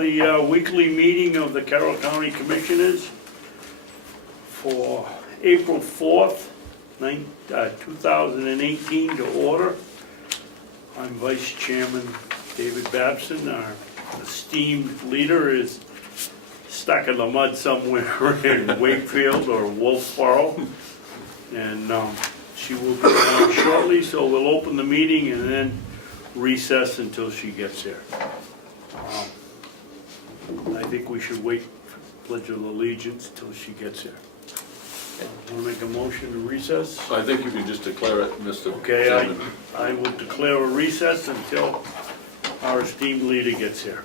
the weekly meeting of the Carroll County Commissioners for April 4th, 2018 to order. I'm Vice Chairman David Babson. Our esteemed leader is stuck in the mud somewhere in Wakefield or Wolfboro, and she will be on shortly, so we'll open the meeting and then recess until she gets here. I think we should wait for Pledge of Allegiance till she gets here. Want to make a motion to recess? I think you can just declare it, Mr. Okay, Chairman. I will declare a recess until our esteemed leader gets here.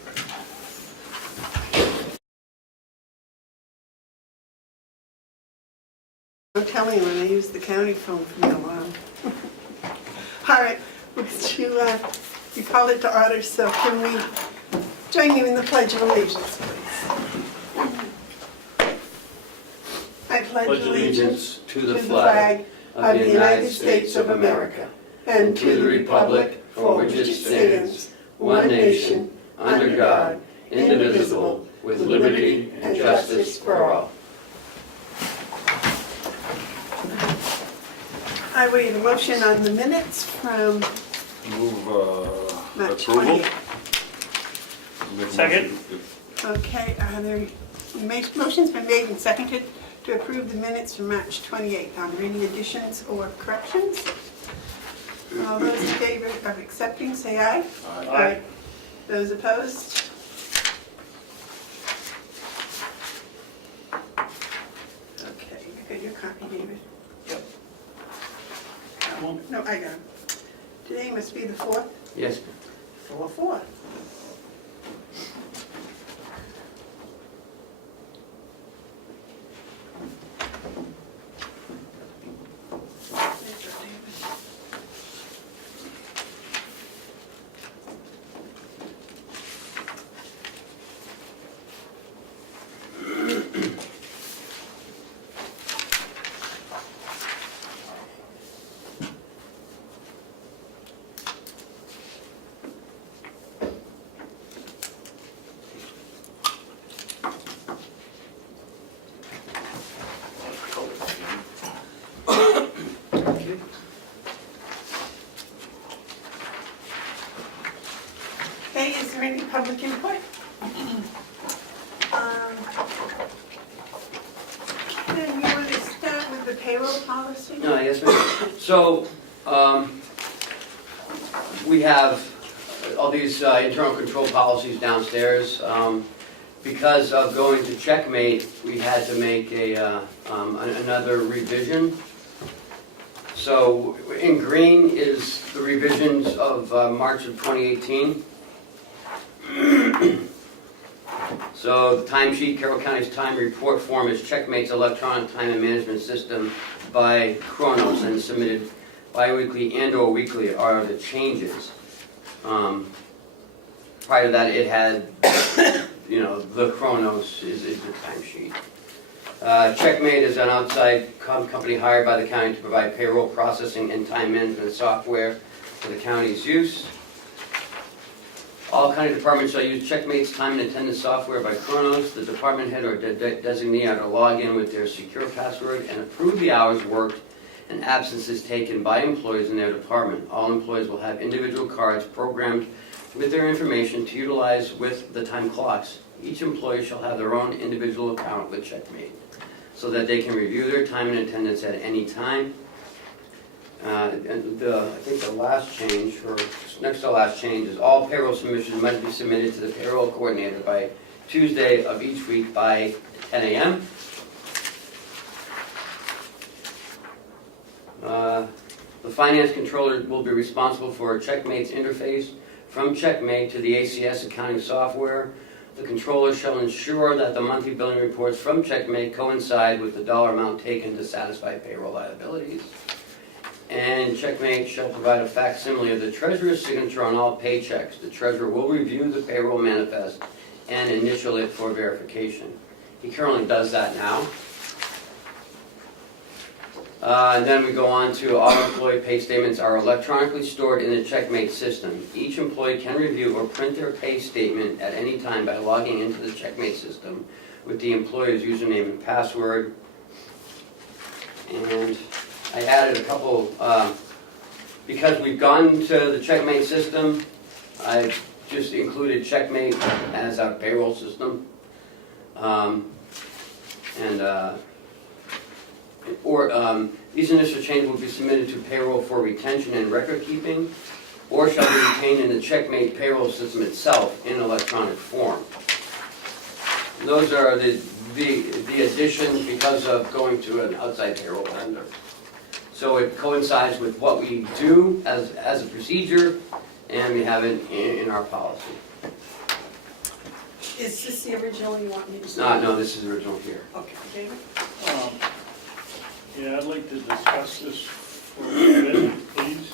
I'm telling you, when I use the county phone for me a while. All right, you called it to order, so can we join you in the Pledge of Allegiance, please? I pledge allegiance to the flag of the United States of America and to the republic for which it stands, one nation, under God, indivisible, with liberty and justice for all. I wait a motion on the minutes from Move March approval. 28th. Make a Second. motion. Okay, motion's been made and seconded to approve the minutes from March 28th. Are there any additions or corrections? All those in favor of accepting, say aye. Aye. Those opposed? Okay, you got your copy, David? Yep. No, I got it. Today must be the 4th? Yes. 4/4. Okay, is there any public input? Then you want to start with the payroll policy? No, yes, ma'am. So, we have all these internal control policies downstairs. Because of going to Checkmate, we had to make another revision. So, in green is the revisions of March of 2018. So the timesheet, Carroll County's time report form is Checkmate's electronic time and management system by Chronos and submitted bi-weekly and or weekly are the changes. Prior to that it had, the Chronos is the timesheet. Checkmate is an outside company hired by the county to provide payroll processing and time management software for the county's use. All county departments shall use Checkmate's time and attendance software by Chronos. The department head or designee are to log in with their secure password and approve the hours worked and absences taken by employees in their department. All employees will have individual cards programmed with their information to utilize with the time clocks. Each employee shall have their own individual account with Checkmate so that they can review their time and attendance at any time. I think the last change, or next to last change, is all payroll submissions must be submitted to the payroll coordinator by Tuesday of each week by 10 a.m. The finance controller will be responsible for Checkmate's interface from Checkmate to the ACS accounting software. The controller shall ensure that the monthly billing reports from Checkmate coincide with the dollar amount taken to satisfy payroll liabilities. And Checkmate shall provide a facsimile of the treasurer's signature on all paychecks. The treasurer will review the payroll manifest and initial it for verification. He currently does that now. And then we go on to all employee pay statements are electronically stored in the Checkmate system. Each employee can review or print their pay statement at any time by logging into the Checkmate system with the employer's username and password. And I added a couple, because we've gone to the Checkmate system, I just included Checkmate as our payroll system. These initial changes will be submitted to payroll for retention and record keeping, or shall be retained in the Checkmate payroll system itself in electronic form. Those are the additions because of going to an outside payroll vendor. So it coincides with what we do as a procedure, and we have it in our policy. Is this the original you want me to say? No, this is the original here. Okay, David? Yeah, I'd like to discuss this for a minute, please.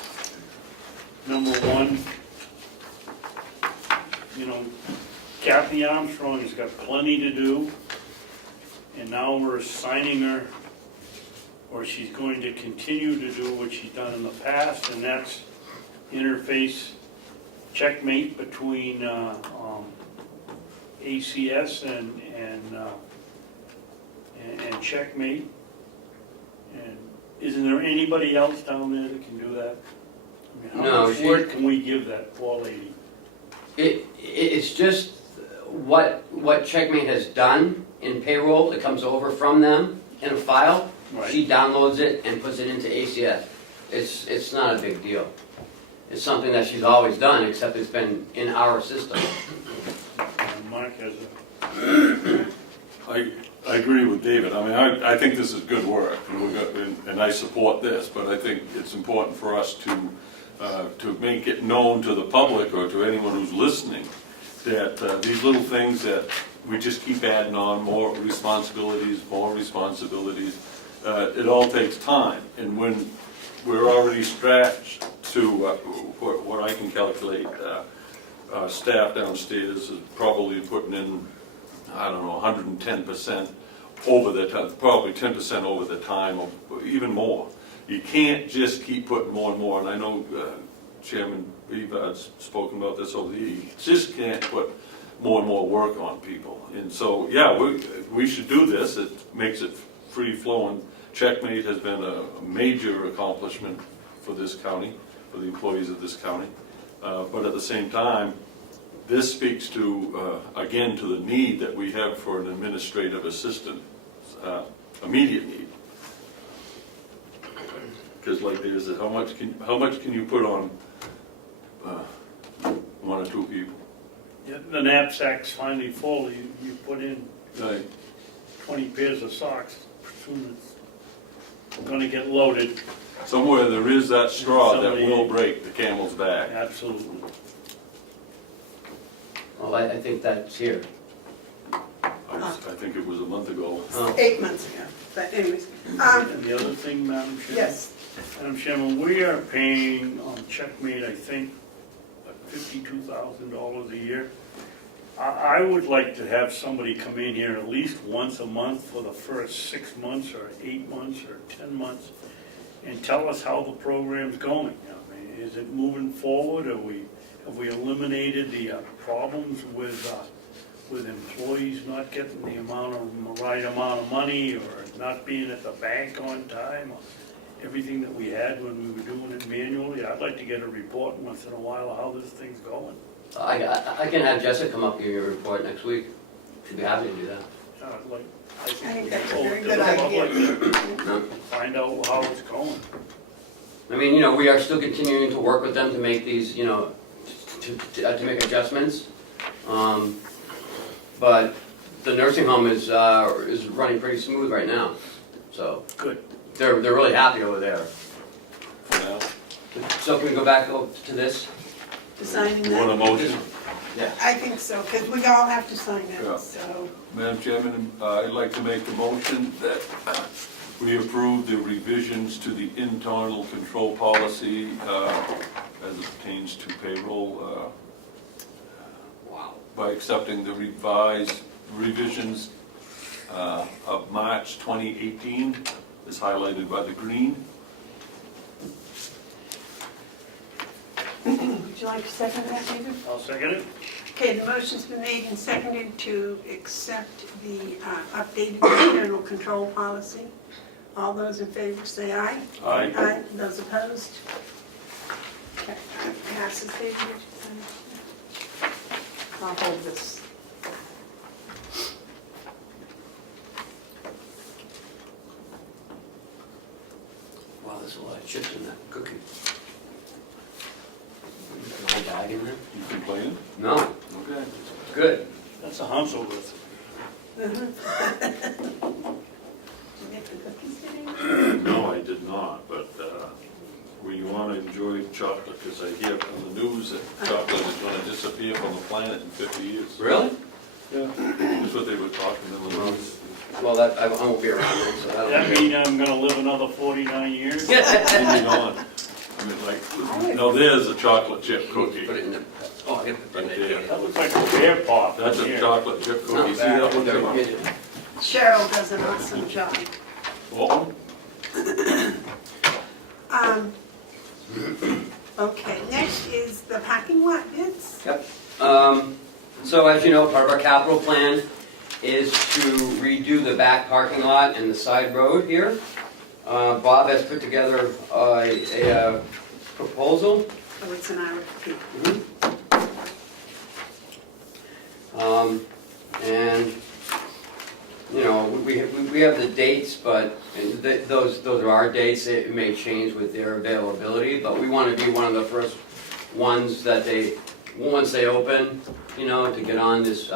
Number one, Kathy Armstrong has got plenty to do, and now we're assigning her, or she's going to continue to do what she's done in the past, and that's interface Checkmate between ACS and Checkmate. And isn't there anybody else down there that can do that? I mean, how much work can we give that poor lady? It's just what Checkmate has done in payroll. It comes over from them in a file. Right. She downloads it and puts it into ACS. It's not a big deal. It's something that she's always done, except it's been in our system. And Mark has a... I agree with David. I mean, I think this is good work, and I support this, but I think it's important for us to make it known to the public or to anyone who's listening that these little things that we just keep adding on, more responsibilities, it all takes time. And when we're already stretched to what I can calculate, staff downstairs is probably putting in, I don't know, 110% over the time, probably 10% over the time, or even more. You can't just keep putting more and more, and I know Chairman Bevard's spoken about this over the years. You just can't put more and more work on people. And so, yeah, we should do this. It makes it free-flowing. Checkmate has been a major accomplishment for this county, for the employees of this county. But at the same time, this speaks to, again, to the need that we have for an administrative assistant, immediate need. Because like there's how much can you put on one or two people? Yeah, the knapsack's finally full. You put in Right. 20 pairs of socks. Soon it's going to get loaded. Somewhere there is that straw that will break the camel's back. Absolutely. Well, I think that's here. I think it was a month ago. Oh. 8 months ago, but anyways. And the other thing, Madam Chairman? Yes, Madam Chairman, we are paying on Checkmate, I think, $52,000 a year. I would like to have somebody come in here at least once a month for the first 6 months or 8 months or 10 months and tell us how the program's going. I mean, is it moving forward? Have we eliminated the problems with employees not getting the right amount of money, or not being at the bank on time, or everything that we had when we were doing it manually? I'd like to get a report once in a while of how this thing's going. I can have Jessica come up here and report next week. She'd be happy to do that. I think we that's a should very go good to the idea. public and find out how it's going. I mean, we are still continuing to work with them to make these, to make adjustments. But the nursing home is running pretty smooth right now, so Good. they're really happy over there. For now. So can we go back to this? designing You want a that. motion? Yeah. I think so, because we all have to sign Yeah. that, so. Madam Chairman, I'd like to make a motion that we approve the revisions to the internal control policy as it pertains to payroll by accepting the revised revisions of March 2018 is highlighted by the green. Would you like to second that, David? I'll second it. Okay, the motion's been made and seconded to accept the updated general control policy. All those in favor say aye. Aye. Aye. Those opposed? Okay, passes, David. I'll hold this. Wow, there's a lot of chips in that cookie. The whole bag in there? You complaining? No, Okay. good. That's a Hounsell with. Did you make the cookies today? No, I did not, but we want to enjoy chocolate, because I hear from the news that chocolate is going to disappear from the planet in 50 years. Really? Yeah, that's what they were talking in the news. Well, that, I won't be around then, so Does that'll that mean I'm gonna live another 49 years? Moving on. I mean, like, no, there's a chocolate chip cookie. Put it in the, oh, I gotta put Right it in there. That looks like a bear paw. That's a here. chocolate chip Not cookie. See that one? bad. Come on. Cheryl does an awesome job. What one? Okay, next is the parking lot bids. Yep. So as you know, part of our capital plan is to redo the back parking lot and the side road here. Bob has put together a proposal. Oh, it's an RFP. And, you know, we have the dates, but those are our dates. It may change with their availability, but we want to be one of the first ones that once they open, you know, to get on this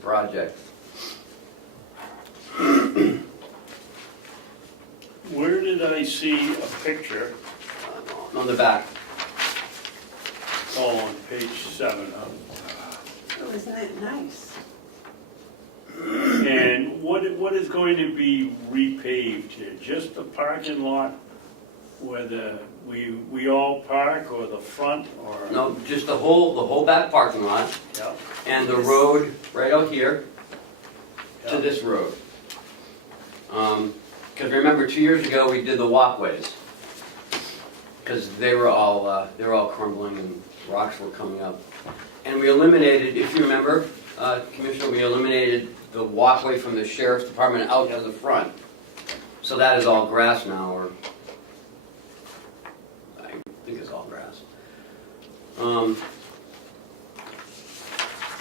project. Where did I see a picture? On the back. Oh, on page 7. Oh, isn't that nice? And what is going to be repaved here? Just the parking lot where we all park, or the front, or? No, just the whole back parking lot Yeah. and the road right out here to Yeah. this road. Because remember, 2 years ago, we did the walkways. Because they were all crumbling and rocks were coming up. And we eliminated, if you remember, Commissioner, we eliminated the walkway from the sheriff's department out to the front. So that is all grass now, or I think it's all grass.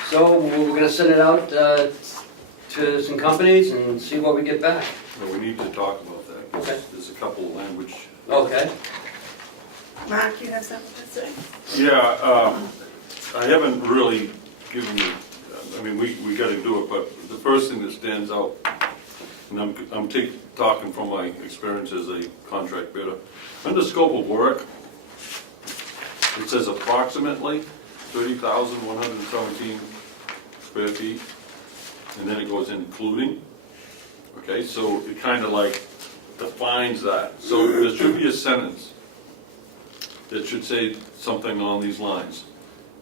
So we're gonna send it out to some companies and see what we get back. No, we need to talk about that. 'Cause Okay. There's a couple of language. Okay. Mark, you have something to say? Yeah, I haven't really given you, I mean, we got to do it, but the first thing that stands out, and I'm talking from my experience as a contract bidder, under scope of work, it says approximately 30,117 square feet, and then it goes including. Okay, so it kind of like defines that. So there should be a sentence that should say something along these lines.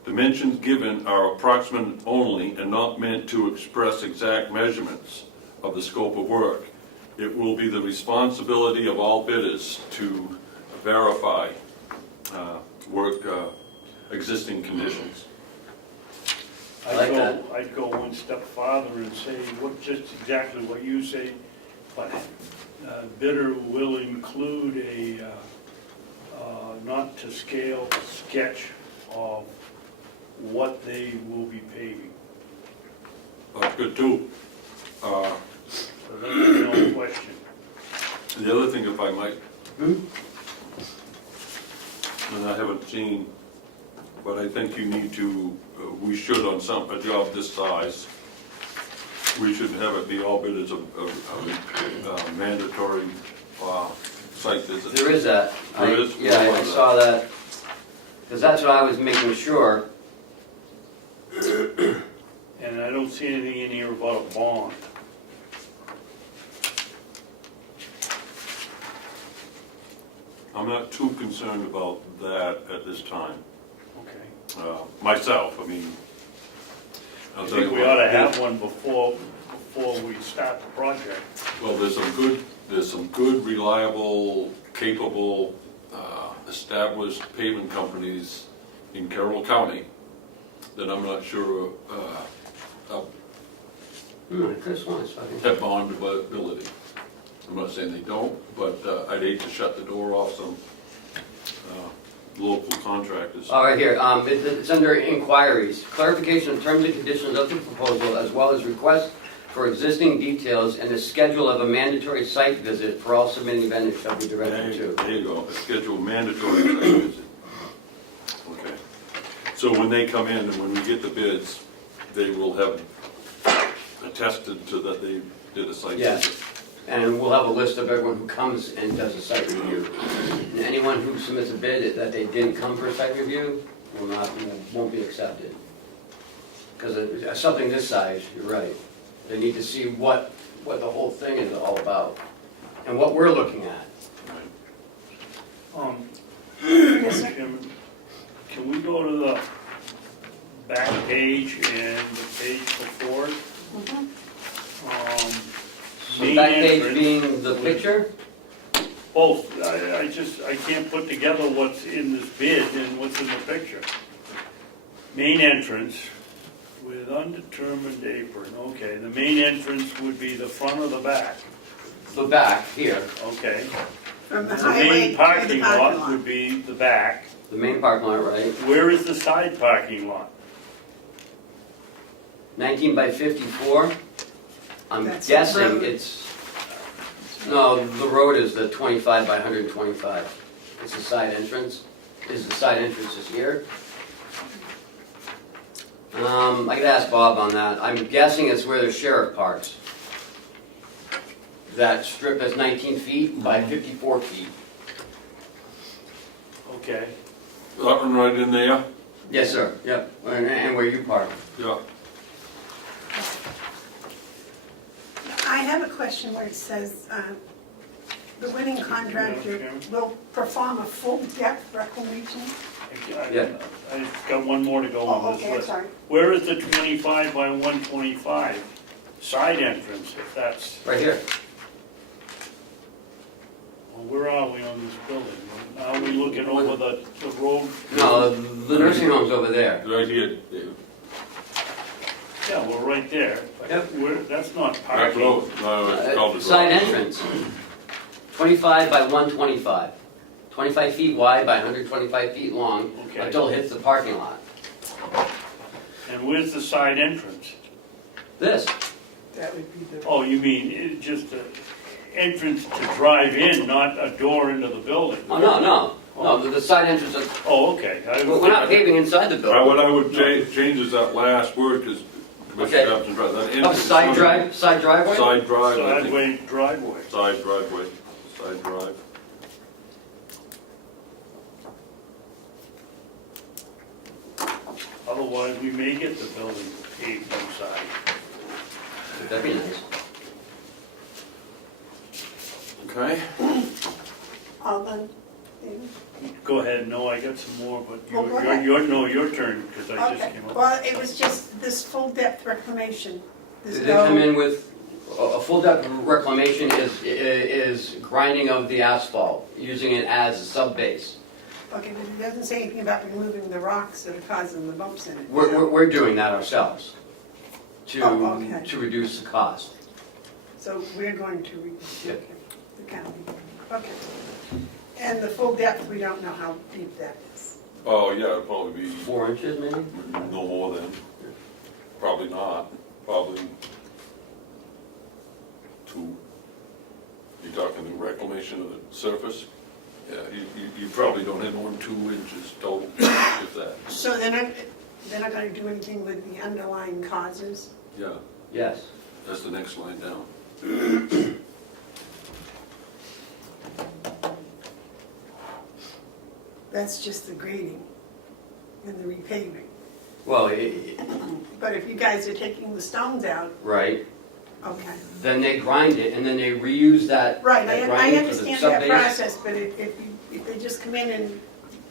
Dimensions given are approximate only and not meant to express exact measurements of the scope of work. It will be the responsibility of all bidders to verify existing conditions. I like that. I'd go one step farther and say, just exactly what you say, but bidder will include a not-to-scale sketch of what they will be paving. That's good too. So there's no question. The other thing, if I might, and I haven't seen, but I think you need to, we should on a job this size, we should have it be all bidders of mandatory site visits. There is that. There is? Yeah, I saw that, because that's what I was making sure. And I don't see anything in here about a bond. I'm not too concerned about that at this time. Okay. Myself, I mean. I think we ought to have one before we start the project. Well, there's there's some good, reliable, capable, established paving companies in Carroll County that I'm not sure I could have sworn it's fucking. have bondability. I'm not saying they don't, but I'd hate to shut the door off some local contractors. All right, here, it's under inquiries. Clarification of terms and conditions of the proposal, as well as requests for existing details and the schedule of a mandatory site visit for all submitting vendors shall be directed to. There you go, a scheduled mandatory site visit. Okay. So when they come in and when we get the bids, they will have attested to that they did a site Yes. visit. And we'll have a list of everyone who comes and does a site review. And anyone who submits a bid that they didn't come for a site review won't be accepted. Because something this size, you're right, they need to see what the whole thing is all about and what we're looking at. Chairman, can we go to the back page and the page before it? So Main back page entrance. being the picture? Both, I can't put together what's in this bid and what's in the picture. Main entrance with undetermined apron, okay, the main entrance would be the front or the back, The back, here. okay. From the The highway main to parking the parking lot lot. would be the back. The main parking lot, right? Where is the side parking lot? 19 by 54. I'm That's the guessing road. it's, no, the road is the 25 by 125. It's the side entrance. Is the side entrance is here? I could ask Bob on that. I'm guessing it's where the sheriff parks. That strip is 19 feet by 54 feet. Okay, That one right in there? Yes, sir. Yep. And where you park. Yeah. I have a question where it says, the winning contractor will perform a full depth reclamation. Yeah. I've got one more to go Oh, on this okay, I'm list. sorry. Where is the 25 by 125 side entrance, if that's, Right here. well, where are we on this building? Are we looking over the road? No, the nursing home's over there. Right here, David. Yeah, we're right there. but Yep. That's not Back parking. road. No, it's called the Side road. entrance. 25 by 125. 25 feet wide by 125 feet long Okay. until it hits the parking lot. And where's the side entrance? This. That would be the, Oh, you mean just an entrance to drive in, not a door into the building? Oh, no. No, the side entrance is, Oh, okay. we're not paving inside the building. What I would change is that last word, because Okay. Commissioner Babson, that Oh, entrance. side driveway? Side drive, I think. Sideway driveway. Side driveway, side drive. Otherwise, we may get the building paved inside. That'd be nice. Okay. all done. David? Go ahead, no, I got some more, but Oh, go ahead. your turn, because I just Okay, came up. well, it was just this full depth reclamation. There's They come no, in with, a full depth reclamation is grinding of the asphalt, using it as a sub base. okay, but it doesn't say anything about removing the rocks that are causing the bumps in it. We're doing that ourselves Oh, okay. to reduce the cost. So we're going to reduce Yep. the county. Okay. And the full depth, we don't know how deep that is. Oh, yeah, it'd probably be 4 inches maybe? no more than, probably not, probably 2. You're talking the reclamation of the surface? Yeah, you probably don't have more than 2 inches total, if that. So they're not going to do anything with the underlying causes? Yeah, Yes. that's the next line down. That's just the grading and the repaving. Well, But if you guys are taking the stones out, right, okay. then they grind it and then they reuse that. Right, that I grinding for the understand sub that base. process, but if they just come in and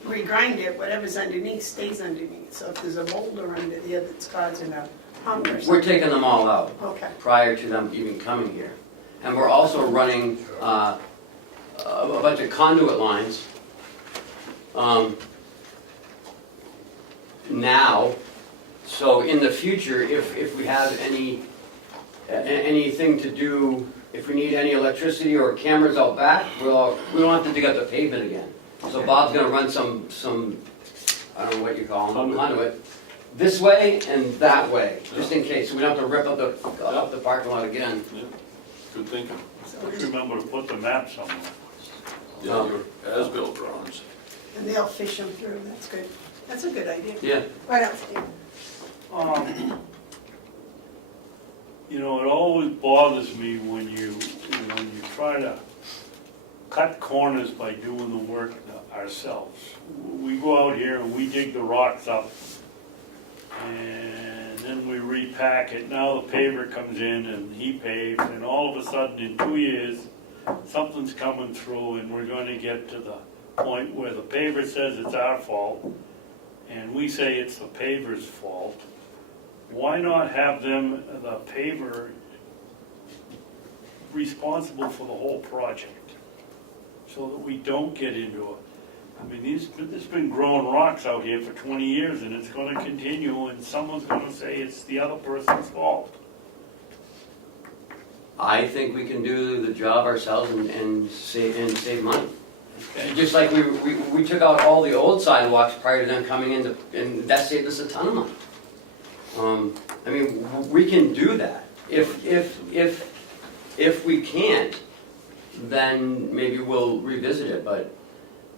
regrind it, whatever's underneath stays underneath. So if there's a boulder under there that's causing a hump or We're something. taking them all out Okay, prior to them even coming here. And we're also running a bunch of conduit lines now. So in the future, if we have anything to do, if we need any electricity or cameras out back, we don't have to dig up the pavement again. So Bob's gonna run some I don't know what you call them, conduit, this way and that way, just in case, so we don't have to rip up the parking lot again. Yeah, good thinking. Just remember to put the map somewhere. Yeah, your as-built drawings. And they'll fish them through, that's good. That's a good idea. Yeah. What else, Steve? You know, it always bothers me when you try to cut corners by doing the work ourselves. We go out here and we dig the rocks up, and then we repack it. Now the paver comes in and he paves, and all of a sudden in 2 years, something's coming through and we're going to get to the point where the paver says it's our fault, and we say it's the paver's fault. Why not have them, the paver, responsible for the whole project, so that we don't get into it? I mean, there's been growing rocks out here for 20 years, and it's going to continue, and someone's going to say it's the other person's fault. I think we can do the job ourselves and save money. Okay. Just like we took out all the old sidewalks prior to them coming in, and that saved us a ton of money. I mean, we can do that. If we can't, then maybe we'll revisit it. But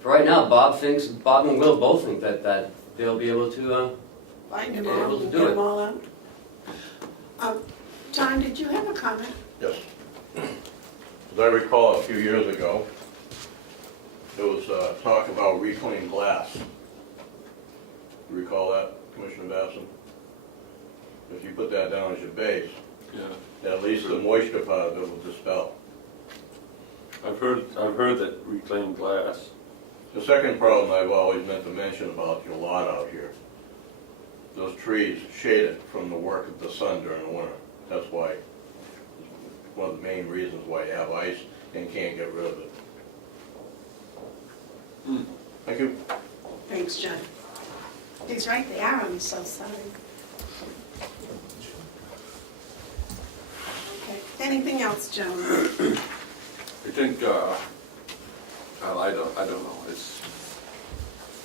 for right now, Bob and Will both think that they'll be able to. Find them Be all, able to and do get it. them all out. John, did you have a comment? Yes. As I recall, a few years ago, there was talk about reclaimed glass. You recall that, Commissioner Babson? If you put that down as your base, Yeah, at least the moisture part of it will dispel. I've heard that reclaimed glass. The second problem I've always meant to mention about your lot out here, those trees shade it from the work of the sun during the winter. That's why, one of the main reasons why you have ice and can't get rid of it. Thank you. Thanks, John. He's right, they are on the south side. Okay, anything else, gentlemen? I think, I don't know,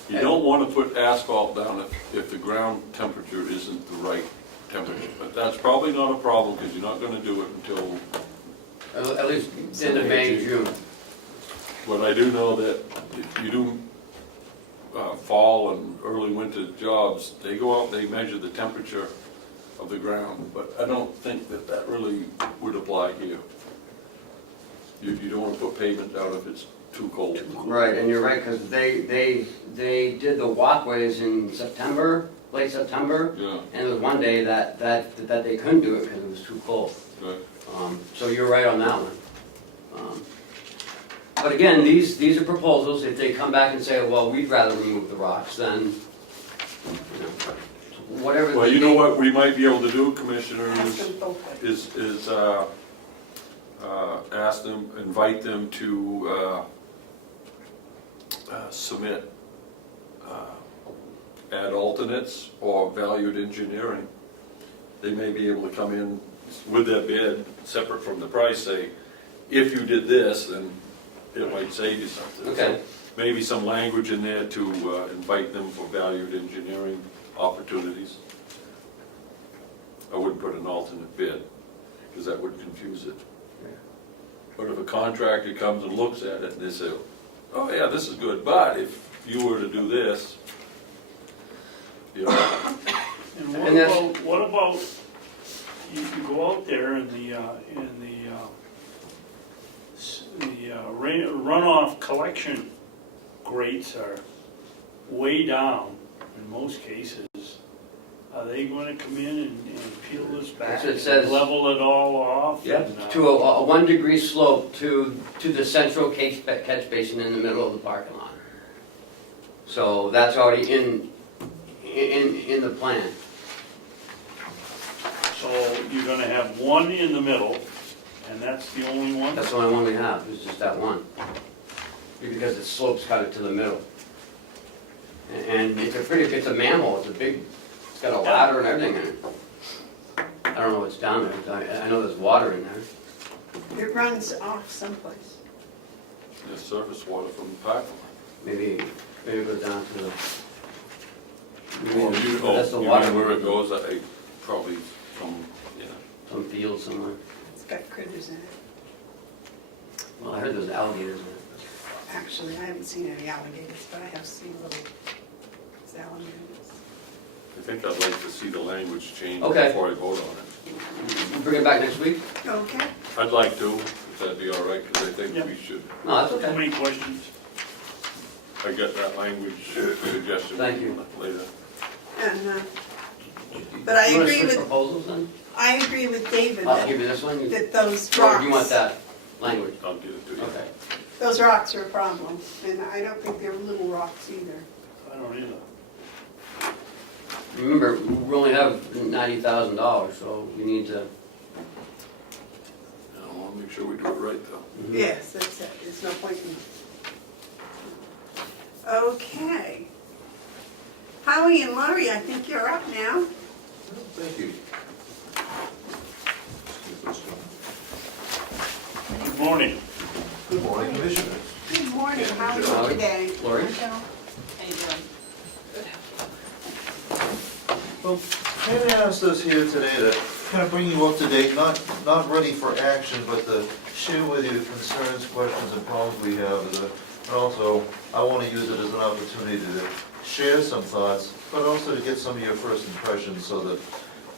you don't want to put asphalt down if the ground temperature isn't the right temperature. But that's probably not a problem, because you're not going to do it until, At least end of May, June. but I do know that if you do fall and early winter jobs, they go out, they measure the temperature of the ground, but I don't think that really would apply here. You don't want to put pavement down if it's too cold. Right, and you're right, because they did the walkways in September, late September, Yeah, and there was one day that they couldn't do it because it was too cold. right. So you're right on that one. But again, these are proposals. If they come back and say, well, we'd rather remove the rocks, then, you know, whatever. Well, you know what we might be able to do, Commissioner, Ask them both. is ask them, invite them to submit add alternates or valued engineering. They may be able to come in with their bid, separate from the price, say, if you did this, then it might save you something. Okay. So maybe some language in there to invite them for valued engineering opportunities. I wouldn't put an alternate bid, because that would confuse it. But if a contractor comes and looks at it and they say, oh yeah, this is good, but if you were to do this, you know. And what about, you go out there and the runoff collection grates are way down in most cases. Are they going to come in and peel this back That's what it and says. level it all off? Yep, And, to a 1 degree slope to the central catch basin in the middle of the parking lot. So that's already in the plan. So you're gonna have one in the middle, And that's the only one? That's the only one we have, is just that one. Because it slopes kind of to the middle. And it's a manhole, it's got a ladder and everything in it. I don't know what's down there, I know there's water in there. It runs off someplace. There's surface water from the parking lot. Maybe it goes down to the, Well, that's the you water. know where it goes, probably from, yeah. Some field somewhere. It's got critters in it. Well, I heard there's alligators in it. Actually, I haven't seen any alligators, but I have seen little salamanders. I think I'd like to see the language change Okay. before I vote on it. We'll bring it back next week? Okay. I'd like to, if that'd be all right, because I think Yeah. we should, No, that's How okay. many questions? I get that language suggestion Thank you. later. And, but I You wanna agree switch with, proposals then? I agree with David I'll that, give you this one, that those or do you want rocks, that language? I'll give it to you. Okay. those rocks are a problem. And I don't think they're little rocks either. I don't either. Remember, we only have $90,000, so we need to. I want to make sure we do it right, though. Yes, that's it. There's no point in. Okay. Howie and Laurie, I think you're up now. Thank you. Good morning. Good morning, Commissioners. Good morning. How are Howdy. you today? Lori? Well, Ken asked us here today to kind of bring you up to date, not ready for action, but to share with you concerns, questions, and problems we have. And also, I want to use it as an opportunity to share some thoughts, but also to get some of your first impressions so that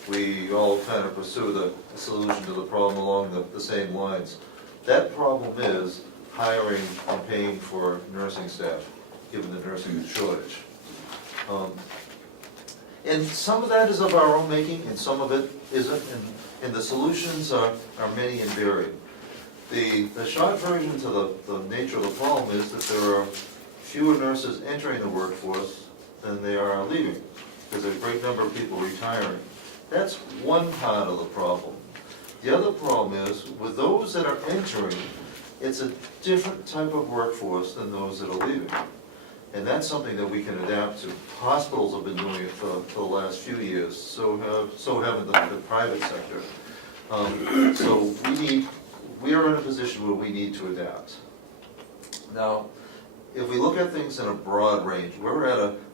we all kind of pursue the solution to the problem along the same lines. That problem is hiring and paying for nursing staff, given the nursing shortage. And some of that is of our own making, and some of it isn't, and the solutions are many and varied. The short version to the nature of the problem is that there are fewer nurses entering the workforce than they are leaving. There's a great number of people retiring. That's one part of the problem. The other problem is, with those that are entering, it's a different type of workforce than those that are leaving. And that's something that we can adapt to. Hospitals have been doing it for the last few years, so have the private sector. So we are in a position where we need to adapt. Now, if we look at things in a broad range,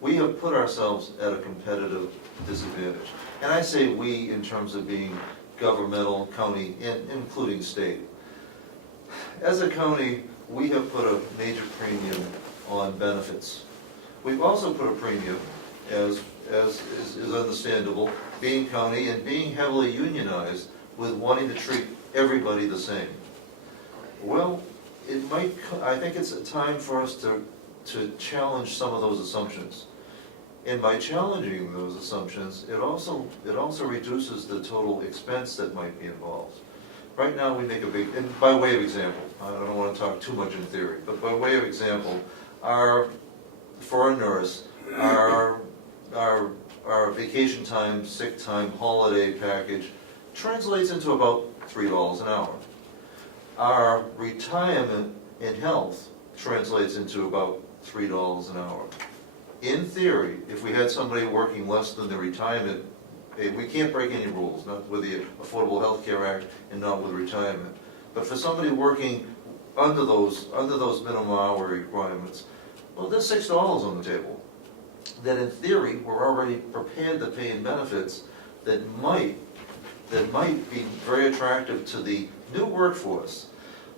we have put ourselves at a competitive disadvantage. And I say we in terms of being governmental, county, and including state. As a county, we have put a major premium on benefits. We've also put a premium, as is understandable, being county and being heavily unionized, with wanting to treat everybody the same. Well, I think it's a time for us to challenge some of those assumptions. And by challenging those assumptions, it also reduces the total expense that might be involved. Right now, we make and by way of example, I don't want to talk too much in theory, but by way of example, for a nurse, our vacation time, sick time, holiday package translates into about $3 an hour. Our retirement and health translates into about $3 an hour. In theory, if we had somebody working less than the retirement, we can't break any rules, not with the Affordable Health Care Act and not with retirement. But for somebody working under those minimum hour requirements, well, there's $6 on the table. That in theory, we're already prepared to pay in benefits that might be very attractive to the new workforce.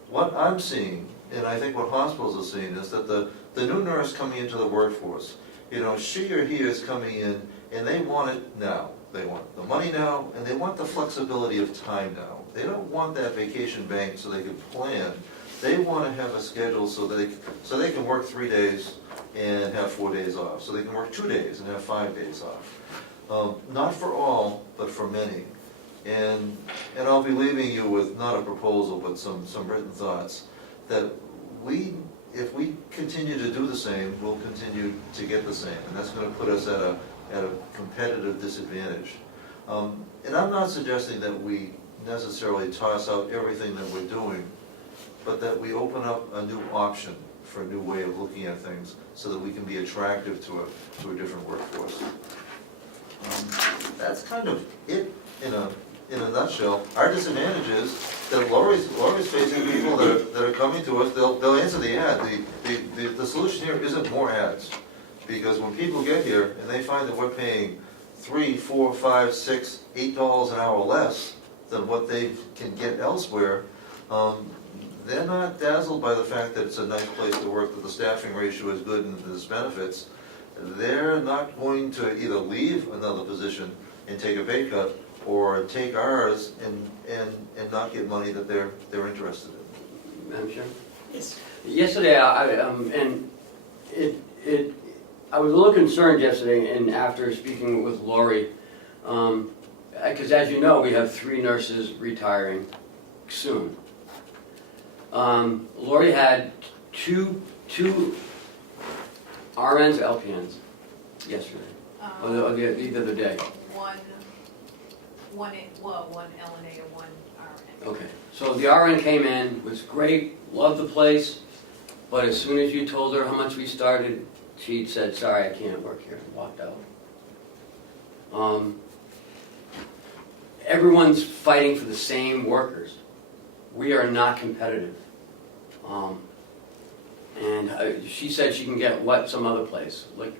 What I'm seeing, and I think what hospitals are seeing, is that the new nurse coming into the workforce, she or he is coming in and they want it now. They want the money now, and they want the flexibility of time now. They don't want that vacation bank so they can plan. They want to have a schedule so they can work 3 days and have 4 days off. So they can work 2 days and have 5 days off. Not for all, but for many. And I'll be leaving you with not a proposal, but some written thoughts that if we continue to do the same, we'll continue to get the same, and that's going to put us at a competitive disadvantage. And I'm not suggesting that we necessarily toss out everything that we're doing, but that we open up a new option for a new way of looking at things so that we can be attractive to a different workforce. That's kind of it in a nutshell. Our disadvantage is that Lori's facing people that are coming to us, they'll answer the ad. The solution here isn't more ads. Because when people get here and they find that we're paying $3, $4, $5, $6, $8 an hour less than what they can get elsewhere, they're not dazzled by the fact that it's a nice place to work, that the staffing ratio is good and there's benefits. They're not going to either leave another position and take a pay cut or take ours and not get money that they're interested in. Madam Chair? Yes. Yesterday, I was a little concerned yesterday, and after speaking with Lori, because as you know, we have 3 nurses retiring soon. Lori had two RNs, LPNs yesterday, or the other day. One LNA and one RN. Okay, so the RN came in, was great, loved the place, but as soon as you told her how much we started, she said, sorry, I can't work here, and walked out. Everyone's fighting for the same workers. We are not competitive. And she said she can get what some other place, like,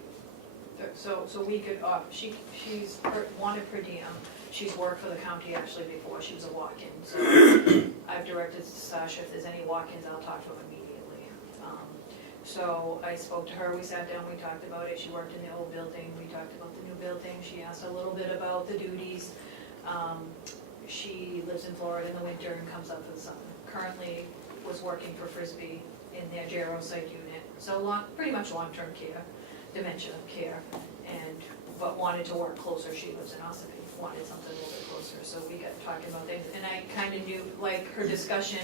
So we could, she's wanted per diem. She's worked for the county actually before. She was a walk-in. So I've directed Sasha, if there's any walk-ins, I'll talk to them immediately. So I spoke to her, we sat down, we talked about it. She worked in the old building, we talked about the new building. She asked a little bit about the duties. She lives in Florida in the winter and comes up for the summer. Currently was working for Frisbee in their Gero site unit. So pretty much long-term care, dementia care, but wanted to work closer. She lives in Ossipee, wanted something a little bit closer. So we got talking about things, and I kind of knew, like, her discussion,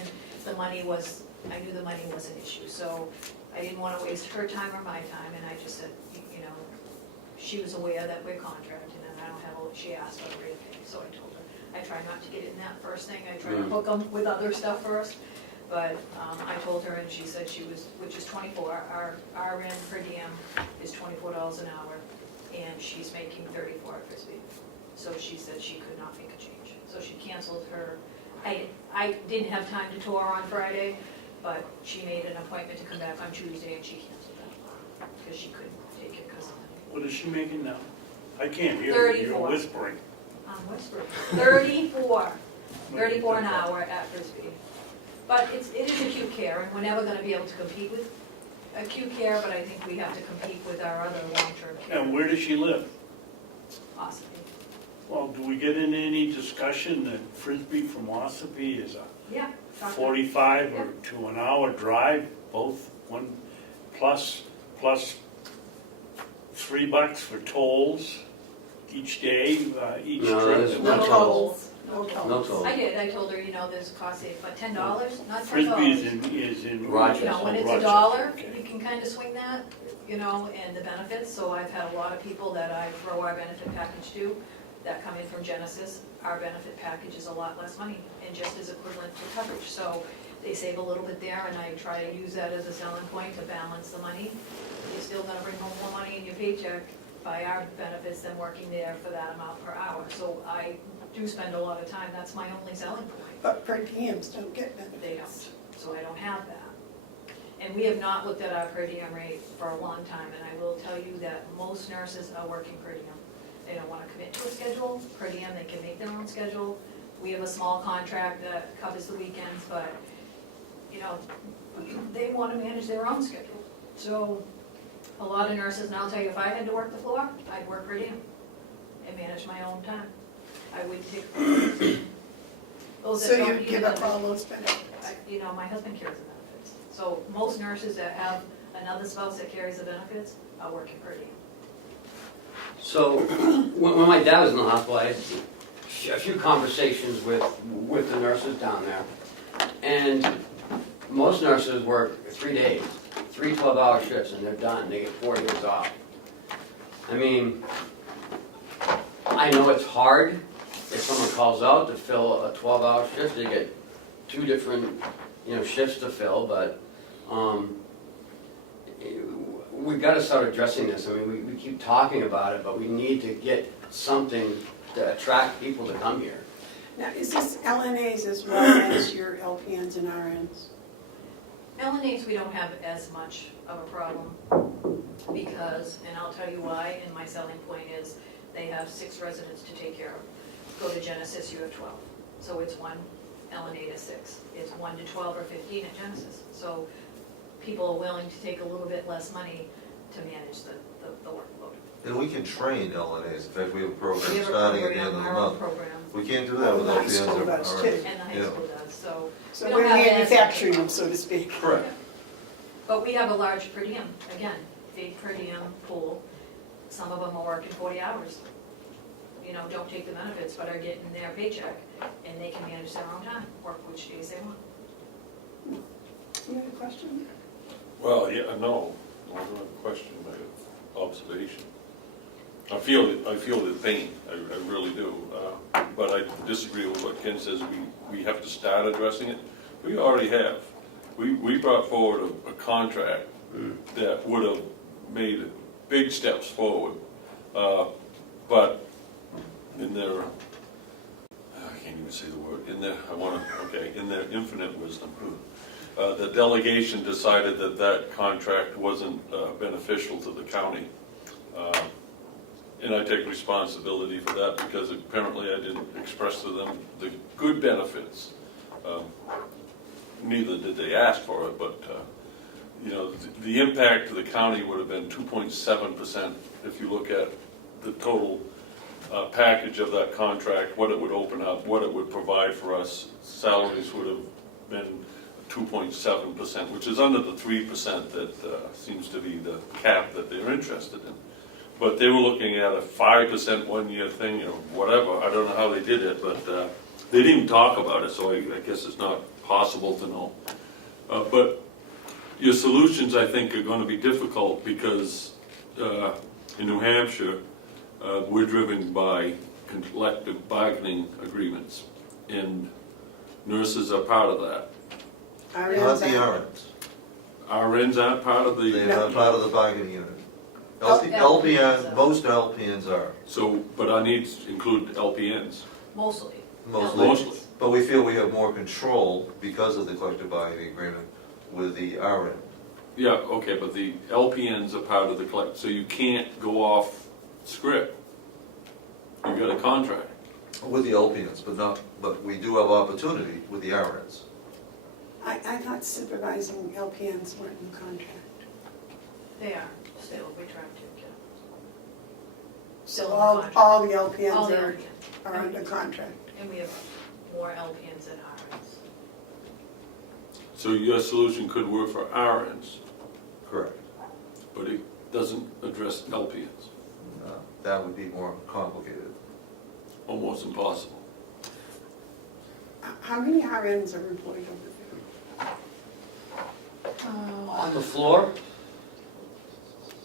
I knew the money was an issue. So I didn't want to waste her time or my time, and I just said, she was aware that we're contracted, and I don't have, she asked for the rate of pay, so I told her. I try not to get in that first thing, I try to hook them with other stuff first, but I told her, and she said she was, which is 24, our RN per diem is $24 an hour, and she's making 34 at Frisbee. So she said she could not make a change, so she canceled her. I didn't have time to tour on Friday, but she made an appointment to come back on Tuesday, and she canceled that, because she couldn't take it because of money. What is she making now? I can't hear you, 34. you're whispering. I'm whispering. 34 an hour at Frisbee. But it is acute care, and we're never gonna be able to compete with acute care, but I think we have to compete with our other long-term care. And where does she live? Ossipee. Well, do we get into any discussion that Frisbee from Ossipee is a Yeah. talk to- 45 or to an hour drive, both one plus $3 for tolls each day, each No, trip? there's No no tolls. No toll. I did, I told her, there's cost save, but $10, not $10. Frisbee is in Rochester. When it's Rochester, $1, okay. you can kind of swing that, and the benefits. So I've had a lot of people that I throw our benefit package to that come in from Genesis. Our benefit package is a lot less money and just as equivalent to coverage. So they save a little bit there, and I try to use that as a selling point to balance the money. You're still gonna bring home more money in your paycheck by our benefits than working there for that amount per hour. So I do spend a lot of time, that's my only selling point. But per diems don't get They benefits. don't, so I don't have that. And we have not looked at our per diem rate for a long time, and I will tell you that most nurses are working per diem. They don't wanna commit to a schedule, per diem, they can make their own schedule. We have a small contract that covers the weekends, but, they wanna manage their own schedule. So, a lot of nurses, and I'll tell you, if I had to work the floor, I'd work per diem and manage my own time. I would take. Those that So don't you need give it, up all those benefits. my husband carries the benefits. So most nurses that have another spouse that carries the benefits are working per diem. So, when my dad was in the hospital, I had a few conversations with the nurses down there. And most nurses work 3 days, 3 12-hour shifts, and they're done. They get 4 days off. I mean, I know it's hard. if someone calls out to fill a 12-hour shift, they get 2 different, shifts to fill, but, we've gotta start addressing this. I mean, we keep talking about it, but we need to get something to attract people to come here. Now, is this LNAs as well as your LPNs and RNs? LNAs, we don't have as much of a problem because, and I'll tell you why, and my selling point is they have 6 residents to take care of. Go to Genesis, you have 12. So it's 1 LNA to 6. It's 1 to 12 or 15 at Genesis. So people are willing to take a little bit less money to manage the workload. And we can train LNAs, in fact, we have a program We have a starting at the end of program, the our own month. program, We can't do that Well, without high the school ends does of too. and the high Yeah. school does, so. So we don't we're have that as much manufacturing of a them, so to speak. Correct. But we have a large per diem, again, big per diem pool. Some of them are working 40 hours. Don't take the benefits, but are getting their paycheck, and they can manage their own time, work which days they want. You have a question? Well, yeah, no, I don't have a question, my observation. I feel the pain, I really do, but I disagree with what Ken says, we have to start addressing it. We already have. We brought forward a contract that would have made big steps forward, but in their, I can't even say the word, in their infinite wisdom, the delegation decided that contract wasn't beneficial to the county. And I take responsibility for that because apparently I didn't express to them the good benefits. Neither did they ask for it, but the impact to the county would have been 2.7% if you look at the total package of that contract, what it would open up, what it would provide for us. Salaries would have been 2.7%, which is under the 3% that seems to be the cap that they're interested in. But they were looking at a 5% one-year thing, or whatever. I don't know how they did it, but they didn't even talk about it, so I guess it's not possible to know. But your solutions, I think, are going to be difficult because in New Hampshire, we're driven by collective bargaining agreements, and nurses are part of that. Not the RNs. RNs aren't part of They the, are not part of the bargaining unit. LPNs LPN, are. most LPNs are, so, but I need to include LPNs. Mostly. mostly. Mostly. But we feel we have more control because of the collective bargaining agreement with the RN. Yeah, okay, but the LPNs are part of the collect, so you can't go off script. You've got a contract. With the LPNs, but we do have opportunity with the RNs. I thought supervising LPNs weren't in contract. They are, still, we try to, yeah. So Still in all contract. the All LPNs the are LPNs. under contract. And we have more LPNs than RNs. So your solution could work for RNs, Correct. but it doesn't address LPNs. That would be more complicated. Almost impossible. How many RNs are employed over On the floor?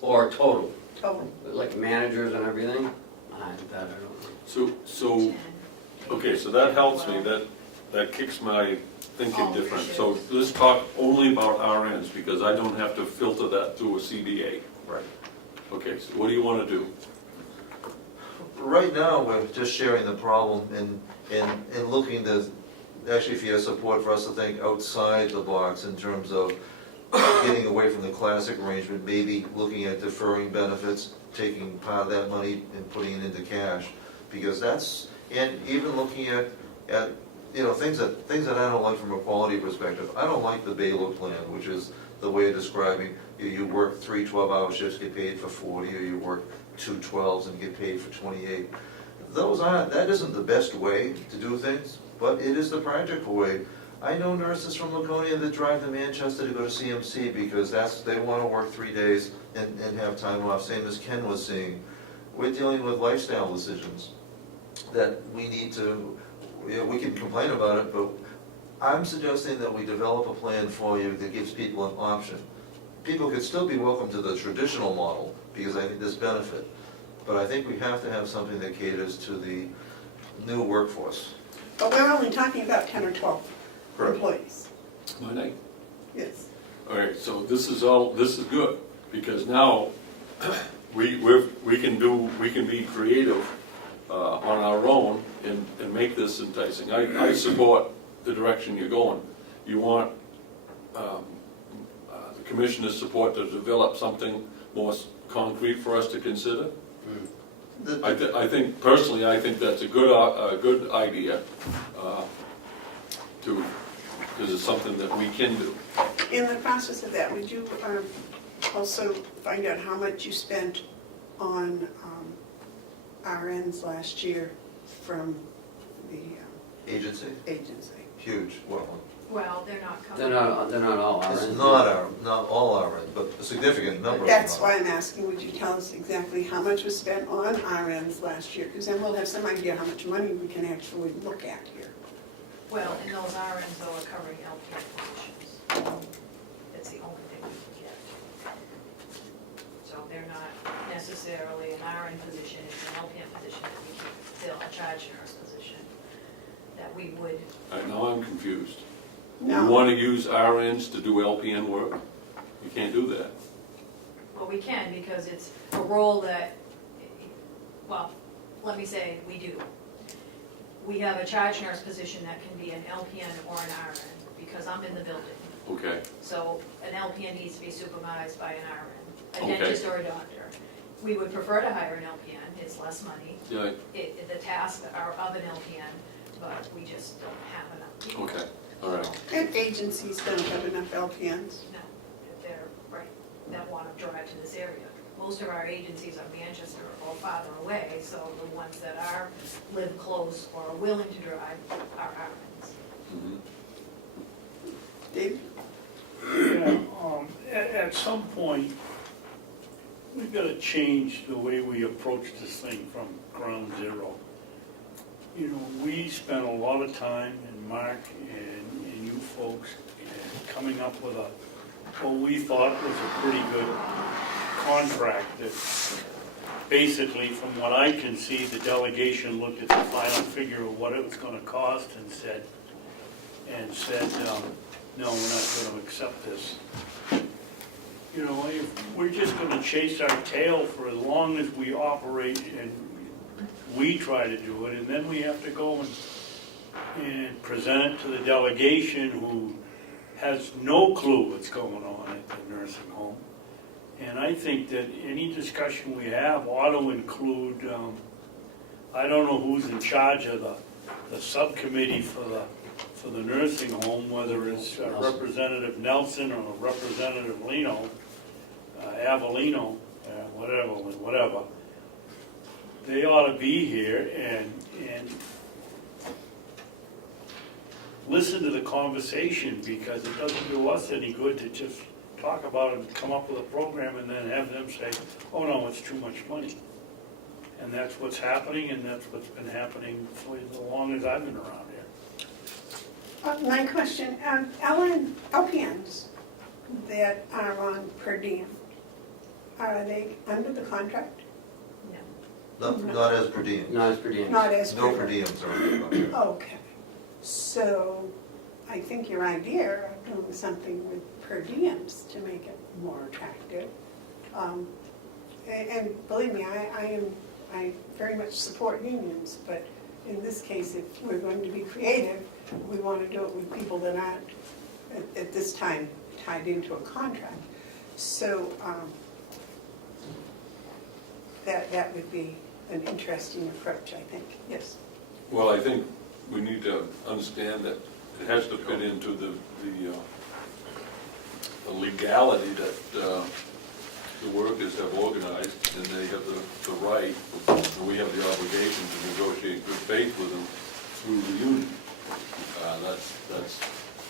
Or total? there? Total. Like managers and everything? I don't know. So, okay, so that helps me, that kicks my thinking Oh, different. sure. So let's talk only about RNs, because I don't have to filter that through a CBA. Right. Okay, so what do you want to do? Right now, we're just sharing the problem and looking to, actually for your support for us to think outside the box in terms of getting away from the classic arrangement, maybe looking at deferring benefits, taking part of that money and putting it into cash. Because that's, and even looking at things that I don't like from a quality perspective. I don't like the Baylor plan, which is the way of describing, you work 3 12-hour shifts, get paid for 40, or you work 2 12s and get paid for 28. That isn't the best way to do things, but it is the practical way. I know nurses from Laconia that drive to Manchester to go to CMC because they want to work 3 days and have time off, same as Ken was saying. We're dealing with lifestyle decisions that we need to, we can complain about it, but I'm suggesting that we develop a plan for you that gives people an option. People could still be welcome to the traditional model because I think there's benefit, but I think we have to have something that caters to the new workforce. But we're only talking about 10 or 12 Correct. employees. Might I? Yes. All right, so this is good, because now we can be creative on our own and make this enticing. I support the direction you're going. You want the commissioner's support to develop something more concrete for us to consider? I think, personally, I think that's a good idea, because it's something that we can do. In the process of that, would you also find out how much you spent on RNs last year from the Agency, agency? huge, well, Well, they're not They're coming. not all it's RNs. not all our, but a significant number of them. That's why I'm asking, would you tell us exactly how much was spent on RNs last year? Because then we'll have some idea how much money we can actually look at here. Well, and those RNs though are covering LPN positions. That's the only thing we can get. So they're not necessarily an RN position, it's an LPN position that we can fill, a charge nurse position that we would. Now I'm confused. No. You want to use RNs to do LPN work? You can't do that. Well, we can because it's a role that, well, let me say, we do. We have a charge nurse position that can be an LPN or an RN because I'm in the building. Okay, So an LPN needs to be supervised by an RN, a Okay. dentist or a doctor. We would prefer to hire an LPN, it's less money. yeah, The tasks are of an LPN, but we just don't have enough people. okay, all right. And agencies don't have enough LPNs. No, if they're, right, that want to drive to this area. Most of our agencies are Manchester or farther away, so the ones that live close or are willing to drive are RNs. Mhm. Dave? Yeah, at some point, we've got to change the way we approach this thing from ground zero. You know, we spent a lot of time, and Mark and you folks, coming up with what we thought was a pretty good contract that basically, from what I can see, the delegation looked at the final figure of what it was going to cost and said, no, we're not going to accept this. You know, if we're just going to chase our tail for as long as we operate and we try to do it, and then we have to go and present it to the delegation who has no clue what's going on at the nursing home. And I think that any discussion we have ought to include, I don't know who's in charge of the subcommittee for the nursing home, whether it's Representative Nelson or Representative Lino, Avellino, whatever. They ought to be here and listen to the conversation, because it doesn't do us any good to just talk about it and come up with a program and then have them say, oh no, it's too much money. And that's what's happening, and that's what's been happening for as long as I've been around here. My question, LPNs that are on per diem, are they under the contract? No. Not as per diem. Not as per diem. Not as No per per diems are on the contract. Okay, so I think your idea of doing something with per diems to make it more attractive, and believe me, I very much support unions, but in this case, if we're going to be creative, we want to do it with people that aren't, at this time, tied into a contract. So that would be an interesting approach, I think, yes. Well, I think we need to understand that it has to fit into the legality that the workers have organized, and they have the right, and we have the obligation to negotiate good faith with them through the union.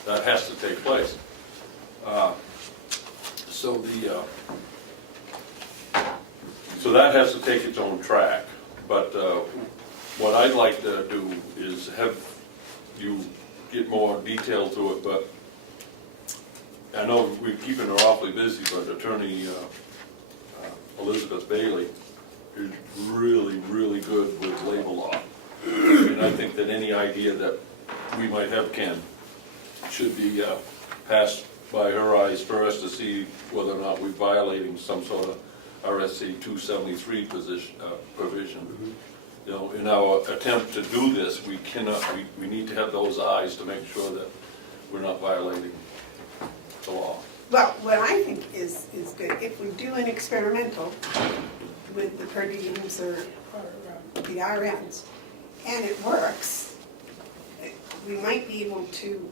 That has to take place. So that has to take its own track. But what I'd like to do is have you get more detail to it, but I know we're keeping her awfully busy, but Attorney Elizabeth Bailey is really, really good with labor law. And I think that any idea that we might have, Ken, should be passed by her eyes first to see whether or not we're violating some sort of RSC 273 provision. You know, in our attempt to do this, we need to have those eyes to make sure that we're not violating the law. Well, what I think is good, if we do an experimental with the per diems or the RNs, and it works, we might be able to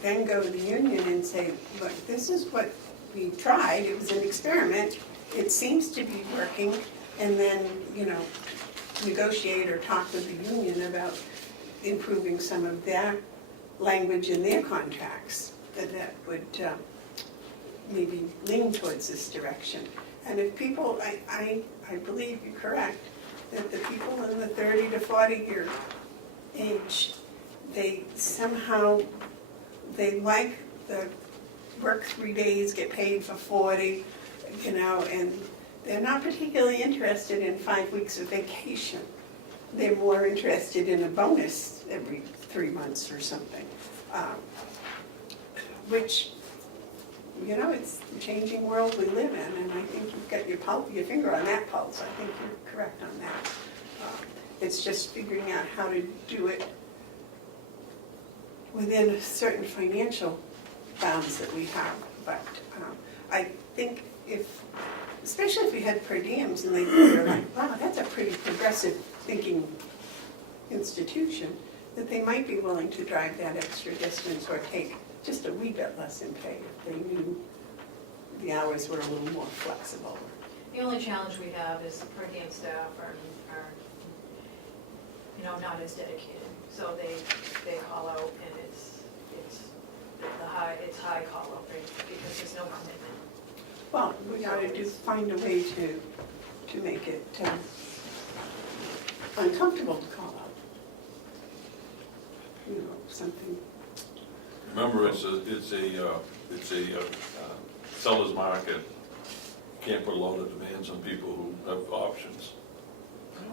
then go to the union and say, look, this is what we tried, it was an experiment, it seems to be working, and then, you know, negotiate or talk with the union about improving some of their language in their contracts that would maybe lean towards this direction. And if people, I believe you're correct, that the people in the 30 to 40 year age, they somehow, they like the work 3 days, get paid for 40, you know, and they're not particularly interested in 5 weeks of vacation. They're more interested in a bonus every 3 months or something, which, you know, it's the changing world we live in, and I think you've got your finger on that pulse. I think you're correct on that. It's just figuring out how to do it within certain financial bounds that we have. But I think especially if we had per diems and they're like, wow, that's a pretty progressive thinking institution, that they might be willing to drive that extra distance or take just a wee bit less in pay if they knew the hours were a little more flexible. The only challenge we have is the per diem staff are, you know, not as dedicated. So they call out, and it's high call out rate because there's no commitment. Well, we ought to find a way to make it uncomfortable to call out. You know, something. Remember, it's a seller's market. Can't put a lot of demands on people who have options.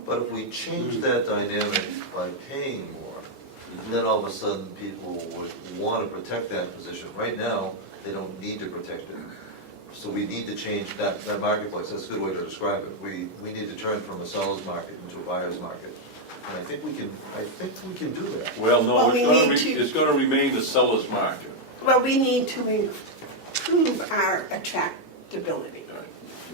But if we change that dynamic by paying more, then all of a sudden people would want to protect that position. Right now, they don't need to protect it. So we need to change that marketplace. That's a good way to describe it. We need to turn from a seller's market into a buyer's market. And I think we can do that. Well, no, Well, it's going to remain the seller's market. Well, we need to improve our attractability.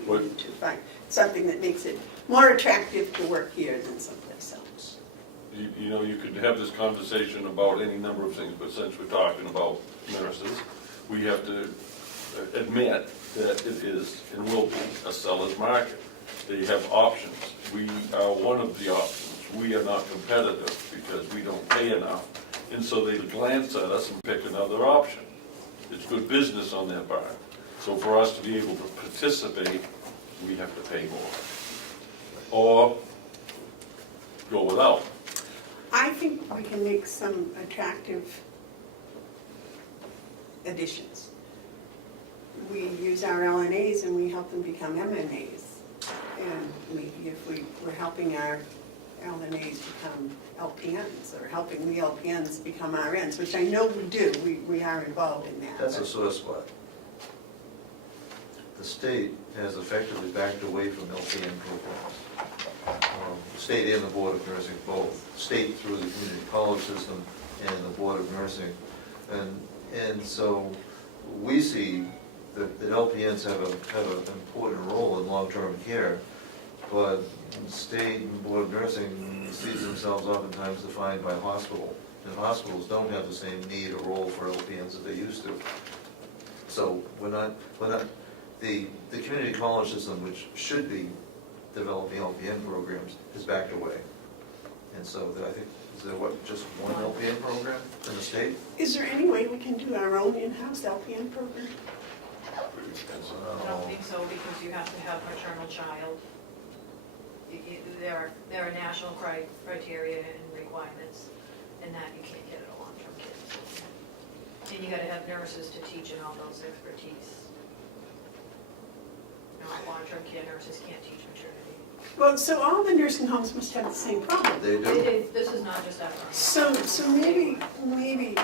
We need to find something that makes it more attractive to work here than someplace else. You know, you could have this conversation about any number of things, but since we're talking about nurses, we have to admit that it is and will be a seller's market. They have options. We are one of the options. We are not competitive because we don't pay enough, and so they glance at us and pick another option. It's good business on their part. So for us to be able to participate, we have to pay more. Or go without. I think we can make some attractive additions. We use our LNAs and we help them become MNAs. And maybe if we're helping our LNAs become LPNs, or helping the LPNs become RNs, which I know we do, we are involved in that. That's a sore spot. The state has effectively backed away from LPN programs. The state and the Board of Nursing both. State through the community college system and the Board of Nursing. And so we see that LPNs have an important role in long-term care, but the state and Board of Nursing sees themselves oftentimes defined by hospital. And hospitals don't have the same need or role for LPNs as they used to. So we're not the community college system, which should be developing LPN programs, is backed away. And so I think, is there just one LPN program in the state? Is there any way we can do our own in-house LPN program? I don't think so, because you have to have maternal child. There are national criteria and requirements, and that you can't get at a long-term care facility. And you gotta have nurses to teach and all those expertise. You know, long-term care nurses can't teach maternity. Well, so all the nursing homes must have the same problem. They do. This is not just that one. So maybe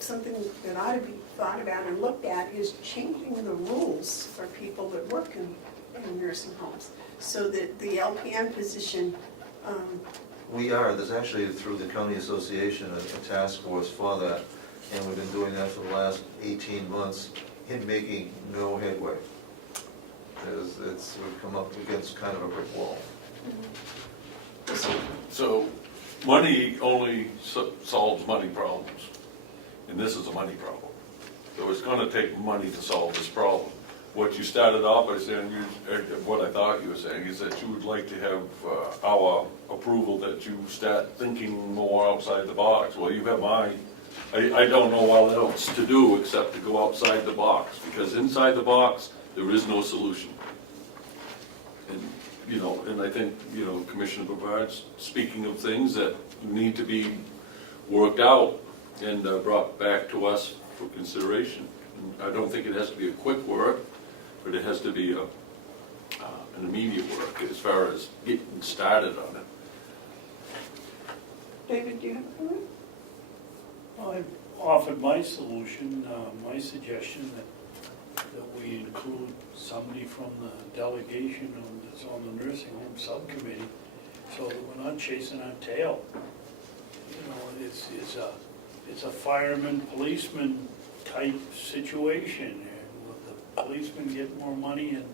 something that ought to be thought about and looked at is changing the rules for people that work in nursing homes, so that the LPN position, There's actually through the county association a task force for that, and we've been doing that for the last 18 months in making no headway. We've come up against kind of a brick wall. So money only solves money problems, and this is a money problem. So it's gonna take money to solve this problem. What you started off by saying, what I thought you were saying, is that you would like to have our approval that you start thinking more outside the box. Well, you have mine. I don't know what else to do except to go outside the box, because inside the box, there is no solution. And I think, Commissioner Bevard's speaking of things that need to be worked out and brought back to us for consideration. And I don't think it has to be a quick work, but it has to be an immediate work as far as getting started on it. David, do you have a comment? Well, I've offered my solution, my suggestion that we include somebody from the delegation that's on the nursing home subcommittee, so that we're not chasing our tail. It's a fireman, policeman type situation, and the policemen get more money and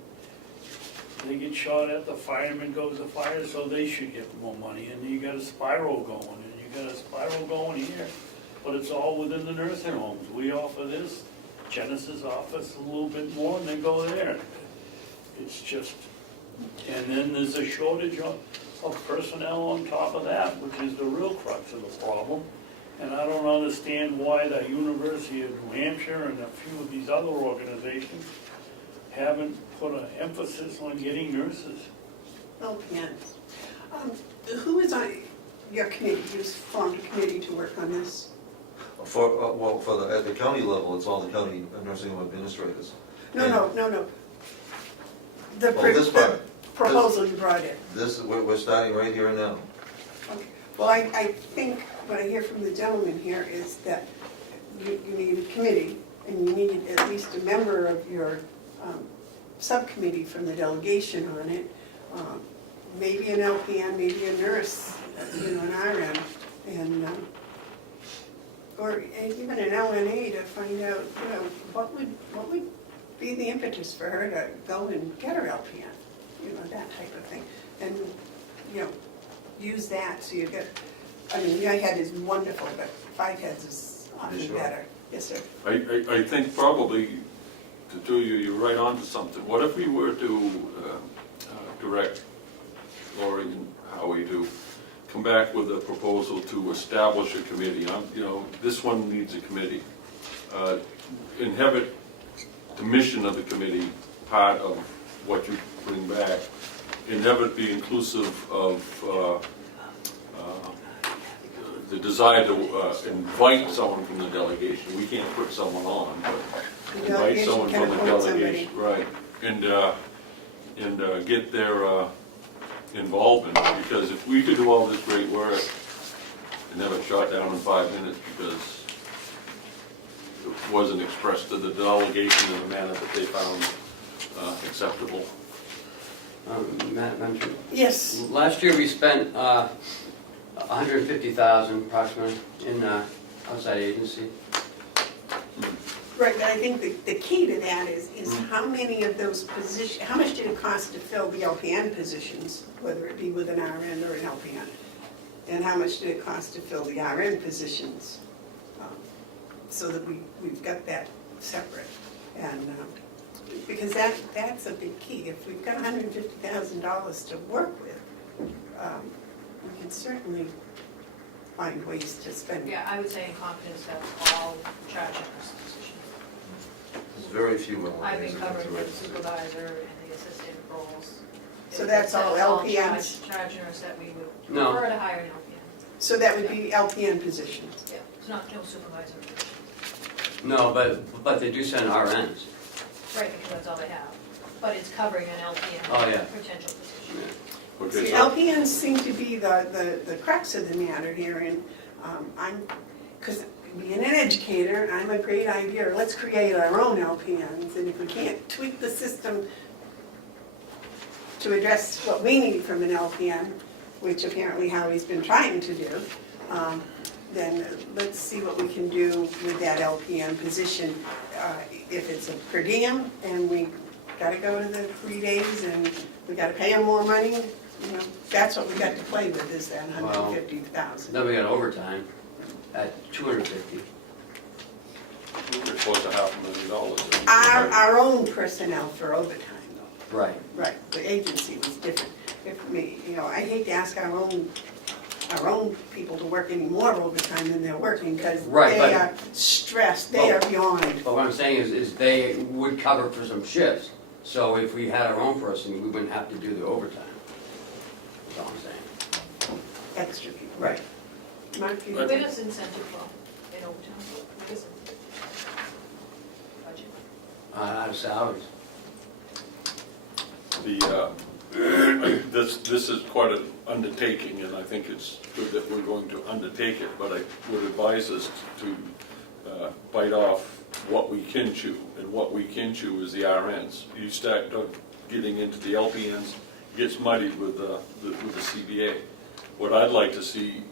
they get shot at, the fireman goes to fire, so they should get more money, and you got a spiral going, and you got a spiral going here, but it's all within the nursing homes. We offer this, Genesis offers a little bit more, and they go there. It's just, and then there's a shortage of personnel on top of that, which is the real crux of the problem. And I don't understand why the University of New Hampshire and a few of these other organizations haven't put an emphasis on getting nurses. LPNs. Who is on your committee? You've formed a committee to work on this? At the county level, it's all the county nursing home administrators. No. The this part. proposal you brought in. We're starting right here and now. Okay. Well, I think what I hear from the gentleman here is that you need a committee, and you need at least a member of your subcommittee from the delegation on it. Maybe an LPN, maybe a nurse, an RN, and or even an LNA to find out, what would be the impetus for her to go and get her LPN, that type of thing. And, use that so you get, your head is wonderful, but 5 heads is often Sure. better. Yes, sir. I think probably, to do you're right on to something. What if we were to direct Lori and Howie to come back with a proposal to establish a committee? This one needs a committee. And have it, the mission of the committee, part of what you bring back, and have it be inclusive of the desire to invite someone from the delegation. We can't put someone on, but The invite someone delegation from can the appoint delegation, right, and get their involvement, because if we could do all this great work and have it shot down in 5 minutes because it wasn't expressed to the delegation in a manner that they found acceptable. Madam Chair. Yes. Last year, we spent $150,000 approximately in outside agency. Right, but I think the key to that is how many of those positions, how much did it cost to fill the LPN positions, whether it be with an RN or an LPN? And how much did it cost to fill the RN positions? So that we've got that separate. And because that's a big key. If we've got $150,000 to work with, we can certainly find ways to spend it. Yeah, I would say in confidence that all charge nurse positions. There's very few I've been LNAs. covering the supervisor and the assistant roles. So that's all LPNs? Charge nurse that we would No. prefer to hire an LPN. So that would be LPN positions. Yeah, it's not, no supervisor position. No, but they do send RNs. Right, because that's all they have. But it's covering an LPN Oh, yeah. potential position. Okay, See, so, LPNs seem to be the crux of the matter here, and because being an educator, I'm a great idea, let's create our own LPNs, and if we can't tweak the system to address what we need from an LPN, which apparently Howie's been trying to do, then let's see what we can do with that LPN position. If it's a per diem, and we gotta go to the 3 days, and we gotta pay them more money, you know, that's what we got to play with, is that $150,000. Then we got overtime at $250. we're close to $500,000. Our own personnel for overtime, though. Right. Right, the agency was different. If me, you know, I hate to ask our own people to work any more overtime than they're working, because Right, they but- are stressed, they are beyond. But what I'm saying is they would cover for some shifts. So if we had our own person, we wouldn't have to do the overtime. That's all I'm saying. Extra people, right. Mark, you- Where does incentive fall in overtime? What is it? Budget. Out of salaries. This is quite an undertaking, and I think it's good that we're going to undertake it, but I would advise us to bite off what we can chew, and what we can chew is the RNs. You start getting into the LPNs, it gets muddied with the CBA. What I'd like to see,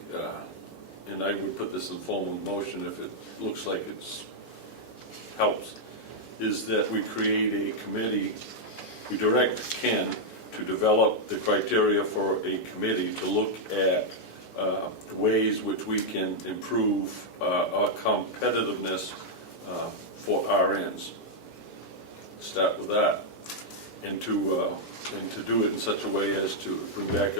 and I would put this in formal motion if it looks like it's helps, is that we create a committee, we direct Ken to develop the criteria for a committee to look at ways which we can improve our competitiveness for RNs. Start with that, and to do it in such a way as to bring back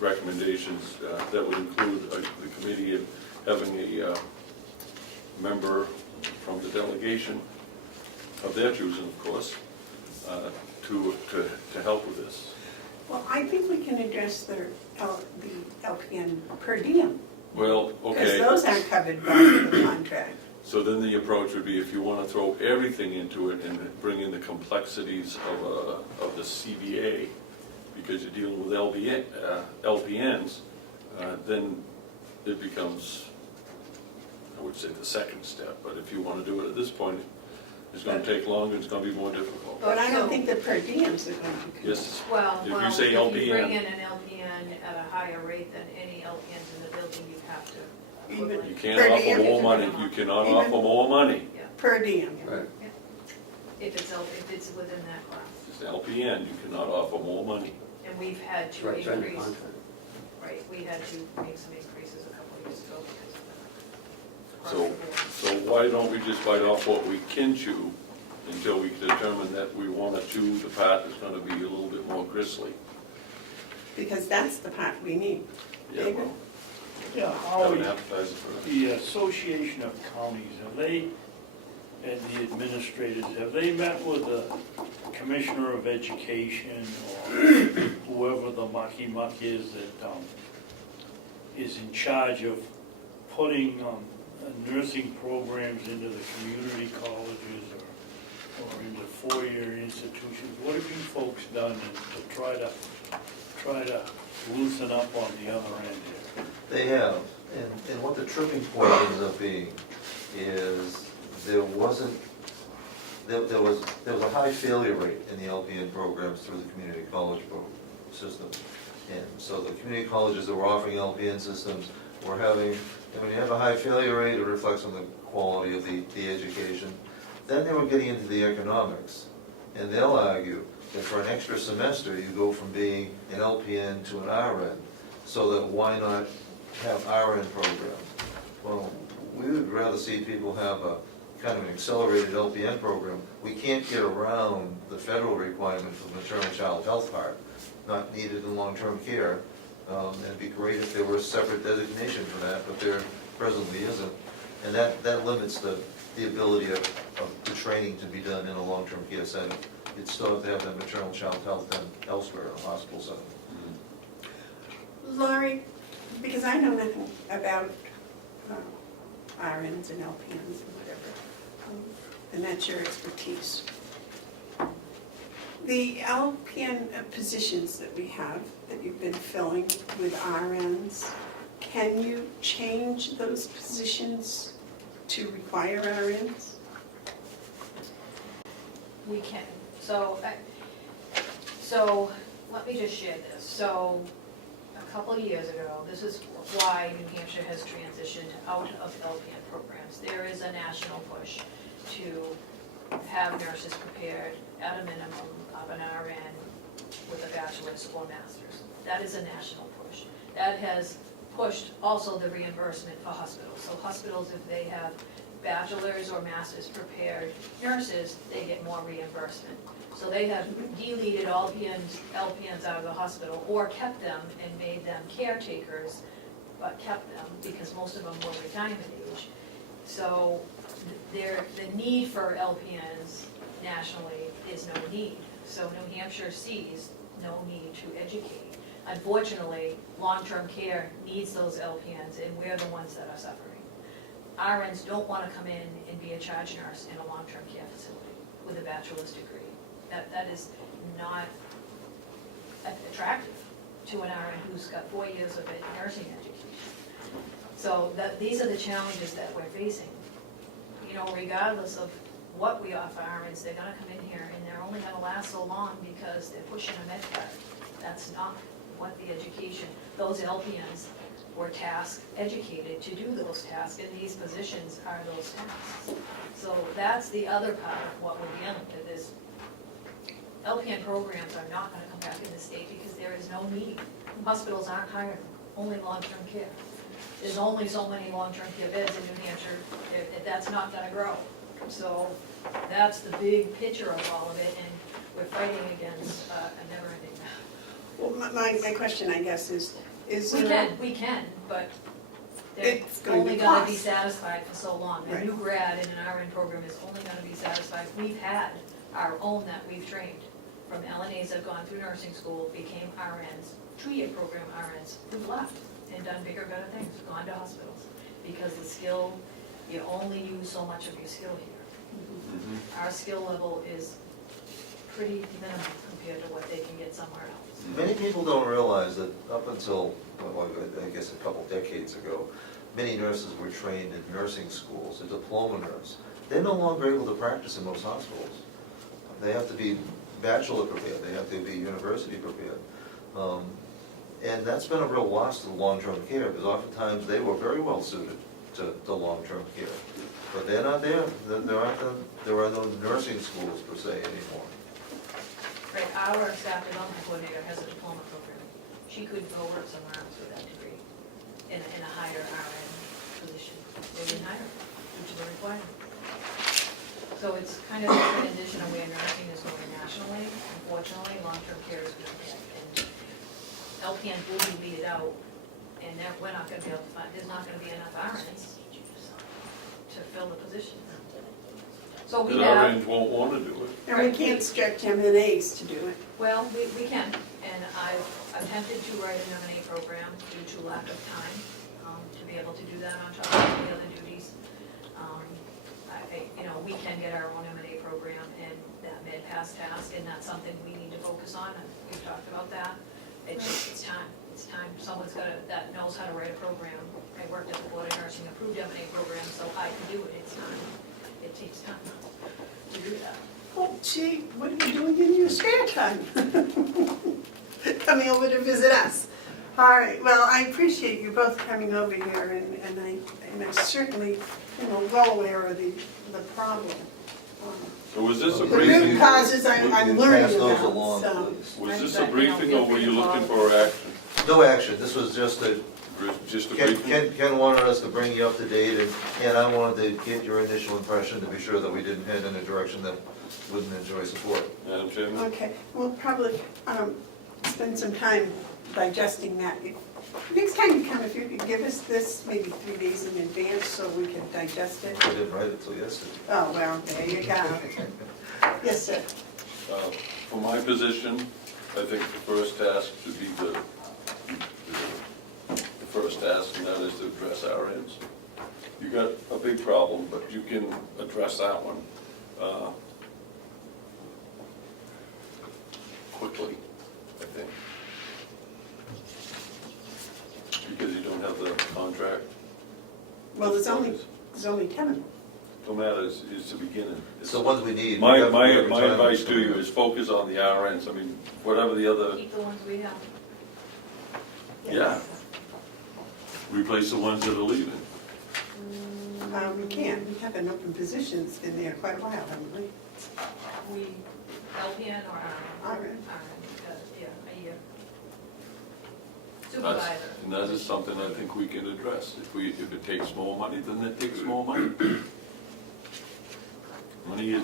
recommendations that would include the committee and having a member from the delegation of their choosing, of course, to help with this. Well, I think we can address the LPN per diem, Well, because okay, those aren't covered by the contract. so then the approach would be, if you want to throw everything into it and bring in the complexities of the CBA, because you're dealing with LPNs, then it becomes, I would say, the second step. But if you want to do it at this point, it's going to take longer, it's going to be more difficult. But I don't think the per diems are going to. Yes, Well, If you well, say if you LPN. bring in an LPN at a higher rate than any LPNs in the building, you have to. Even- equivalent. you can't Per offer diem? more money, you cannot Even- offer more money. Yeah, Per diem. Right. if it's within that class. It's LPN, you cannot offer more money. And we've had to Right, it's in the increase, contract. right, we had to make some increases a couple of years ago because of So, the across the board. so why don't we just bite off what we can chew until we determine that we want to chew the part that's going to be a little bit more gristly? Because that's the part we need. Yeah, David? well, Yeah, have Howie, an appetizer for that. the Association of Counties, have they, and the administrators, have they met with the Commissioner of Education or whoever the mucky-muck is that is in charge of putting nursing programs into the community colleges or into four-year institutions? What have you folks done to try to loosen up on the other end here? They have, and what the tripping point ends up being is there was a high failure rate in the LPN programs through the community college system. And so the community colleges that were offering LPN systems were having, and when you have a high failure rate, it reflects on the quality of the education. Then they were getting into the economics, and they'll argue that for an extra semester, you go from being an LPN to an RN, so that why not have RN programs? Well, we would rather see people have a kind of an accelerated LPN program. We can't get around the federal requirement for the maternal child health part, not needed in long-term care. It'd be great if there were a separate designation for that, but there presently isn't. And that limits the ability of the training to be done in a long-term care setting. You'd still have to have that maternal child health done elsewhere in a hospital setting. Laurie, because I know nothing about RNs and LPNs and whatever, and that's your expertise. The LPN positions that we have, that you've been filling with RNs, can you change those positions to require RNs? We can. So let me just share this. So a couple of years ago, this is why New Hampshire has transitioned out of LPN programs. There is a national push to have nurses prepared at a minimum of an RN with a bachelor's or master's. That is a national push. That has pushed also the reimbursement for hospitals. So hospitals, if they have bachelor's or master's prepared nurses, they get more reimbursement. So they have deleted all LPNs out of the hospital, or kept them and made them caretakers, but kept them because most of them were retirement age. So the need for LPNs nationally is no need. So New Hampshire sees no need to educate. Unfortunately, long-term care needs those LPNs, and we're the ones that are suffering. RNs don't want to come in and be a charge nurse in a long-term care facility with a bachelor's degree. That is not attractive to an RN who's got 4 years of nursing education. So these are the challenges that we're facing. You know, regardless of what we offer RNs, they're gonna come in here and they're only gonna last so long because they're pushing a med card. That's not what the education, those LPNs were educated to do those tasks, and these positions are those tasks. So that's the other part of what we're dealing with is LPN programs are not gonna come back in the state because there is no need. Hospitals aren't hiring, only long-term care. There's only so many long-term care beds in New Hampshire, that's not gonna grow. So that's the big picture of all of it, and we're fighting against a never-ending battle. Well, my question, I guess, is We can, but they're It's going to only gonna be cost. satisfied for so long. A Right. new grad in an RN program is only gonna be satisfied. We've had our own that we've trained from LNAs that have gone through nursing school, became RNs, 2-year program RNs, who've left and done bigger, better things, gone to hospitals. Because the skill, you only use so much of your skill here. Our skill level is pretty minimal compared to what they can get somewhere else. Many people don't realize that up until, well, I guess a couple decades ago, many nurses were trained in nursing schools, a diploma nurse. They're no longer able to practice in most hospitals. They have to be bachelor prepared, they have to be university prepared. And that's been a real loss to long-term care, because oftentimes they were very well suited to long-term care. But they're not there. There are no nursing schools per se anymore. Right, our staff development coordinator has a diploma program. She could go work somewhere else with that degree in a higher RN position. They didn't hire her due to the requirement. So it's kind of a transition of where nursing is going nationally. Unfortunately, long-term care is going to and LPN will be weeded out, and we're not going to be able to find, there's not going to be enough RNs to fill the positions. So we The have. RNs won't want to do it. And we can't stretch M&As to do it. Well, we can, and I've attempted to write an M&A program due to lack of time, to be able to do that on top of the other duties. We can get our own M&A program and that med-pass task, and that's something we need to focus on, and we've talked about that. It's time, someone's that knows how to write a program. I worked at the Board of Nursing approved M&A program, so I can do it, it's time, it takes time to do that. Oh, gee, what are you doing in your spare time? Coming over to visit us. All right, well, I appreciate you both coming over here, and I certainly, well aware of the problem. So was this a The root briefing? causes I'm Pass learning those about, along, so. please. Was this a briefing, or were you looking for action? No action, this was just Just a Ken, briefing? Ken wanted us to bring you up to date, and I wanted to get your initial impression to be sure that we didn't head in a direction that wouldn't enjoy support. Madam Chairman? Okay, we'll probably spend some time digesting that. Next time you come, if you could give us this maybe 3 days in advance so we can digest it. I didn't write it till yesterday. Oh, well, there you go. Yes, sir. For my position, I think the first task should be the first task, and that is to address RNs. You got a big problem, but you can address that one. Well, there's only 10. No matter, it's the beginning. It's- So what do we need? My We have my retirement advice to you coming is focus on the RNs, I mean, whatever the other, Keep the ones we have. yeah. Replace the ones that are leaving. We can't, we haven't open positions in there quite a while, haven't we? We, LPN or RN? RN. Yeah, a year. That's- Supervisor. And that is something I think we can address. If it takes more money, then it takes more money. Money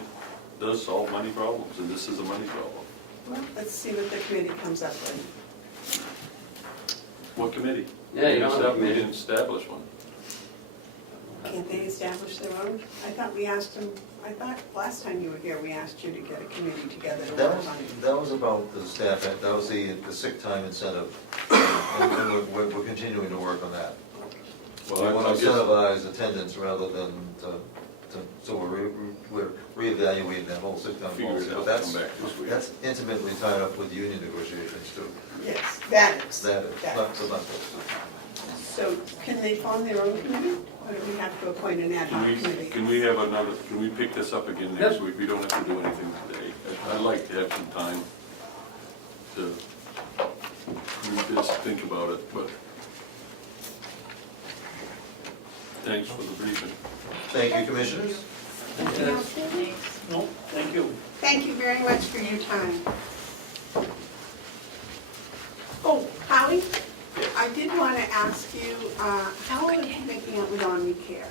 does solve money problems, and this is a money problem. Well, let's see what the committee comes up with. What committee? Yeah, you don't have a We committee. didn't establish one. Can't they establish their own? I thought we asked them, I thought last time you were here, we asked you to get a committee together to That work was, on it. that was about the staff, that was the sick time incentive. And we're continuing to work on that. We Well, want I to guess, incentivize attendance rather than so we're reevaluating that whole sick time figure policy. it But out, that's, come back this week. that's intimately tied up with union negotiations too. Yes, that is. That is, That not, is. so not this. So can they form their own committee? Or do we have to appoint an ad hoc committee? Can we have another, can we pick this up again next Yep. week? We don't have to do anything today. I'd like to have some time to read this, think about it, but thanks for the briefing. Thank you, commissioners. Anything else, David? Thanks. No, thank you. Thank you very much for your time. Oh, Howie, I did want to ask you, how are you making out with Omnicare?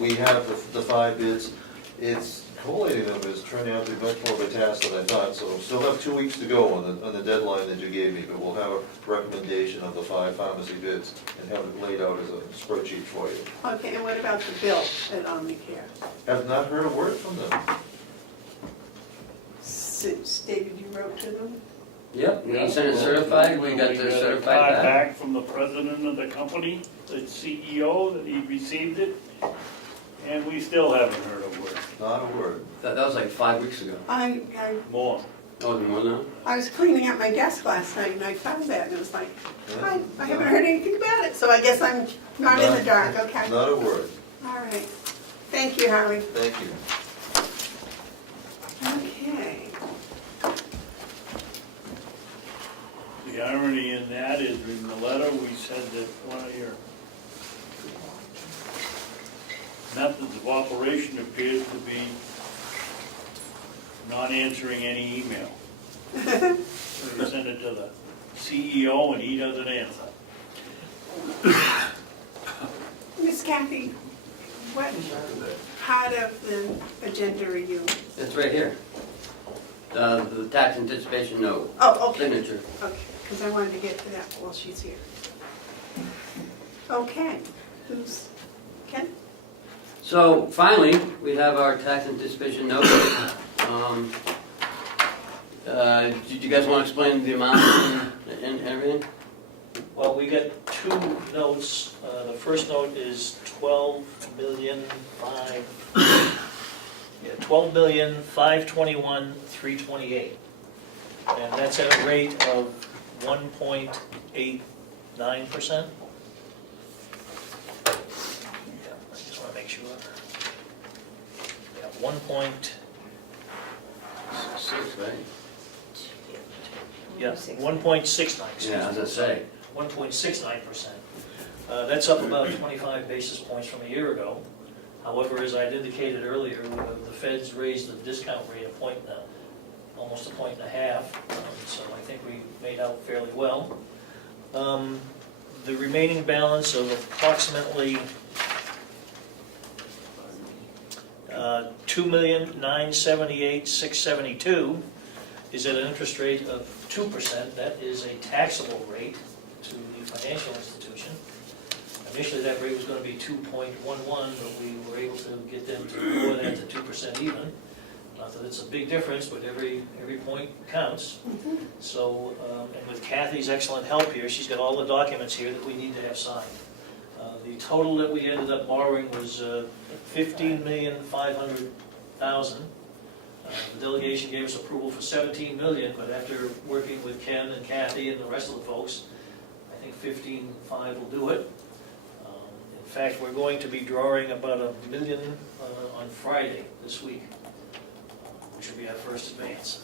We have the 5 bids. It's collating them is turning out to be much more of a task than I thought, so we still have 2 weeks to go on the deadline that you gave me, but we'll have a recommendation of the 5 pharmacy bids and have it laid out as a spreadsheet for you. Okay, and what about the bill at Omnicare? Have not heard a word from them. David, you wrote to them? Yep, we sent it certified, we got the a certified card back. back from the president of the company, the CEO, that he received it, and we still haven't heard a word. Not a word. That was like 5 weeks ago. More. Oh, is it more now? I was cleaning up my desk last night and I found that and it was like, I haven't heard anything about it, so I guess I'm not in the dark, okay? Not a word. All right. Thank you, Howie. Thank you. Okay. The irony in that is, in the letter, we said that one of your methods of operation appears to be not answering any email. So you send it to the CEO and he doesn't answer. Miss Kathy, what part of the agenda are you? It's right here. The tax anticipation note, Oh, okay. signature. Okay, because I wanted to get to that while she's here. Okay, who's, Ken? So finally, we have our tax anticipation note. Did you guys want to explain the amount and everything? Well, we get 2 notes. The first note is 12,521,328, and that's at a rate of 1.89%. Yeah, I just want to make sure. Yeah, 6, right? 1.69. Yeah, as I say. 1.69%. That's up about 25 basis points from a year ago. However, as I'd indicated earlier, the Feds raised the discount rate a point now, almost 1.5 points. So I think we made out fairly well. The remaining balance of approximately $2,978,672 is at an interest rate of 2%. That is a taxable rate to the financial institution. Initially, that rate was going to be 2.11, but we were able to get them to lower that to 2% even. Not that it's a big difference, but every point counts. So, and with Kathy's excellent help here, she's got all the documents here that we need to have signed. The total that we ended up borrowing was $15,500,000. The delegation gave us approval for $17 million, but after working with Ken and Kathy and the rest of the folks, I think 15.5 will do it. In In fact, we're going to be drawing about $1 million on Friday this week, which will be our first advance.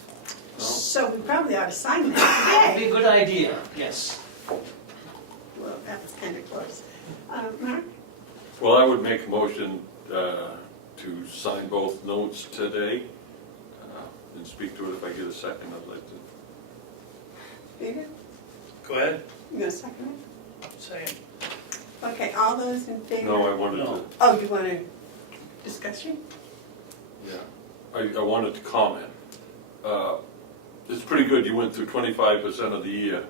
So we probably ought to sign Would that be a today. good idea, yes. Well, that was kind of close. Mark? Well, I would make a motion to sign both notes today and speak to it if I get a second. I'd like to. Peter? Go ahead. You gonna second Say it. it? Okay, all those in favor? No, I wanted No. to, Oh, you want to discussion? yeah, I wanted to comment. It's pretty good you went through 25% of the year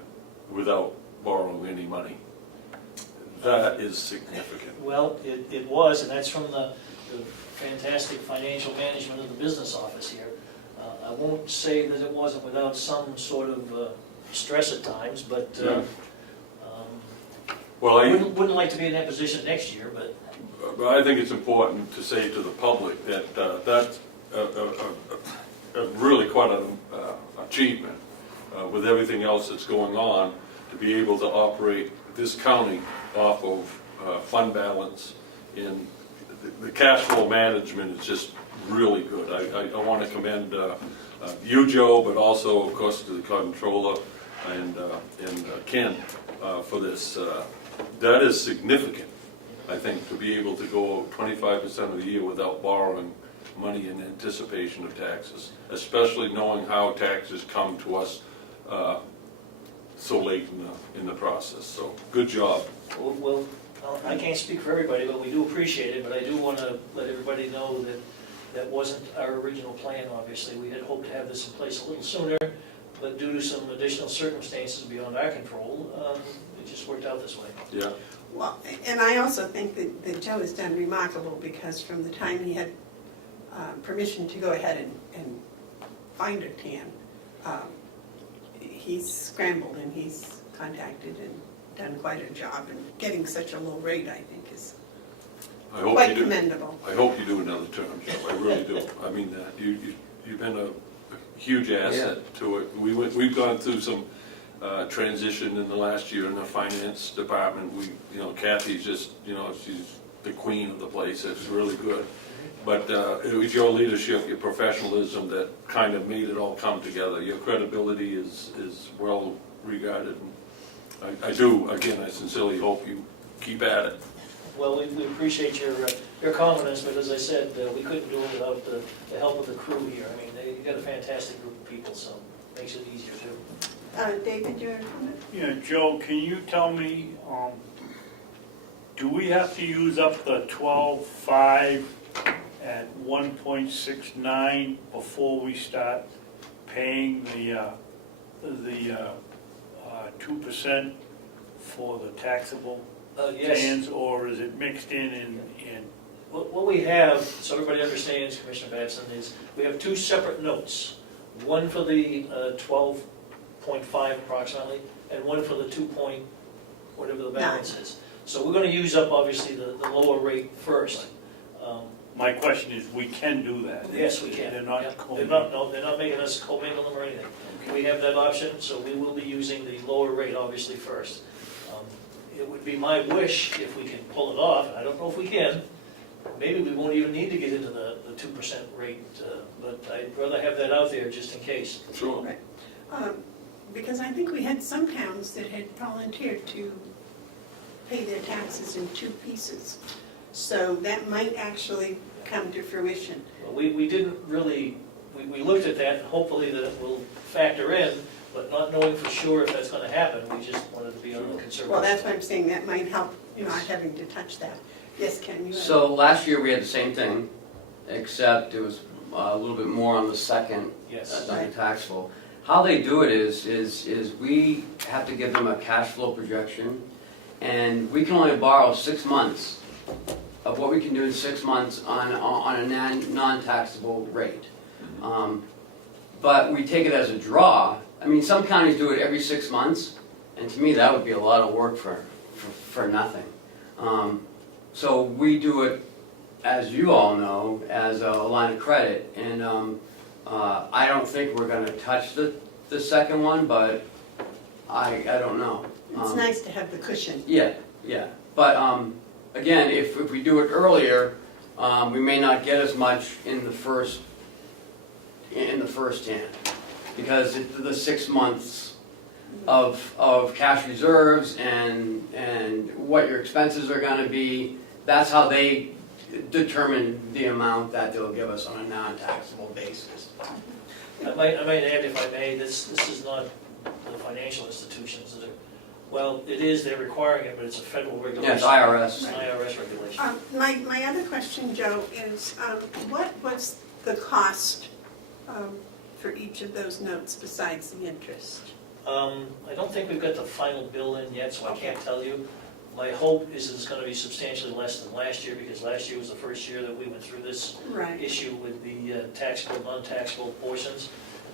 without borrowing any money. That is significant. Well, it was, and that's from the fantastic financial management of the business office here. I won't say that it wasn't without some sort of stress at times, but Yeah. Well, wouldn't like to be in that position next year, but But I think it's important to say to the public that that's really quite an achievement with everything else that's going on, to be able to operate this county off of fund balance. And the cash flow management is just really good. I want to commend you, Joe, but also, of course, to the comptroller and Ken for this. That is significant, I think, to be able to go 25% of the year without borrowing money in anticipation of taxes, especially knowing how taxes come to us so late in the process. So, good job. well, I can't speak for everybody, but we do appreciate it, but I do want to let everybody know that that wasn't our original plan, obviously. We had hoped to have this in place a little sooner, but due to some additional circumstances beyond our control, it just worked out this way. Yeah. Well, and I also think that Joe has done remarkable, because from the time he had permission to go ahead and find a tan, he's scrambled and he's contacted and done quite a job, and getting such a low rate, I think, is I hope quite you do. commendable. I hope you do another term, Joe. I really do. I mean that. You've been a huge asset to it. We've gone through some transition in the last year in the finance department. Kathy's just, she's the queen of the place. It's really good. But it was your leadership, your professionalism that kind of made it all come together. Your credibility is well regarded. I do, again, I sincerely hope you keep at it. Well, we appreciate your confidence, but as I said, we couldn't do it without the help of the crew here. I mean, you've got a fantastic group of people, so it makes it easier too. David, you have a comment? Yeah, Joe, can you tell me, do we have to use up the 12.5 at 1.69 before we start paying the 2% for the taxable Yes. tans, or is it mixed in and What we have, so everybody understands, Commissioner Babson, is we have two separate notes. One for the 12.5 approximately, and one for the 2 point, whatever the balance is. So we're going to use up, obviously, the lower rate first. my question is, we can do that? Yes, we can. They're not Yeah. co-mingled. No, they're not making us commingle them or anything. We have that option, so we will be using the lower rate, obviously, first. It would be my wish if we can pull it off, and I don't know if we can. Maybe we won't even need to get into the 2% rate, but I'd rather have that out there just in case. Sure. Because I think we had some towns that had volunteered to pay their taxes in two pieces. So that might actually come to fruition. But we didn't really, we looked at that, and hopefully that it will factor in, but not knowing for sure if that's going to happen, we just wanted to be on the conservative. Well, that's what I'm saying, that might help, not having to touch that. Yes, Ken, you have? So last year we had the same thing, except it was a little bit more on the second, Yes. than the taxable. How they do it is we have to give them a cash flow projection, and we can only borrow 6 months of what we can do in 6 months on a non-taxable rate. But we take it as a draw. I mean, some counties do it every 6 months, and to me that would be a lot of work for nothing. So we do it, as you all know, as a line of credit, and I don't think we're going to touch the second one, but I don't know. It's nice to have the cushion. Yeah, but again, if we do it earlier, we may not get as much in the first hand. Because the 6 months of cash reserves and what your expenses are gonna be, that's how they determine the amount that they'll give us on a non-taxable basis. I might add, if I may, this is not the financial institutions that are, well, it is, they're requiring it, but it's a federal regulation. Yes, IRS. It's an IRS regulation. My other question, Joe, is what's the cost for each of those notes besides the interest? I don't think we've got the final bill in yet, so I can't tell you. My hope is that it's gonna be substantially less than last year, because last year was the first year that we went through this Right. issue with the taxable, non-taxable portions.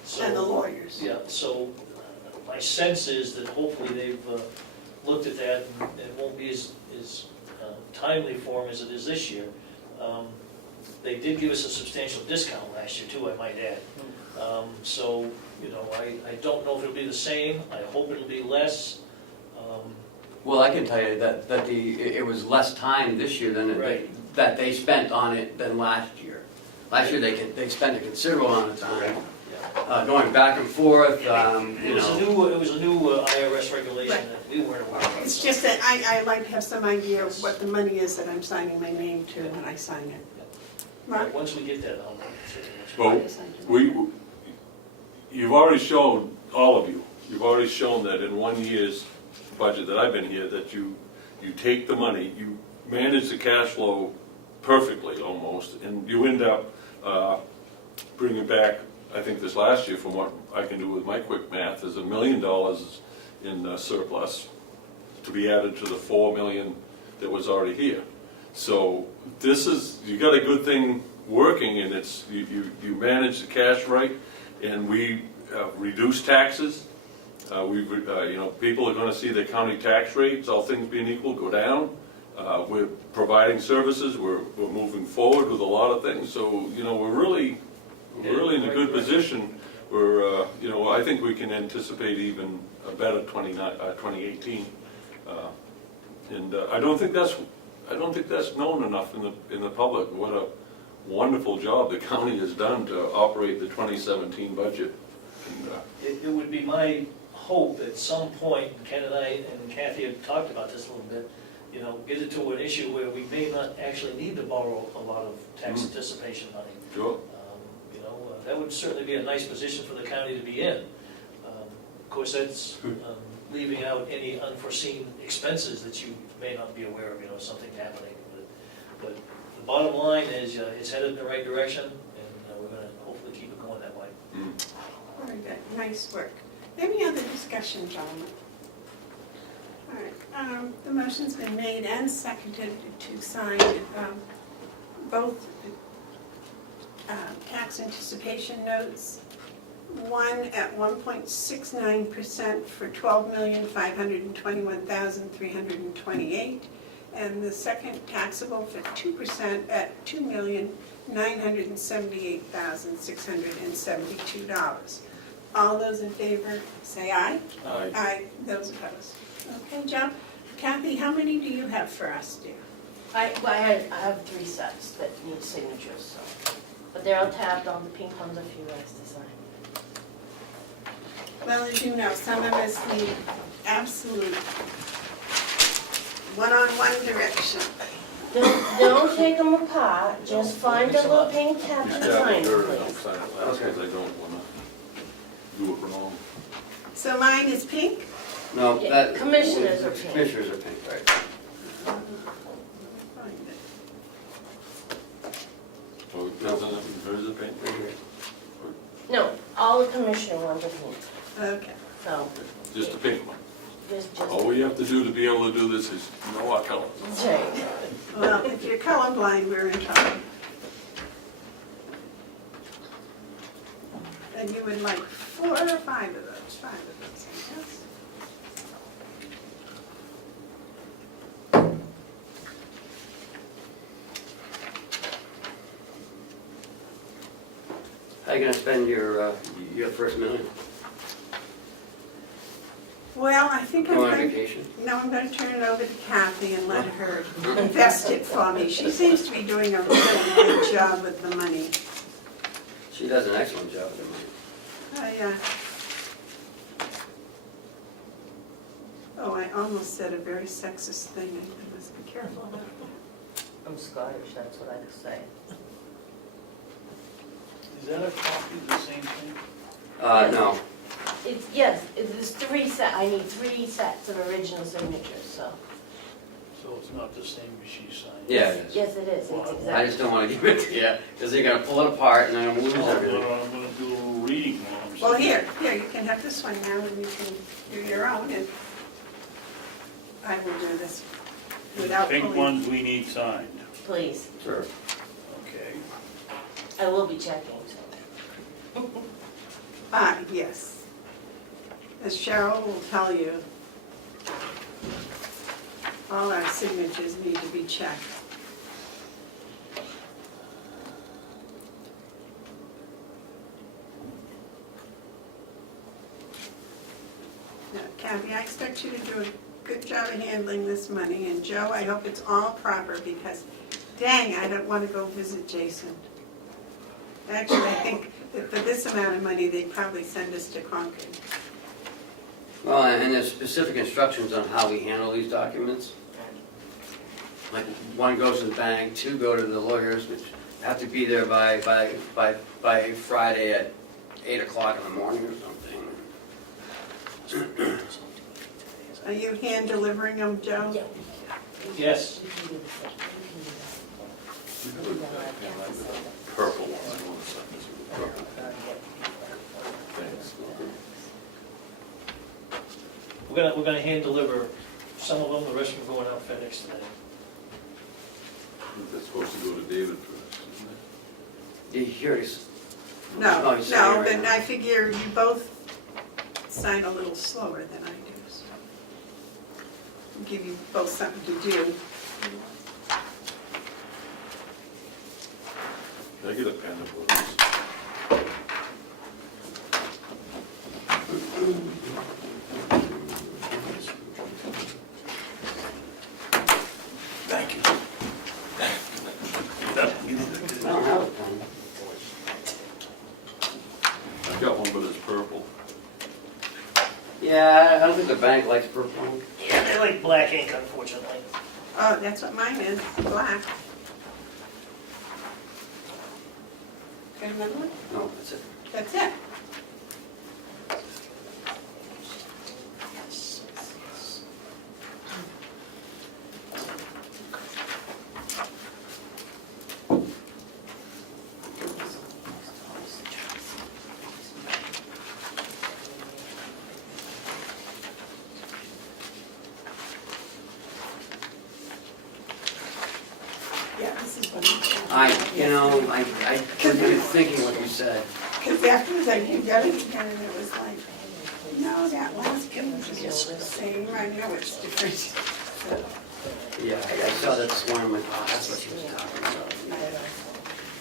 So, And the lawyers. yeah, so my sense is that hopefully they've looked at that, and it won't be as timely for them as it is this year. They did give us a substantial discount last year too, I might add. So, you know, I don't know if it'll be the same, I hope it'll be less. Well, I can tell you that it was less time this year than Right. that they spent on it than last year. Last year, they spent a considerable amount of time going back and forth, It was a new IRS regulation Right. that we weren't aware of. It's just that I like to have some idea of what the money is that I'm signing my name to when I sign it. Mark? Once we get that, I'll Well, you've already shown, all of you, you've already shown that in 1 year's budget that I've been here, that you take the money, you manage the cash flow perfectly almost, and you end up bringing back, I think this last year, from what I can do with my quick math, is $1 million in surplus to be added to the 4 million that was already here. So this is, you got a good thing working, and it's, you manage the cash right, and we reduce taxes. People are gonna see the county tax rates, all things being equal, go down. We're providing services, we're moving forward with a lot of things, so, we're really in a good position. We're, I think we can anticipate even a better 2018. And I don't think that's known enough in the public, what a wonderful job the county has done to operate the 2017 budget. And, It would be my hope at some point, Ken and I and Kathy have talked about this a little bit, get it to an issue where we may not actually need to borrow a lot of tax anticipation money. Sure. That would certainly be a nice position for the county to be in. Of course, that's leaving out any unforeseen expenses that you may not be aware of, something happening. But the bottom line is, it's headed in the right direction, and we're going to hopefully keep it going that way. Very good, nice work. Any other discussion, gentlemen? All right, the motion's been made and seconded to sign both tax anticipation notes. One at 1.69% for $12,521,328, and the second taxable for 2% at $2,978,672. All those in favor say aye. Aye. Aye. Those opposed. Okay, Joe. Kathy, how many do you have for us, dear? I have 3 sets that need signatures, so. But they're all tabbed on the pink ones if you guys decide. Well, as you know, some of us need absolute one-on-one direction. Don't take them apart, just find the little pink tabs and sign them, please. Sign it last, because I don't wanna do it wrong. So mine is pink? No, Yeah, that. commissioners are pink. Commissioners are pink, right. So it doesn't, there's a paint right here. No, all the commissioner ones are pink, Okay. so Just the pink one. there's just. All we have to do to be able to do this is know our color. That's right. Well, if you're colorblind, we're in trouble. And you would like 4 or 5 of those? 5 of those, I guess. How are you gonna spend your first million? Well, I think I'm Going on going, vacation? no, I'm gonna turn it over to Kathy and let her invest it for me. She seems to be doing a really good job with the money. She does an excellent job with the money. I almost said a very sexist thing. I must be careful about that. I'm Scottish, that's what I say. Is that a copy of the same thing? No, It's, yes, there's I need 3 sets of original signatures, so. So it's not the same as she signed? yeah, it is. Yes, it is, it's Well, exactly. I just don't wanna give it to you, because they're gonna pull it apart and then I'm gonna lose everything. I'm gonna do a little reading while I'm Well, sitting here, you can have this one now and you can do your own and I will do this without Pink pulling. ones we need signed. Please, Sure. Okay. I will be checking, so. Yes. As Cheryl will tell you, all our signatures need to be checked. Now, Kathy, I expect you to do a good job of handling this money, and Joe, I hope it's all proper, because dang, I don't want to go visit Jason. Actually, I think that for this amount of money, they'd probably send us to Concord. Well, and there's specific instructions on how we handle these documents. Like, 1 goes to the bank, 2 go to the lawyers, which have to be there by Friday at 8 o'clock in the morning or something. Are you hand delivering them, Joe? Yeah. Yes. Purple one, I want to sign this with purple. Thanks. We're gonna hand deliver some of them, the rest of them going out FedEx today. That's supposed to go to David first, isn't it? Yeah, here it is. No, Oh, he's saying it no, right then now. I figure you both sign a little slower than I do, so. I'll give you both something to do. Can I get a pen and put this? Thank you. I don't have a pen. I've got one, but it's purple. Yeah, I don't think the bank likes purple. Yeah, they like black ink, unfortunately. Oh, that's what mine is, black. Got another one? No, that's it. That's it. Yeah, this is what I'm I couldn't even thinking what you said. because afterwards I got it again and it was like, no, that last one was just the same, I know it's different. So, Yeah, I saw that this morning, I'm like, oh, that's what she was talking about.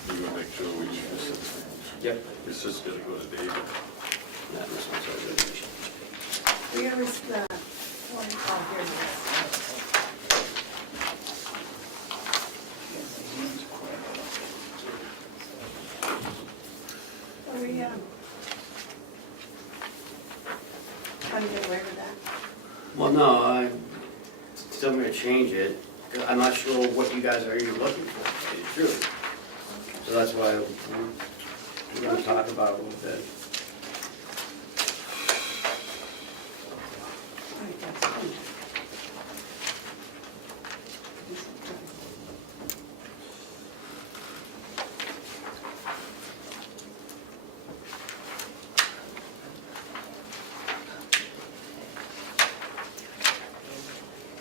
We're gonna make sure we use this. Yep. It's just gonna go to David. Yeah, this one's so good. where is the, oh, here it is. Oh, yeah. How do you get away with that? Well, no, I'm still gonna change it. 'Cause I'm not sure what you guys are even looking for, to tell you the truth. So that's why we're gonna talk about it a little bit. Right, that's good.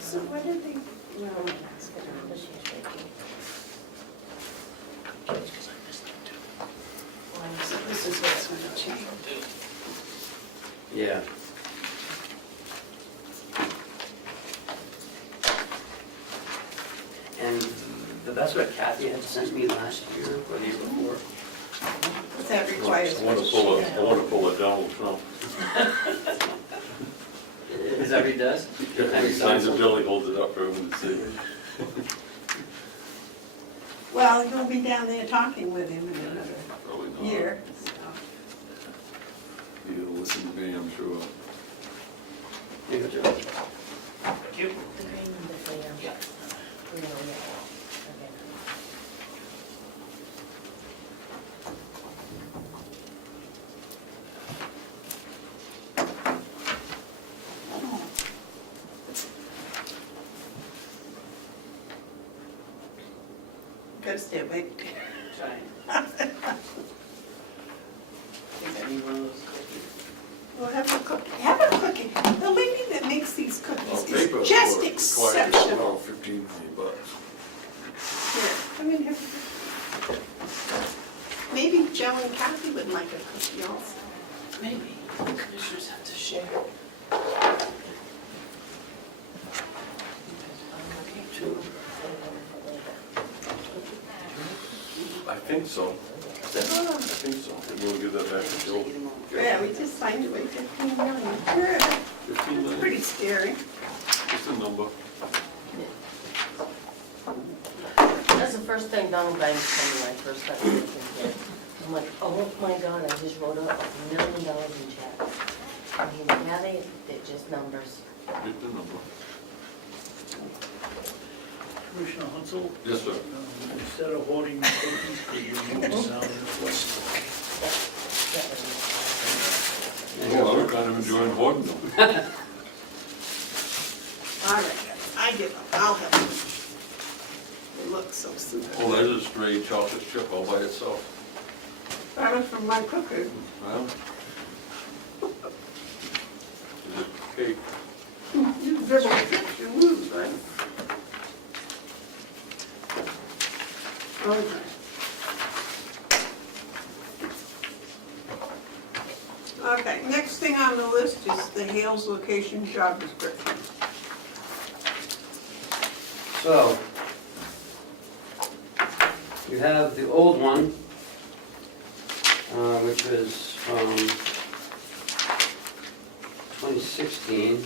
So what did they, well, so this is what's gonna change. Yeah. And that's what Kathy had sent me last year, or the year before. That requires. I wanna pull a Donald Trump. he does. He signs a bill, he holds it up for everyone to see. Well, you'll be down there talking with him in another Probably not. year, so. He'll listen to me, I'm sure. Here you go, Joe. Thank you. The green and the clear. Yeah. Green, yeah. Gotta stay awake. Trying. Think I need one of those cookies. Well, have a cookie, have a cookie. The lady that makes these Well, cookies paper is just required exceptional. about 15, $20. Here, come in here. Maybe Joe and Kathy would like a cookie also. Maybe. The commissioners have to share. I think so. I think so. We'll give that back to Joe. Yeah, we just signed away 15 million. Yeah, 15 it's million, pretty scary. just a number. That's the first thing Donald Banks told me when I first started working here. I'm like, oh my God, I just wrote up $1 million in checks. I mean, now they're just numbers. Just a number. Commissioner Hounsell, Yes, sir. instead of hoarding cookies, could you move the sound and voice? Well, I'm kind of enjoying hoarding them. All right, guys, I give up. I'll have them. They look so super. Oh, that is a stray chocolate chip all by itself. That was from my cooker. Well, is it cake? You dribble chips, you lose, right? Okay. Okay, next thing on the list is the Hales location job description. So, you have the old one, which was from 2016,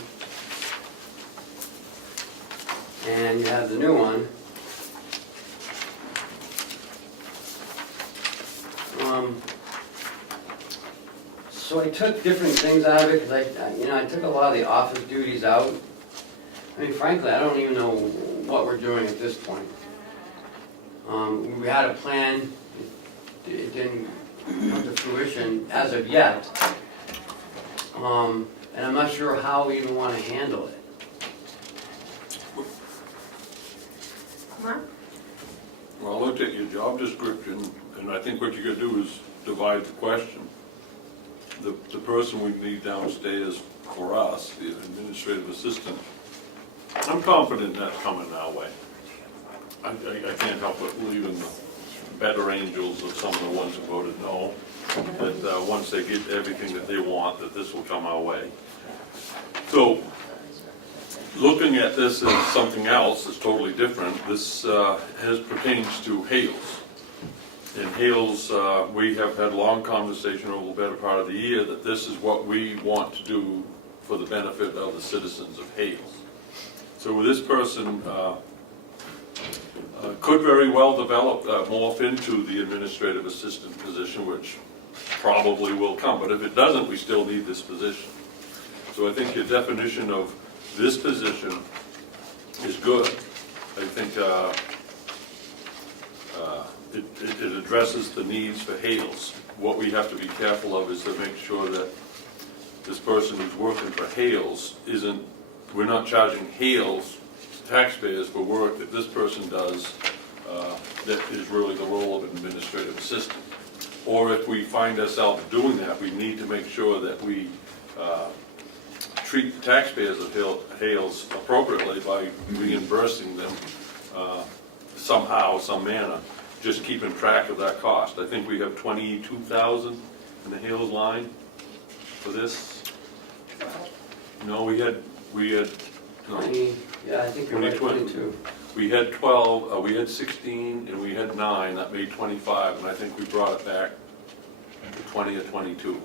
and you have the new one. So I took different things out of it, because I took a lot of the office duties out. I mean, frankly, I don't even know what we're doing at this point. We had a plan, it didn't come to fruition as of yet. And I'm not sure how we even want to handle it. Mark? Well, I looked at your job description, and I think what you could do is divide the question. The person we need downstairs for us, the administrative assistant, I'm confident that's coming our way. I can't help but believe in the better angels of some of the ones who voted no, that once they get everything that they want, that this will come our way. So, looking at this as something else that's totally different, this pertains to Hales. In Hales, we have had long conversation over the better part of the year that this is what we want to do for the benefit of the citizens of Hales. So this person could very well develop, morph into the administrative assistant position, which probably will come. But if it doesn't, we still need this position. So I think your definition of this position is good. I think it addresses the needs for Hales. What we have to be careful of is to make sure that this person who's working for Hales isn't, we're not charging Hales taxpayers for work that this person does that is really the role of an administrative assistant. Or if we find ourselves doing that, we need to make sure that we treat the taxpayers of Hales appropriately by reimbursing them somehow, some manner, just keeping track of that cost. I think we have 22,000 in the Hales line for this. No, we had no. 20, yeah, I think you're right, 20, 22. We had 12, we had 16, and we had 9, that made 25, and I think we brought it back to 20 or 22.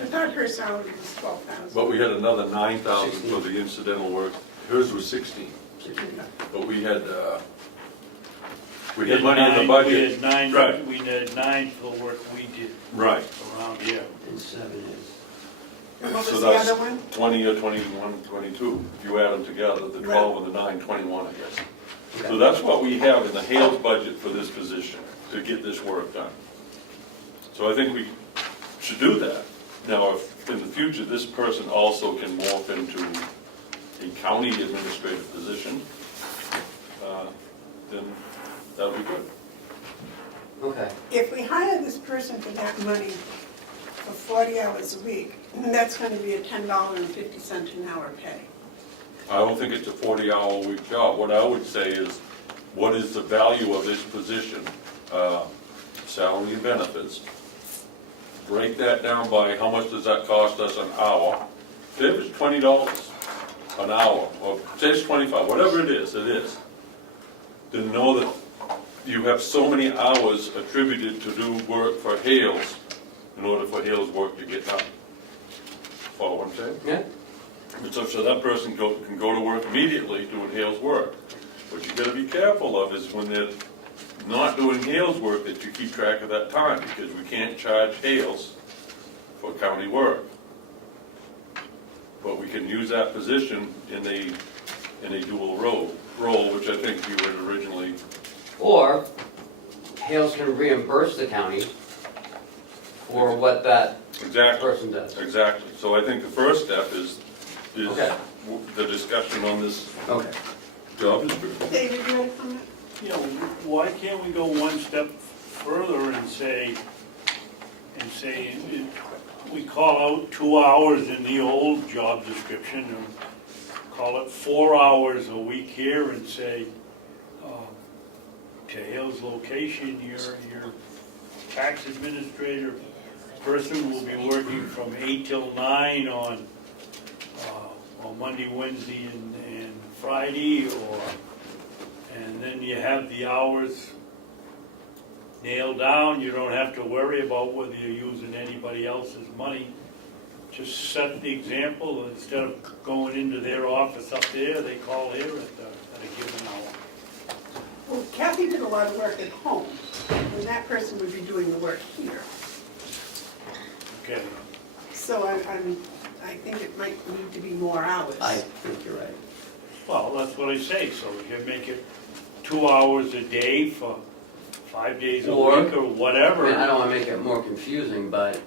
I thought her salary was 12,000. But we had another 9,000 for the incidental work. Hers was 16. But we had money in the budget. Right. We had 9 for the work we did Right. around here. And 7 is. And what So was the that's other one? 20 or 21, 22. If you add them together, the 12 and the 9, 21, I guess. So Okay. that's what we have in the Hales budget for this position, to get this work done. So I think we should do that. Now, if in the future, this person also can morph into a county administrative position, then that would be good. Okay. If we hire this person for that money for 40 hours a week, that's going to be a $10.50 an hour pay. I don't think it's a 40-hour-a-week job. What I would say is, what is the value of this position? Salary and benefits. Break that down by how much does that cost us an hour. Say if it's $20 an hour, or say it's 25, whatever it is, then know that you have so many hours attributed to do work for Hales in order for Hales work to get done. Follow what I'm saying? Yeah. And so that person can go to work immediately doing Hales work. What you gotta be careful of is when they're not doing Hales work, that you keep track of that time, because we can't charge Hales for county work. But we can use that position in a dual role, which I think you had originally. Or Hales can reimburse the county for what that Exactly. person does. Exactly. So I think the first step is Okay. the discussion on this Okay. David, job description. you had a comment? You know, why can't we go one step further and say, we call out 2 hours in the old job description, and call it 4 hours a week here, and say, to Hale's location, your tax administrator person will be working from 8 till 9 on Monday, Wednesday, and Friday, and then you have the hours nailed down. You don't have to worry about whether you're using anybody else's money. Just set the example. Instead of going into their office up there, they call here at a given hour. Well, Kathy did a lot of work at home, and that person would be doing the work here. Okay. So I think it might need to be more hours. I think you're right. Well, that's what I say. So you can make it 2 hours a day for 5 days a Or- week or I whatever. mean, I don't want to make it more confusing, but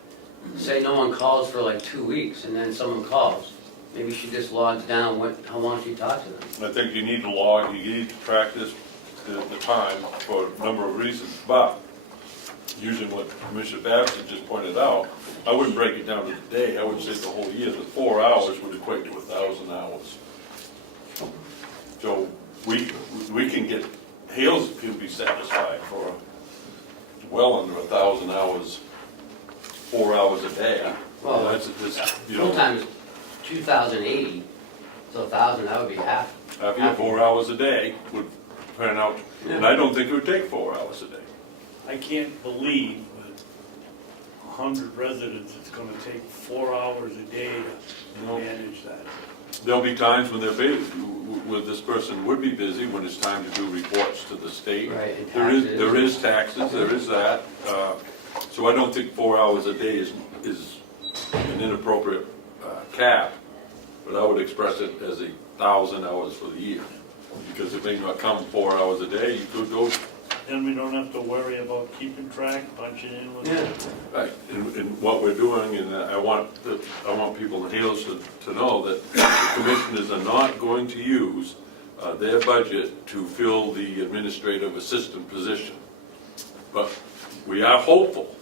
say no one calls for like 2 weeks, and then someone calls. Maybe she just logs down how long she talked to them. I think you need to log, you need to track this, the time, for a number of reasons, but using what Commissioner Babson just pointed out, I wouldn't break it down to the day, I would say the whole year. The 4 hours would equate to 1,000 hours. So we can get, Hales can be satisfied for well under 1,000 hours, 4 hours a day. Well, That's, you know, Full-time is 2,080, so 1,000, that would be half. having 4 hours a day would pan out, and I don't think it would take 4 hours a day. I can't believe with 100 residents, it's gonna take 4 hours a day to No. manage that. There'll be times when they're busy, where this person would be busy, when it's time to do reports to the state. Right, and There is taxes, there is that. So I don't think 4 hours a day is an inappropriate cap, but I would express it as 1,000 hours for the year. Because if they not come 4 hours a day, you could go. Then we don't have to worry about keeping track, punching in with Yeah. it. Right, and what we're doing, and I want people in Hales to know that the commissioners are not going to use their budget to fill the administrative assistant position. But we are hopeful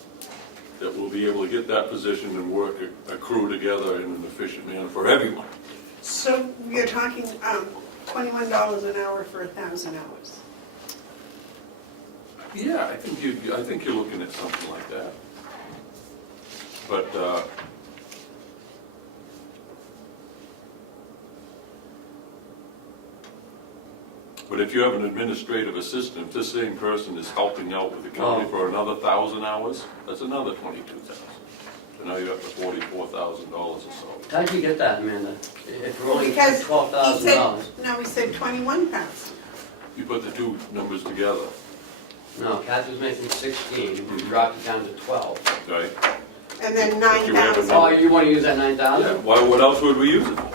that we'll be able to get that position and work a crew together in an efficient manner for everyone. So you're talking $21 an hour for 1,000 hours. Yeah, I think you're looking at something like that. But if you have an administrative assistant, if this same person is helping out with the county for another 1,000 hours, that's another 22,000. and now you're up to $44,000 or so. How'd you get that, Amanda? If we're only Because $12,000? No, we said 21,000. You put the two numbers together, No, Kathy was making 16, we dropped it down to 12. right? And then But you have 9,000. Oh, you want to use that Yeah, 9,000? what else would we use it for?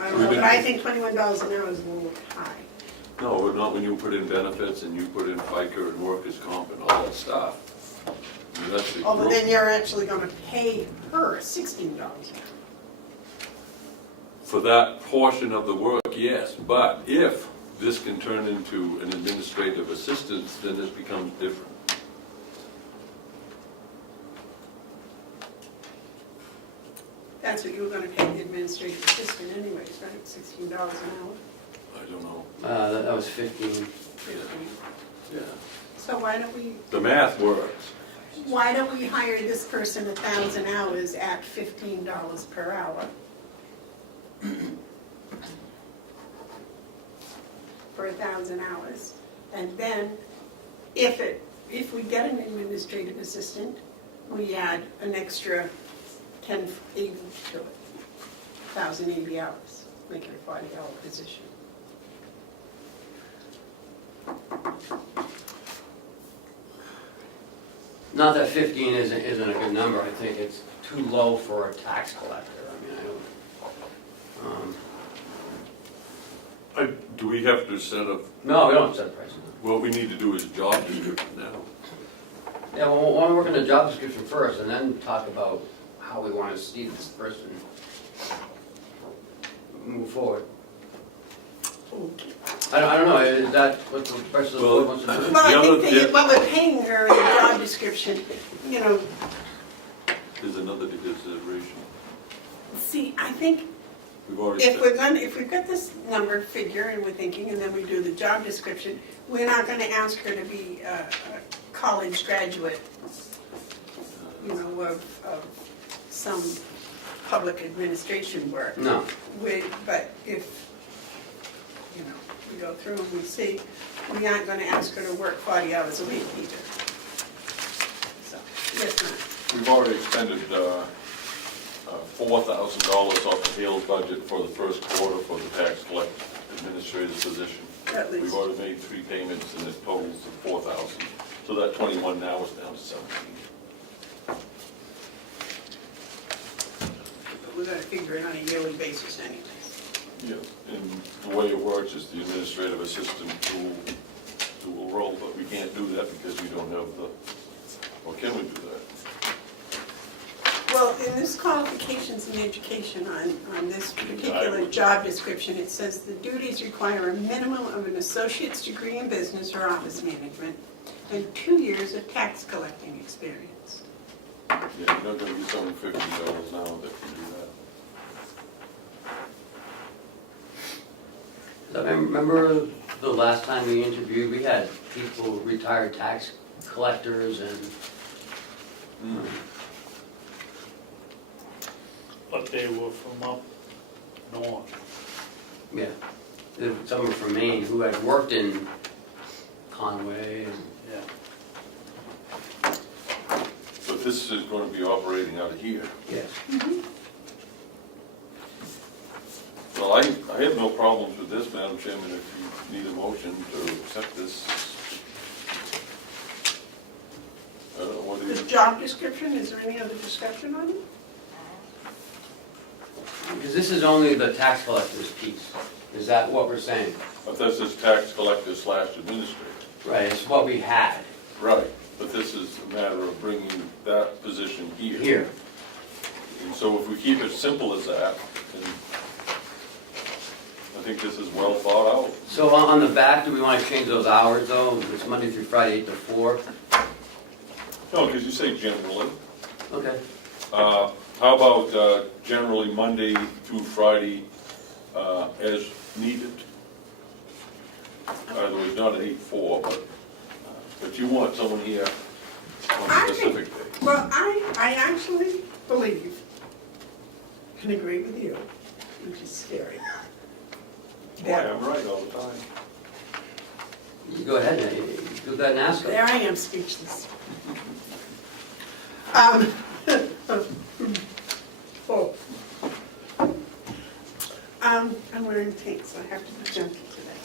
I don't know, but I think $21 an hour is a little high. No, not when you put in benefits and you put in FICA and workers' comp and all that stuff. I mean, that's the Oh, but then you're actually gonna pay her $16 an hour. For that portion of the work, yes, but if this can turn into an administrative assistance, then this becomes different. That's what you were gonna pay the administrative assistant anyways, right? $16 an hour. I don't know. That was 15. Yeah. So why don't we hire this person 1,000 hours at $15 per hour? For 1,000 hours, and then if we get an administrative assistant, we add an extra 1080 to it, 1,080 hours, make it a 40-hour position. Not that 15 isn't a good number, I think it's too low for a tax collector. I mean, I don't. Do we have to set up, No, we don't have to set a price. what we need to do is job description now. Yeah, well, we want to work on the job description first, and then talk about how we want to see this person move forward. I don't know, is that what the rest of the board wants to do? Well, I other- think that what we're paying her in the job description, you know, There's another consideration. see, I think We've already if said, if we've got this number figure and we're thinking, and then we do the job description, we're not gonna ask her to be a college graduate, you know, of some public administration work. No. But if, you know, we go through and we see, we aren't gonna ask her to work 40 hours a week either. So, yes, ma'am. we've already expended $4,000 off the Hale's budget for the first quarter for the tax collector administrative position. At least. We've already made 3 payments and it totals to 4,000. So that 21 now is down to 17. But we're gonna figure it on a yearly basis anyways. Yeah, and the way it works is the administrative assistant will roll, but we can't do that because we don't have the, or can we do that? Well, in this qualifications and education on this particular job description, it says the duties require a minimum of an associate's degree in business or office management and 2 years of tax collecting experience. Yeah, you're not gonna get someone $50 now that can do that. I remember the last time we interviewed, we had people, retired tax collectors and, But they were from up north. yeah, some were from Maine who had worked in Conway and, Yeah. But this is gonna be operating out of here. yes. Well, I have no problems with this, Madam Chairman, if you need a motion to accept this. I don't know, what do The you, job description, is there any other discussion on it? Because this is only the tax collector's piece. Is that what we're saying? but this is tax collector / administrator. Right, it's what we had Right, but this is a matter of bringing that position here. here. And so if we keep it simple as that, then I think this is well thought out. So on the back, do we want to change those hours though? It's Monday through Friday, 8 to 4? No, because you say generally. Okay. How about generally Monday through Friday as needed? In other words, not an 8-4, but you want someone here on I a think- specific day. Well, I actually believe and agree with you, which is scary. Boy, I'm right all the time. You go ahead, do that and ask There them. I am speechless. Oh. I'm wearing pink, so I have to be junky today.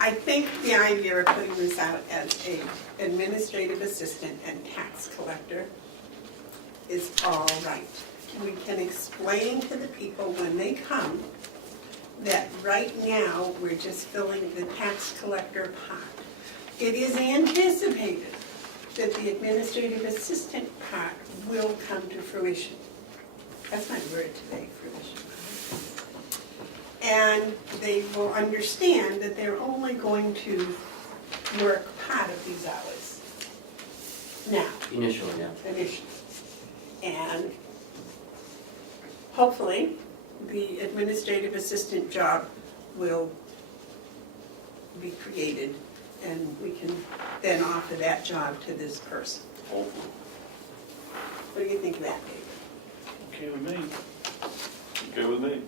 I think the idea of putting this out as a administrative assistant and tax collector is all right. We can explain to the people when they come that right now, we're just filling the tax collector pot. It is anticipated that the administrative assistant part will come to fruition. That's my word today, fruition. And they will understand that they're only going to work part of these hours now, Initially, yeah. initially. And hopefully, the administrative assistant job will be created, and we can then offer that job to this person. Hopefully. What do you think of that, David? Okay with me. Okay with me?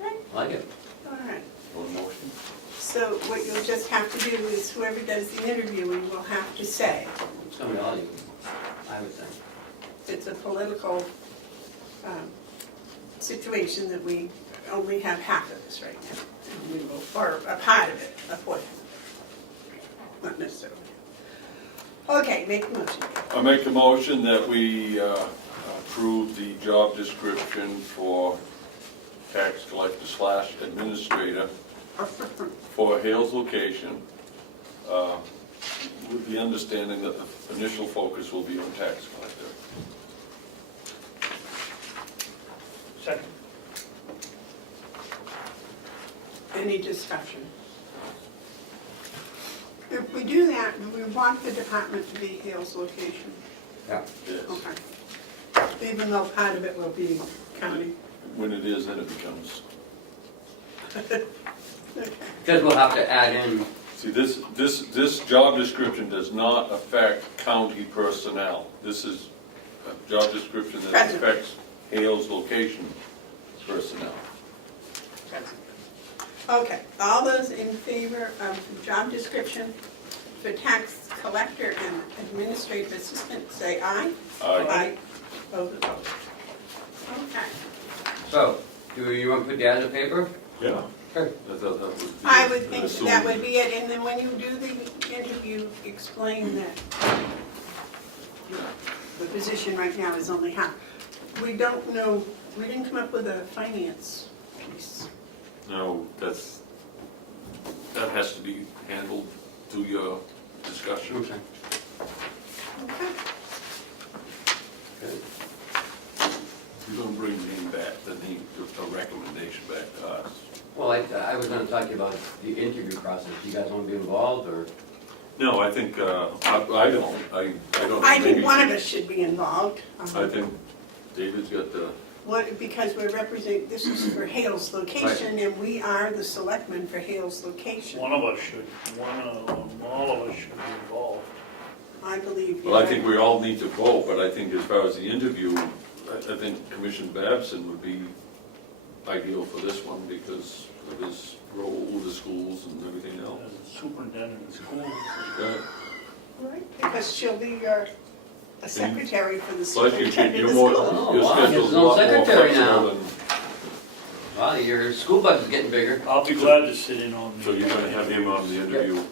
Okay, Like it. all right. One motion? So what you'll just have to do is whoever does the interviewing will have to say, It's gonna be all you, I would think. it's a political situation that we only have half of this right now. And we will, or a part of it, a portion. Not necessarily. Okay, make a motion. I make a motion that we approve the job description for tax collector / administrator for Hales location, with the understanding that the initial focus will be on tax collector. Second. Any discussion? If we do that, we want the department to be Hales location. Yeah. Yes. Okay. Even though part of it will be county. When it is, then it becomes, Okay. Because we'll have to add in, see, this job description does not affect county personnel. This is a job description that Present. affects Hales location personnel. Okay, all those in favor of the job description for tax collector and administrative assistant, say aye. Aye. Those opposed. Okay. so, do you want to put the ad in the paper? Yeah. Sure. I would think that would be it, and then when you do the interview, explain that the position right now is only half. We don't know, we didn't come up with a finance piece. No, that has to be handled through your discussion. Okay. Okay. Good. You're gonna bring him back, then a recommendation back to us. Well, I was gonna talk to you about the interview process. Do you guys want to be involved, or? No, I think, I don't, I don't. I think maybe- one of us should be involved. I think David's got the, Because we're representing, this is for Hales location, and we are the selectmen for Hales location. One of us should, all of us should be involved. I believe. well, I think we all need to vote, but I think as far as the interview, I think Commissioner Babson would be ideal for this one because of his role with the schools and everything else. As a superintendent of schools. Okay. Right, because she'll be your a secretary for the Plus, you're superintendent of more, schools. Oh, your wow, schedule's there's a no lot more secretary now. flexible than, Well, your school budget's getting bigger. I'll be glad to sit in on. so you're gonna have him on the interview.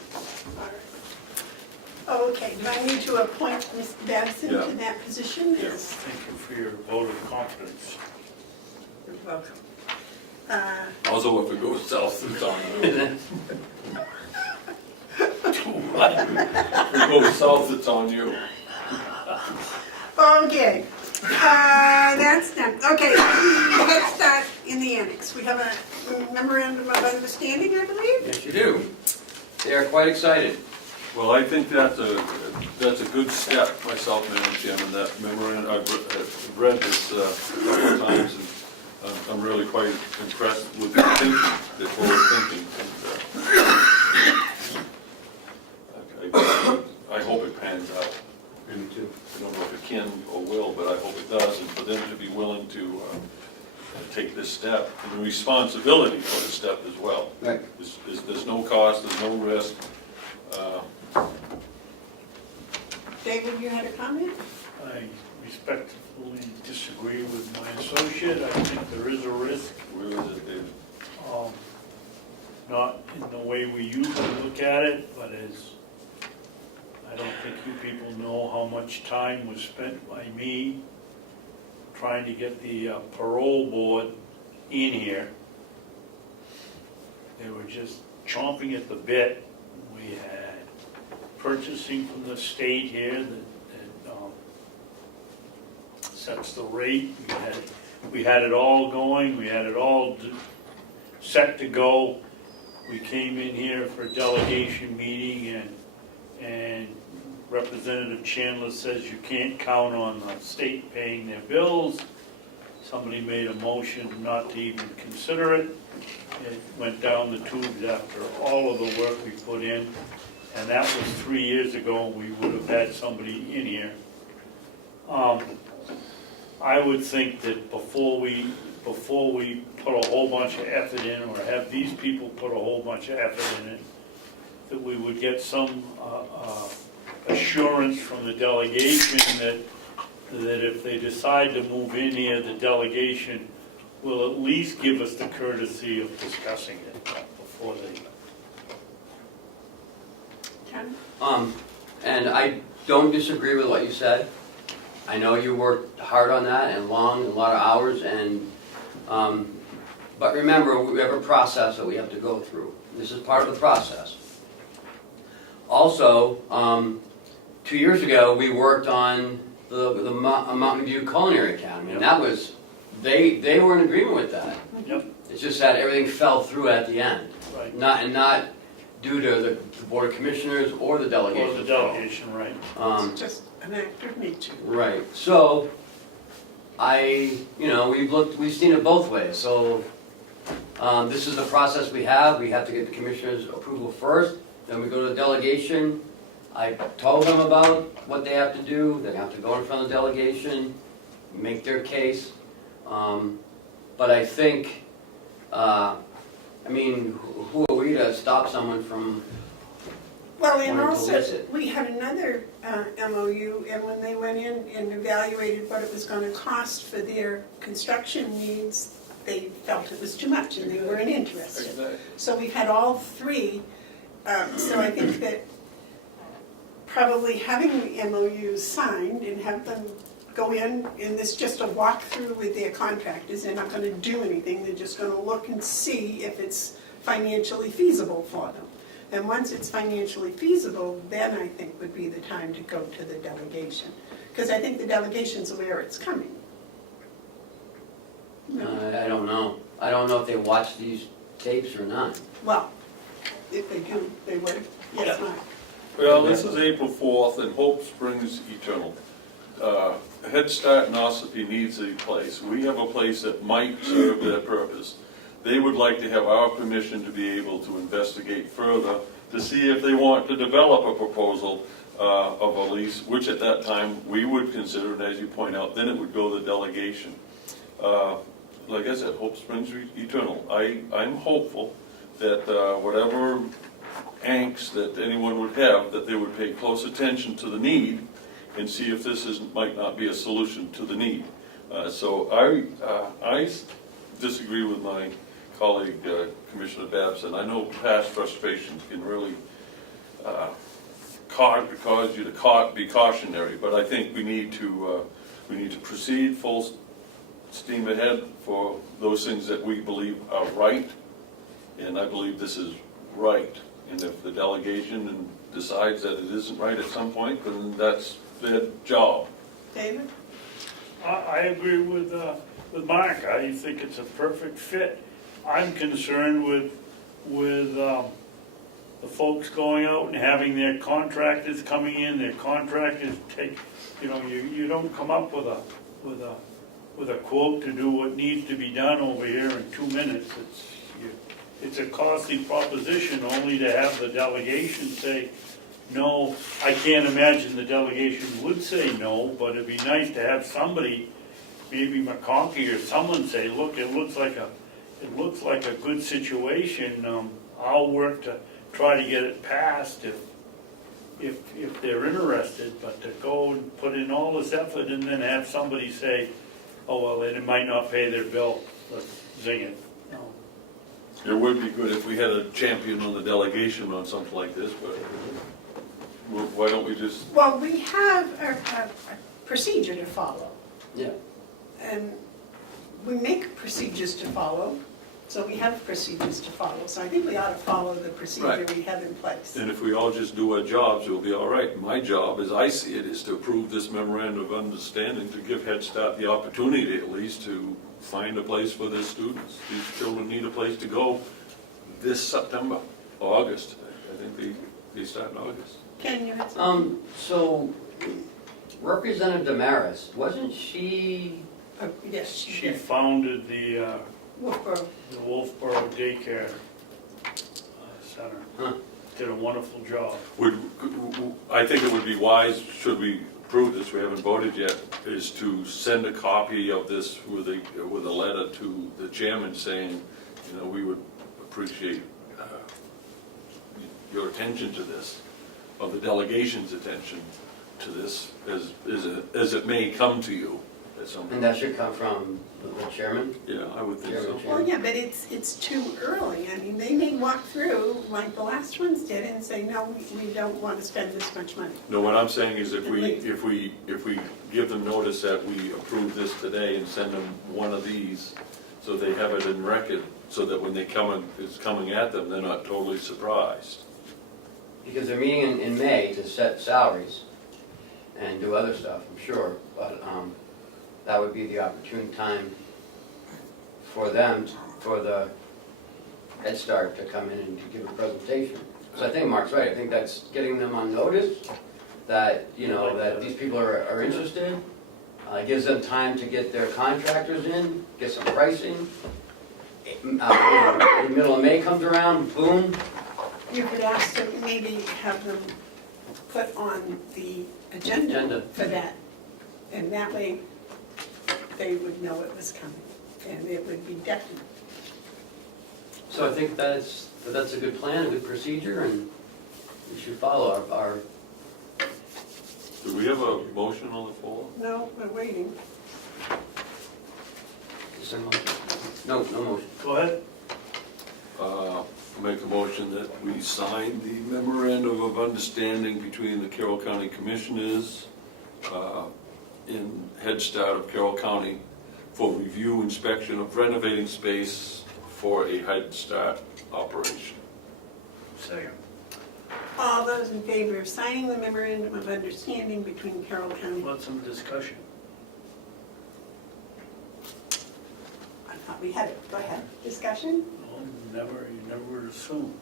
Okay, do I need to appoint Ms. Babson Yeah. to that position? Yes, thank you for your vote of confidence. You're welcome. Also, if it goes south, it's on you. If it goes south, it's on you. Okay, that's done. Okay, let's start in the annex. We have a memorandum of understanding, I believe? Yes, you do. They are quite excited. Well, I think that's a good step, myself, Madam Chairman, that memorandum, I've read this a couple of times, and I'm really quite impressed with the thinking, the forward thinking. And, I hope it pans out. Me too. I don't know if it can or will, but I hope it does, and for them to be willing to take this step, and the responsibility for the step as well. Right. There's no cost, there's no risk. David, you had a comment? I respectfully disagree with my associate. I think there is a risk, Where is it, David? not in the way we usually look at it, but as, I don't think you people know how much time was spent by me trying to get the parole board in here. They were just chomping at the bit. We had purchasing from the state here that sets the rate. We had it all going, we had it all set to go. We came in here for a delegation meeting and Representative Chandler says you can't count on the state paying their bills. Somebody made a motion not to even consider it. It went down the tubes after all of the work we put in, and that was 3 years ago. We would have had somebody in here. I would think that before we put a whole bunch of effort in, or have these people put a whole bunch of effort in it, that we would get some assurance from the delegation that if they decide to move in here, the delegation will at least give us the courtesy of discussing it before they. Ken? And I don't disagree with what you said. I know you worked hard on that and long, and a lot of hours, and, but remember, we have a process that we have to go through. This is part of the process. Also, 2 years ago, we worked on the Mountain View Culinary Academy, and that was, they were in agreement with that. Yep. It's just that everything fell through at the end. Right. Not due to the Board of Commissioners or the delegation. Or the delegation, right. It's just an act of nature. Right, so, we've seen it both ways, so, this is the process we have to get the commissioners' approval first, then we go to the delegation. I told them about what they have to do, they have to go in front of the delegation, make their case, but I think, who are we to stop someone from Well, and wanting to also, visit? we had another MOU, and when they went in and evaluated what it was gonna cost for their construction needs, they felt it was too much and they weren't interested. So we've had all three, so I think that probably having the MOUs signed and have them go in, and this just a walkthrough with their contractors, they're not gonna do anything, they're just gonna look and see if it's financially feasible for them. And once it's financially feasible, then I think would be the time to go to the delegation. Because I think the delegation's aware it's coming. I don't know. I don't know if they watch these tapes or not. Well, if they do, they would, yes, Mark. Well, this is April 4th, and Hope Springs Eternal. Head Start in Ossipee needs a place. We have a place that might serve their purpose. They would like to have our permission to be able to investigate further to see if they want to develop a proposal of a lease, which at that time we would consider, and as you point out, then it would go to the delegation. Like I said, Hope Springs Eternal. I'm hopeful that whatever angst that anyone would have, that they would pay close attention to the need and see if this might not be a solution to the need. So I disagree with my colleague, Commissioner Babson. I know past frustrations can really cause you to be cautionary, but I think we need to proceed full steam ahead for those things that we believe are right, and I believe this is right. And if the delegation decides that it isn't right at some point, then that's their job. David? I agree with Mark. I think it's a perfect fit. I'm concerned with the folks going out and having their contractors coming in. Their contractors take, you don't come up with a quote to do what needs to be done over here in 2 minutes. It's a costly proposition only to have the delegation say no. I can't imagine the delegation would say no, but it'd be nice to have somebody, maybe McConkey or someone say, look, it looks like a good situation. I'll work to try to get it passed if they're interested, but to go and put in all this effort and then have somebody say, oh, well, it might not pay their bill, let's zing it. No. It would be good if we had a champion on the delegation on something like this, but why don't we just, Well, we have a procedure to follow, Yeah. and we make procedures to follow, so we have procedures to follow. So I think we ought to follow the procedure Right. we have in place. and if we all just do our jobs, we'll be all right. My job, as I see it, is to approve this memorandum of understanding, to give Head Start the opportunity at least to find a place for their students. These children need a place to go this September, August. I think they start in August. Ken, you had something? So Representative Damaris, wasn't she, Yes, She founded the Wolfboro. Wolfboro Daycare Center. Huh. Did a wonderful job. I think it would be wise, should we approve this, we haven't voted yet, is to send a copy of this with a letter to the chairman saying, you know, we would appreciate your attention to this, of the delegation's attention to this, as it may come to you at some and point. that should come from the chairman? Yeah, I would think so. Chairman. Well, yeah, but it's too early. I mean, they may walk through, like the last ones did, and say, no, we don't want to spend this much money. No, what I'm saying is if we give them notice that we approve this today and send them one of these, so they have it in record, so that when it's coming at them, they're not totally surprised. Because they're meeting in May to set salaries and do other stuff, I'm sure, but that would be the opportune time for them, for the Head Start to come in and to give a presentation. So I think Mark's right, I think that's getting them on notice, that, you know, that these people are interested. Gives them time to get their contractors in, get some pricing. You know, the middle of May comes around, boom, You could ask them, maybe have them put on the agenda Agenda. for that. And that way, they would know it was coming, and it would be definite. So I think that's a good plan, a good procedure, and we should follow our Do we have a motion on the floor? No, we're waiting. is there a motion? No motion. Go ahead. Make a motion that we sign the memorandum of understanding between the Carroll County Commissioners in Head Start of Carroll County for review inspection of renovating space for a Head Start operation. Second. All those in favor of signing the memorandum of understanding between Carroll County, Want some discussion? I thought we had it, go ahead, discussion? No, you never would assume.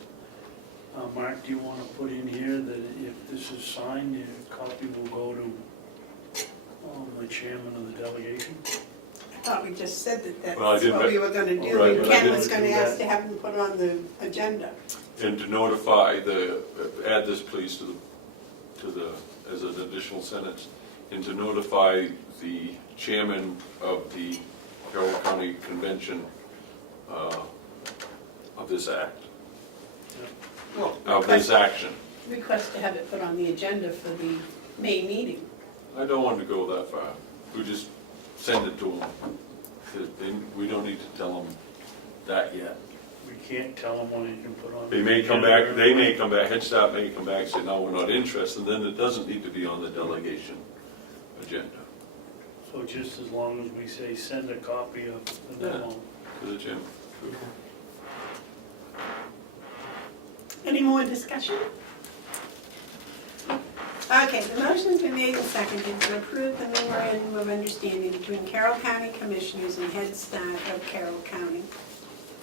Mark, do you want to put in here that if this is signed, a copy will go to the chairman of the delegation? I thought we just said that Well, I that's didn't what re- we were gonna do, Right, and but I Ken was didn't gonna do ask that. to have them put on the agenda. And to notify add this please as an additional sentence, and to notify the chairman of the Carroll County Convention of this act, of this action. Request to have it put on the agenda for the May meeting. I don't want to go that far. We just send it to them. We don't need to tell them that yet. We can't tell them when you can put on. They may come back, Head Start may come back and say, no, we're not interested, then it doesn't need to be on the delegation agenda. So just as long as we say, send a copy of the memo. To the chairman. Any more discussion? Okay, the motion's been made and seconded to approve the memorandum of understanding between Carroll County Commissioners and Head Start of Carroll County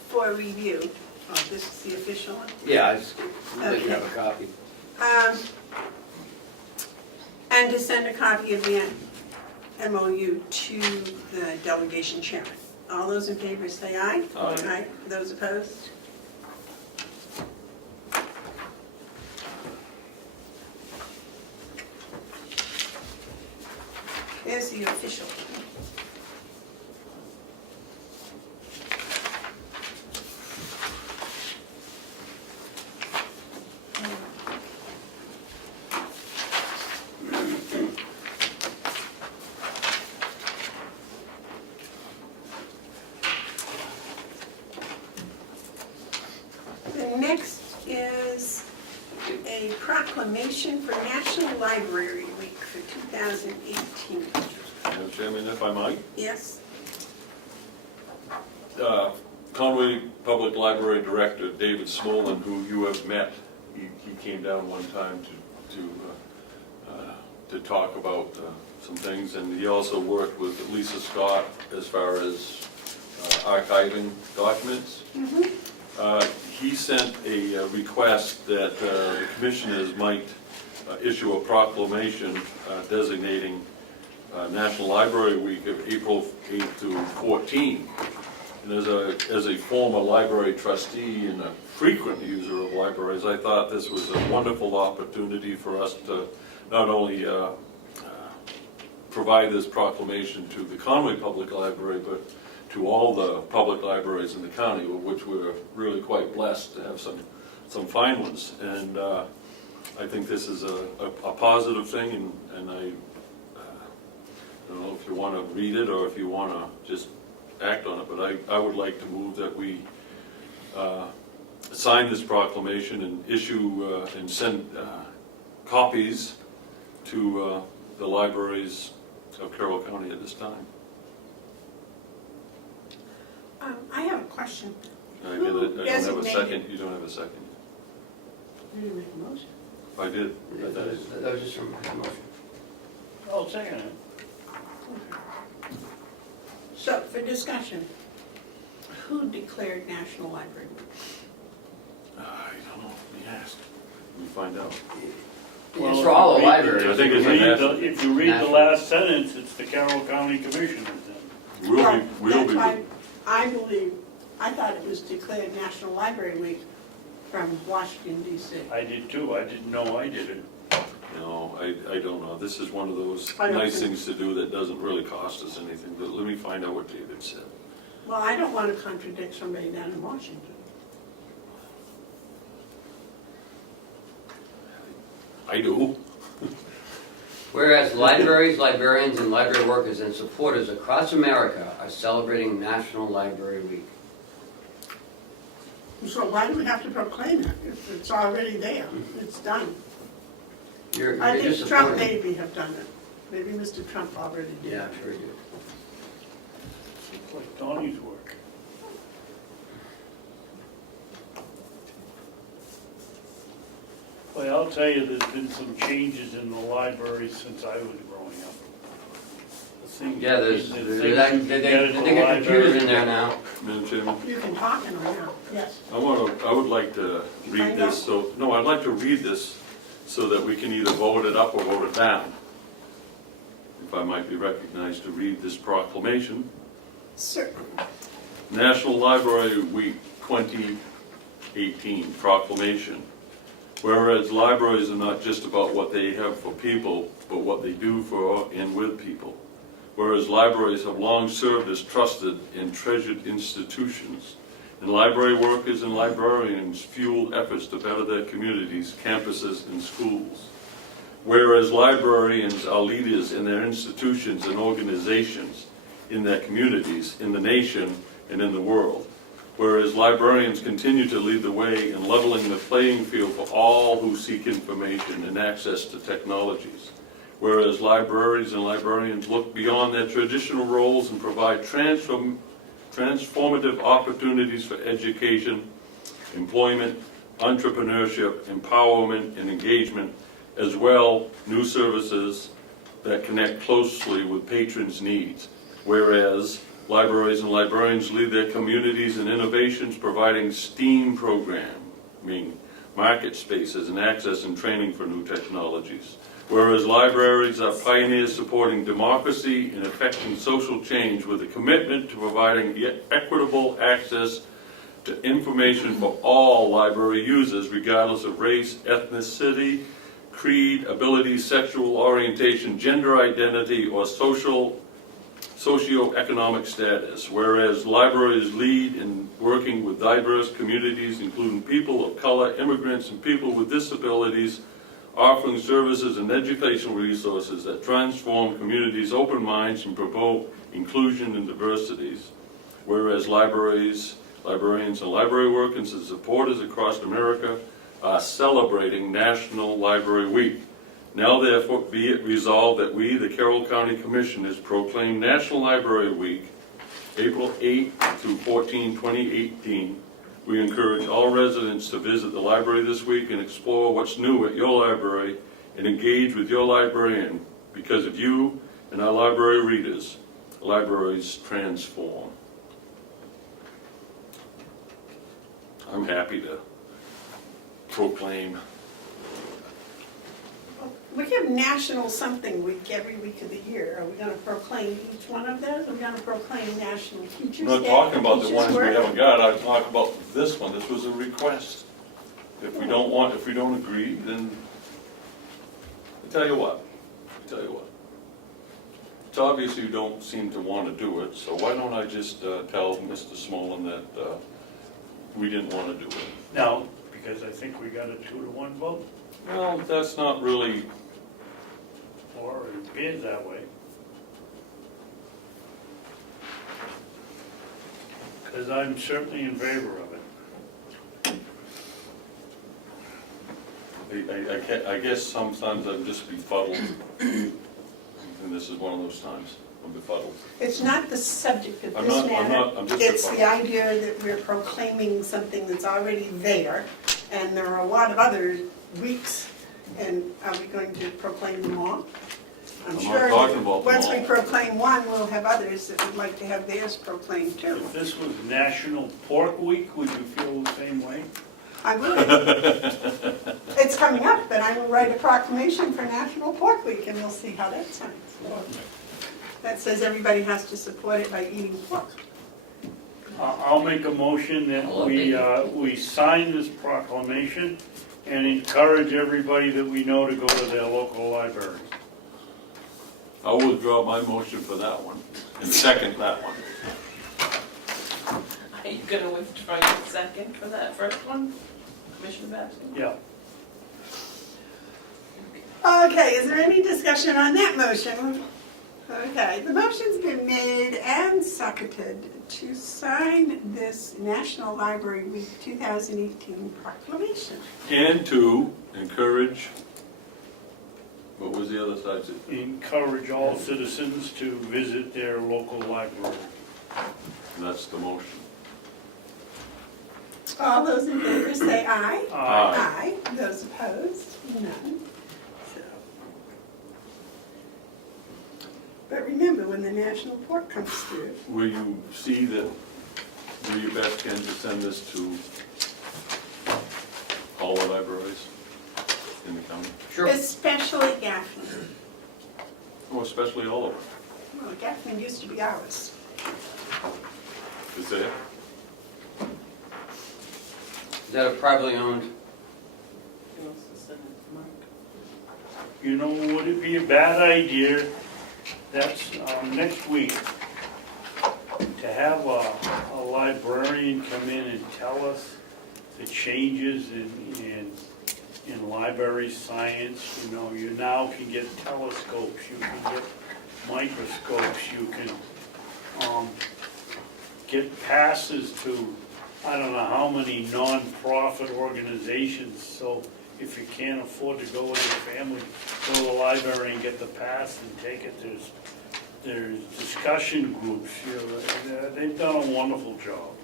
for review. Oh, this is the official one. Yeah, I didn't have a copy. And to send a copy of the MOU to the delegation chairman. All those in favor say aye. Aye. Those opposed? There's the official. proclamation for National Library Week for 2018. Madam Chairman, if I might. Yes? Conway Public Library Director David Smolin, who you have met, he came down one time to talk about some things, and he also worked with Lisa Scott as far as archiving documents. He sent a request that the commissioners might issue a proclamation designating National Library Week of April 8th to 14th. And as a former library trustee and a frequent user of libraries, I thought this was a wonderful opportunity for us to not only provide this proclamation to the Conway Public Library, but to all the public libraries in the county, of which we're really quite blessed to have some fine ones. And I think this is a positive thing, and I don't know if you want to read it or if you want to just act on it, but I would like to move that we sign this proclamation and issue and send copies to the libraries of Carroll County at this time. I have a question. I don't have a second. You don't have a second. You didn't make a motion. I did. That was just from my motion. I'll second it. So, for discussion, who declared National Library Week? I don't know. Let me ask. Let me find out. It's for all the libraries. I think it's If you read the last sentence, it's the Carroll County Commissioners then. We'll That's be. why I thought it was declared National Library Week from Washington DC. I did too, I didn't know I did it. No, I don't know. This is one of those I don't nice think- things to do that doesn't really cost us anything, but let me find out what David said. Well, I don't want to contradict somebody down in Washington. I do. Whereas libraries, librarians, and library workers and supporters across America are celebrating National Library Week. So why do we have to proclaim it if it's already there? It's done. You're I just think Trump supporting. maybe have done it. Maybe Mr. Trump already did. Yeah, I'm sure you do. It's like Donnie's work. Well, I'll tell you, there's been some changes in the library since I was growing up. The things- Yeah, there's, the they things you can get at the got computers library. in there now. Madam Chairman, You can talk in right now, yes. I would like to read this, I'd like to read this so that we can either vote it up or vote it down. If I might be recognized to read this proclamation. Certainly. National Library Week 2018 proclamation. Whereas libraries are not just about what they have for people, but what they do for and with people. Whereas libraries have long served as trusted and treasured institutions, and library workers and librarians fuel efforts to better their communities, campuses, and schools. Whereas librarians are leaders in their institutions and organizations, in their communities, in the nation, and in the world. Whereas librarians continue to lead the way in leveling the playing field for all who seek information and access to technologies. Whereas libraries and librarians look beyond their traditional roles and provide transformative opportunities for education, employment, entrepreneurship, empowerment, and engagement, as well new services that connect closely with patrons' needs. Whereas libraries and librarians lead their communities in innovations, providing STEAM programming, market spaces, and access and training for new technologies. Whereas libraries are pioneers supporting democracy and effecting social change with a commitment to providing equitable access to information for all library users, regardless of race, ethnicity, creed, ability, sexual orientation, gender identity, or socioeconomic status. Whereas libraries lead in working with diverse communities, including people of color, immigrants, and people with disabilities, offering services and educational resources that transform communities' open minds and promote inclusion and diversities. Whereas libraries, librarians, and library workers and supporters across America are celebrating National Library Week. Now therefore be it resolved that we, the Carroll County Commissioners, proclaim National Library Week, April 8 through 14, 2018. We encourage all residents to visit the library this week and explore what's new at your library and engage with your librarian. Because of you and our library readers, libraries transform. I'm happy to proclaim. We have national something week every week of the year. Are we gonna proclaim each one of those? Are we gonna proclaim National Teachers Day? I'm not talking about the Teachers' ones we Work? haven't got, I'm talking about this one. This was a request. If we don't agree, then, I tell you what. It's obvious you don't seem to want to do it, so why don't I just tell Mr. Smolin that we didn't want to do it? No, because I think we got a 2-to-1 vote, Well, that's not really, or it appears that way. Because I'm certainly in favor of it. I guess sometimes I'm just befuddled, and this is one of those times, I'm befuddled. It's not the subject of I'm this not- matter. I'm just It's the befuddled. idea that we're proclaiming something that's already there, and there are a lot of other weeks, and are we going to proclaim them all? I'm I'm sure not talking about them once we all. proclaim one, we'll have others that would like to have theirs proclaimed too. If this was National Pork Week, would you feel the same way? I would. It's coming up, but I will write a proclamation for National Pork Week, and we'll see how that sounds. That says everybody has to support it by eating pork. I'll make a motion that we sign this proclamation and encourage everybody that we know to go to their local libraries. I'll withdraw my motion for that one, and second that one. Are you gonna withdraw your second for that first one, Commissioner Babson? Yeah. Okay, is there any discussion on that motion? Okay, the motion's been made and seconded to sign this National Library Week 2018 proclamation. And to encourage, what was the other side? Encourage all citizens to visit their local library. That's the motion. All those in favor say aye. Aye. Aye. Those opposed, none. So. But remember, when the national pork comes through, Will you see that, do your best, Ken, to send this to all the libraries in the county? Sure. especially Gaffney. Or especially all of them? Well, Gaffney used to be ours. Is that it? Is that a privately owned? Who wants to send it to Mark? You know, would it be a bad idea, that's next week, to have a librarian come in and tell us the changes in library science? You know, you now can get telescopes, you can get microscopes, you can get passes to I don't know how many non-profit organizations, so if you can't afford to go with your family, go to the library and get the pass and take it. There's discussion groups, you know, they've done a wonderful job,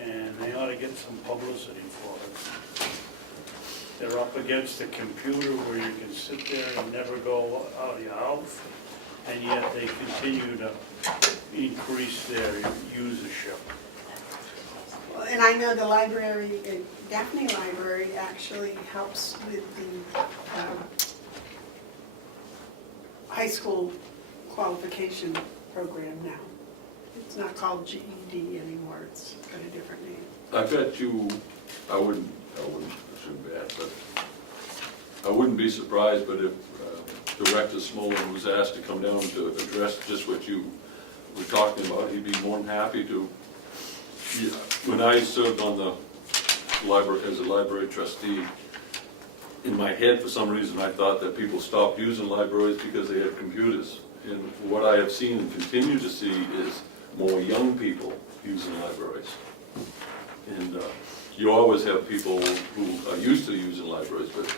and they ought to get some publicity for it. They're up against a computer where you can sit there and never go out of your house, and yet they continue to increase their usership. Well, and I know the library, Gaffney Library actually helps with the high school qualification program now. It's not called GED anymore, it's got a different name. I bet you, I shouldn't bet, but I wouldn't be surprised, but if Director Smolin was asked to come down to address just what you were talking about, he'd be more than happy to. Yeah, when I served on the library, as a library trustee, in my head, for some reason, I thought that people stopped using libraries because they had computers. And what I have seen and continue to see is more young people using libraries. And you always have people who are used to using libraries, but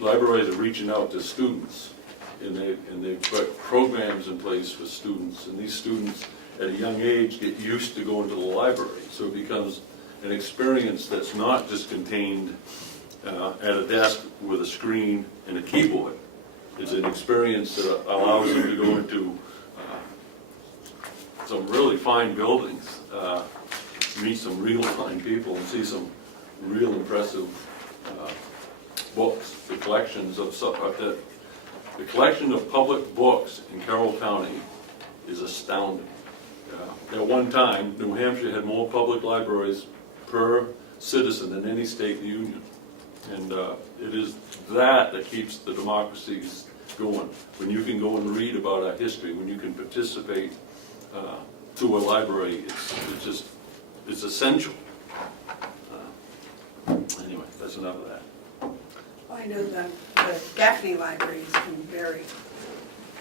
libraries are reaching out to students, and they've got programs in place for students, and these students at a young age get used to going to the library, so it becomes an experience that's not just contained at a desk with a screen and a keyboard. It's an experience that allows them to go into some really fine buildings, meet some real fine people, and see some real impressive books. The collections of the collection of public books in Carroll County is astounding. At one time, New Hampshire had more public libraries per citizen than any state in the union. And it is that keeps the democracies going. When you can go and read about our history, when you can participate to a library, it's essential. Anyway, that's enough of that. Well, I know the Gaffney Library has been very,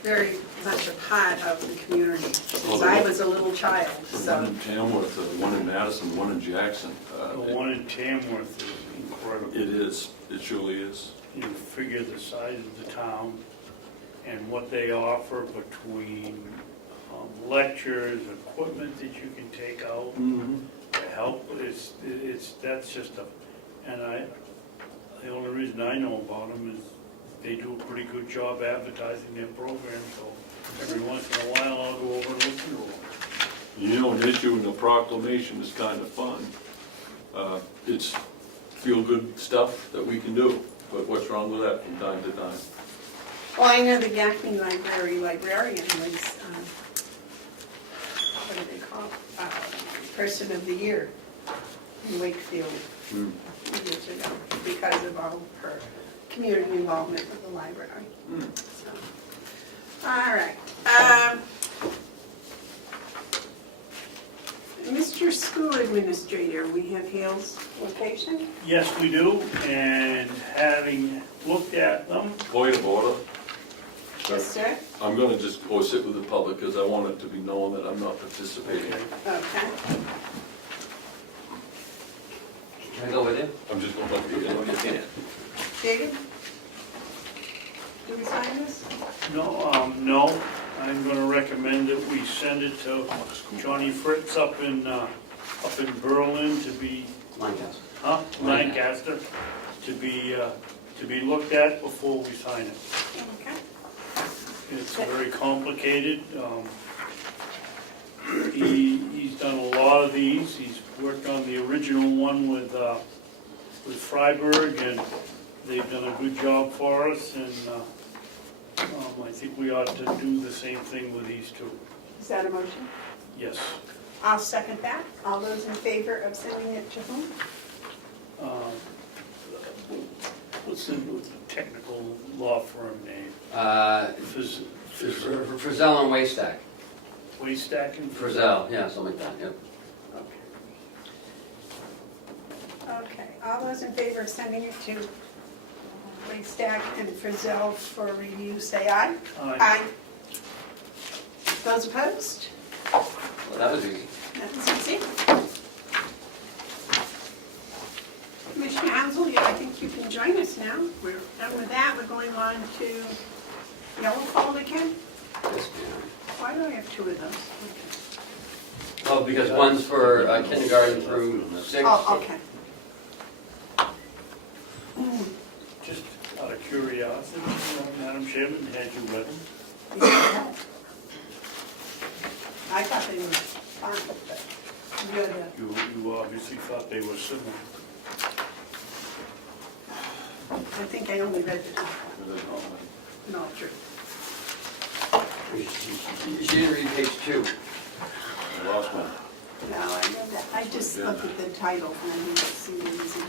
very much a part of the community since I was a little child, The so. one in Tamworth, the one in Madison, the one in Jackson. The one in Tamworth is incredible. It is, it surely is. You figure the size of the town and what they offer between lectures, equipment that you can take out, help, that's just the only reason I know about them is they do a pretty good job advertising their program, so every once in a while I'll go over and listen to them. You know, an issue in the proclamation is kind of fun. It's feel-good stuff that we can do, but what's wrong with that from time to time? Well, I know the Gaffney Library librarian was, what do they call it? Person of the Year in Wakefield years ago because of all her community involvement with the library. So, all right. Mr. School Administrator, we have Hale's location. Yes, we do, and having looked at them, Point of order. Yes, sir. I'm going to just go sit with the public because I want it to be known that I'm not participating. Okay. Can I go with you? I'm just going to let you in. David? Do we sign this? no, I'm gonna recommend that we send it to Johnny Fritz up in Berlin to be, Lancaster. Lancaster, to be looked at before we sign it. Okay. It's very complicated. He's done a lot of these. He's worked on the original one with Freiberg, and they've done a good job for us, and I think we ought to do the same thing with these two. Is that a motion? Yes. I'll second that. All those in favor of sending it to whom? What's the technical law firm name? Frizzell and Waystack. Waystack and Frizzell, yeah, something like that, yep. Okay, all those in favor of sending it to Waystack and Frizzell for review, say aye. Aye. Those opposed? Well, that was easy. That was easy. Commissioner Hounsell, yeah, I think you can join us now. We're done with that. We're going on to yellow folder, Ken? Yes, ma'am. Why do I have two of those? Oh, because one's for kindergarten through 6th. Oh, okay. Just out of curiosity, Madam Chairman, had you read them? I thought they were fine, but you're the, You obviously thought they were similar. I think I only read the top one. No, true. She didn't read page 2. I lost one. No, I know that. I just looked at the title and I didn't see the difference.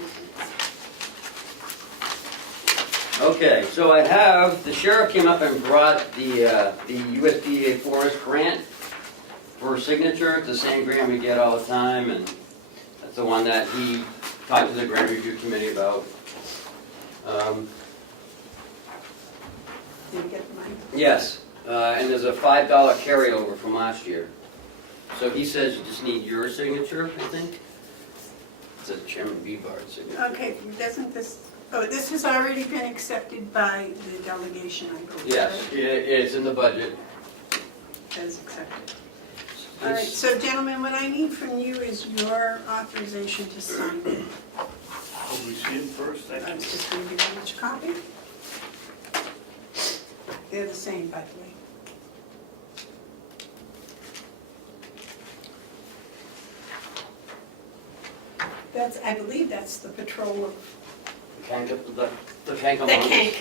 Okay, so I have, the sheriff came up and brought the USDA Forest grant for signature. It's the same grant we get all the time, and that's the one that he talked to the grant review committee about. Did you get mine? Yes, and there's a $5 carryover from last year. So he says you just need your signature, I think. It says Chairman Bevard signature. Okay, doesn't this, oh, this has already been accepted by the delegation, I believe. Yes, right? it's in the budget. As accepted. All right, so gentlemen, what I need from you is your authorization to sign it. Will we see it first? I was just going to give you each copy. They're the same, by the way. That's, I believe that's the patrol of The Kangamongus. the Kank.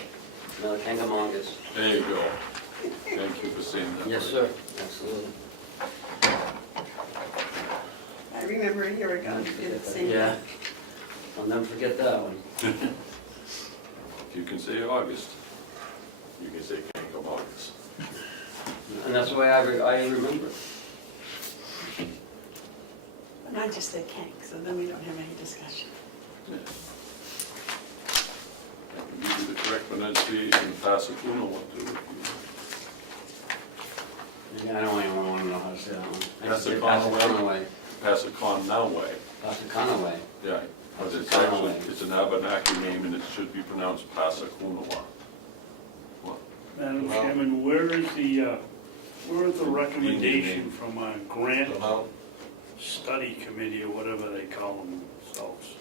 No, the Kangamongus. There you go. Thank you for saying that. Yes, sir, absolutely. I remember a year ago you did the same Yeah, thing. I'll never forget that one. You can say August. You can say can't come August. And that's the way I remember it. But not just the Kank, so then we don't have any discussion. Yeah. I can give you the correct pronunciation, Passacuno one too. Yeah, I don't even want to know how to say that one. Passaconaway. Passaconaway. Passaconaway. Yeah. But it's Passaconaway. actually, it's an Abenaki name and it should be pronounced Passacunawa. Madam Chairman, where is the recommendation from a grant study committee or whatever they call themselves?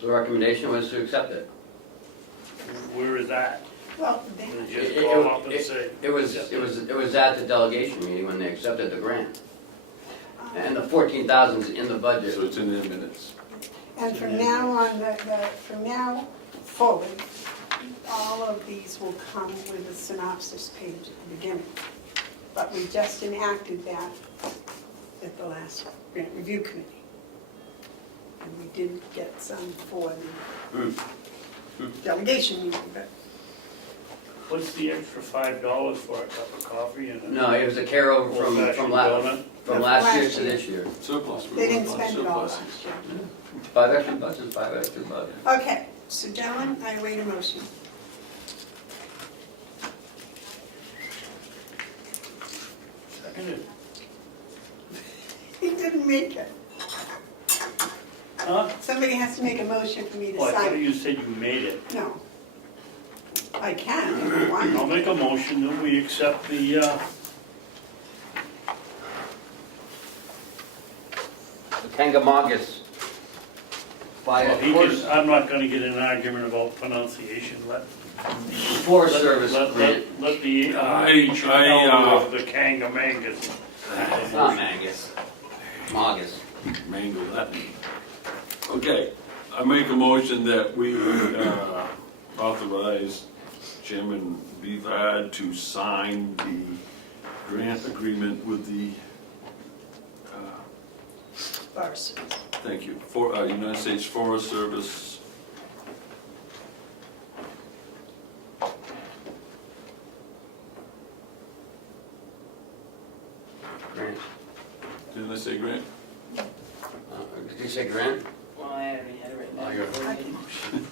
The recommendation was to accept it. Where is that? Well, they, They just call up and say. It was at the delegation meeting when they accepted the grant. And the 14,000 is in the budget. So it's in their minutes. and from now on, from now forward, all of these will come with a synopsis page at the beginning. But we just enacted that at the last grant review committee. And we did get some for the delegation meeting, but What's the extra $5 for a cup of coffee and a No, it was a carryover old-fashioned from donut? last year to this year. Surplus. they didn't We're spend it all surpluses. last year. $5 extra is $5 extra. Okay, so gentlemen, I await a motion. Seconded. He didn't make it. Huh? Somebody has to make a motion for me to Oh, I thought sign. you said you made it. No. I can if you want. I'll make a motion that we accept the, The Kangamongus. I'm not gonna get in an argument about pronunciation, Forest Service grant. let the I- ancient I, elder of the Kangamangas. It's not Mangus. Mongus. Mangle that. Okay, I make a motion that we authorize Chairman Bevard to sign the grant agreement with the, Forest. thank you, for United States Forest Service. Grant. Didn't I say grant? Did you say grant? Well, I already had it written Oh, you're- down.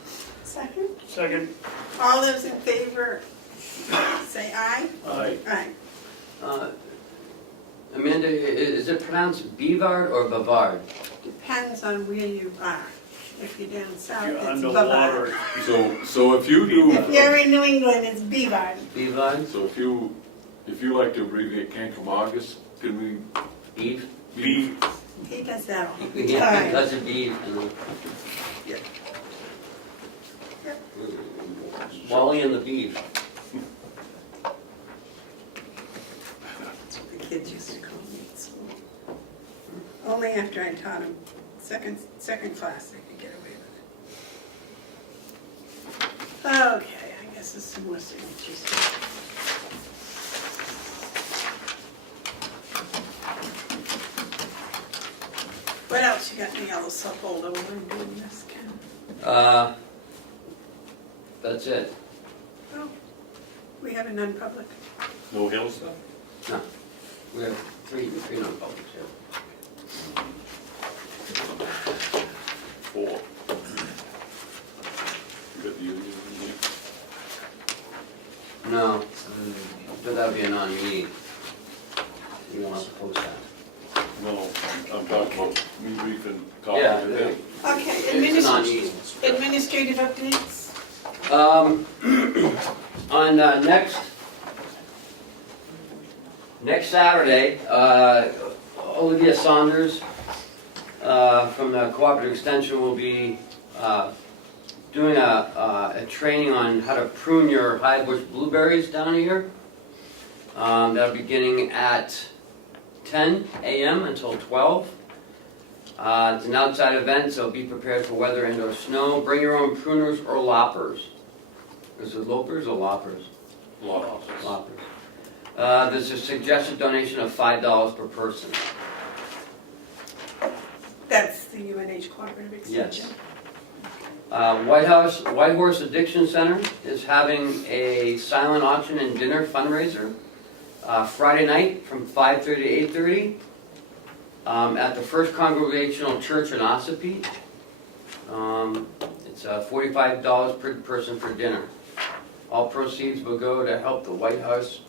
Second? Second. All those in favor, say aye. Aye. Aye. Amanda, is it pronounced Bevard or Bevard? Depends on where you are. If you're down south, You're it's underwater. Bevard. So if you If do, you're in New England, it's Bevard. Bevard? so if you like to abbreviate Kankamogus, can we? Beef? Beef. He does that all the Yeah, time. because of beef. Yeah. Wally and the beef. That's what the kids used to call me at school. Only after I taught them second class they could get away with it. Okay, I guess there's some more signatures here. What else you got in the yellow subfolder when I'm doing this, Ken? That's it. Oh, we have a non-public. No Hill stuff? No, we have three non-publics here. 4. You got the union in here? No, but that'd be a non-meeting. You want us to post that? No, I'm talking about me briefing talking Yeah. to him. Okay, It's non-easy. administrative updates? On next Saturday, Olivia Saunders from the Cooperative Extension will be doing a training on how to prune your high bush blueberries down here. That'll be beginning at 10 a.m. until 12. It's an outside event, so be prepared for weather and or snow. Bring your own pruners or loppers. Is it lopers or loppers? Loppers. There's a suggested donation of $5 per person. That's the UNH Cooperative Extension. White Horse Addiction Center is having a silent auction and dinner fundraiser Friday night from 5:30 to 8:30 at the First Congregational Church in Ossipee. It's $45 per person for dinner. All proceeds will go to help the White House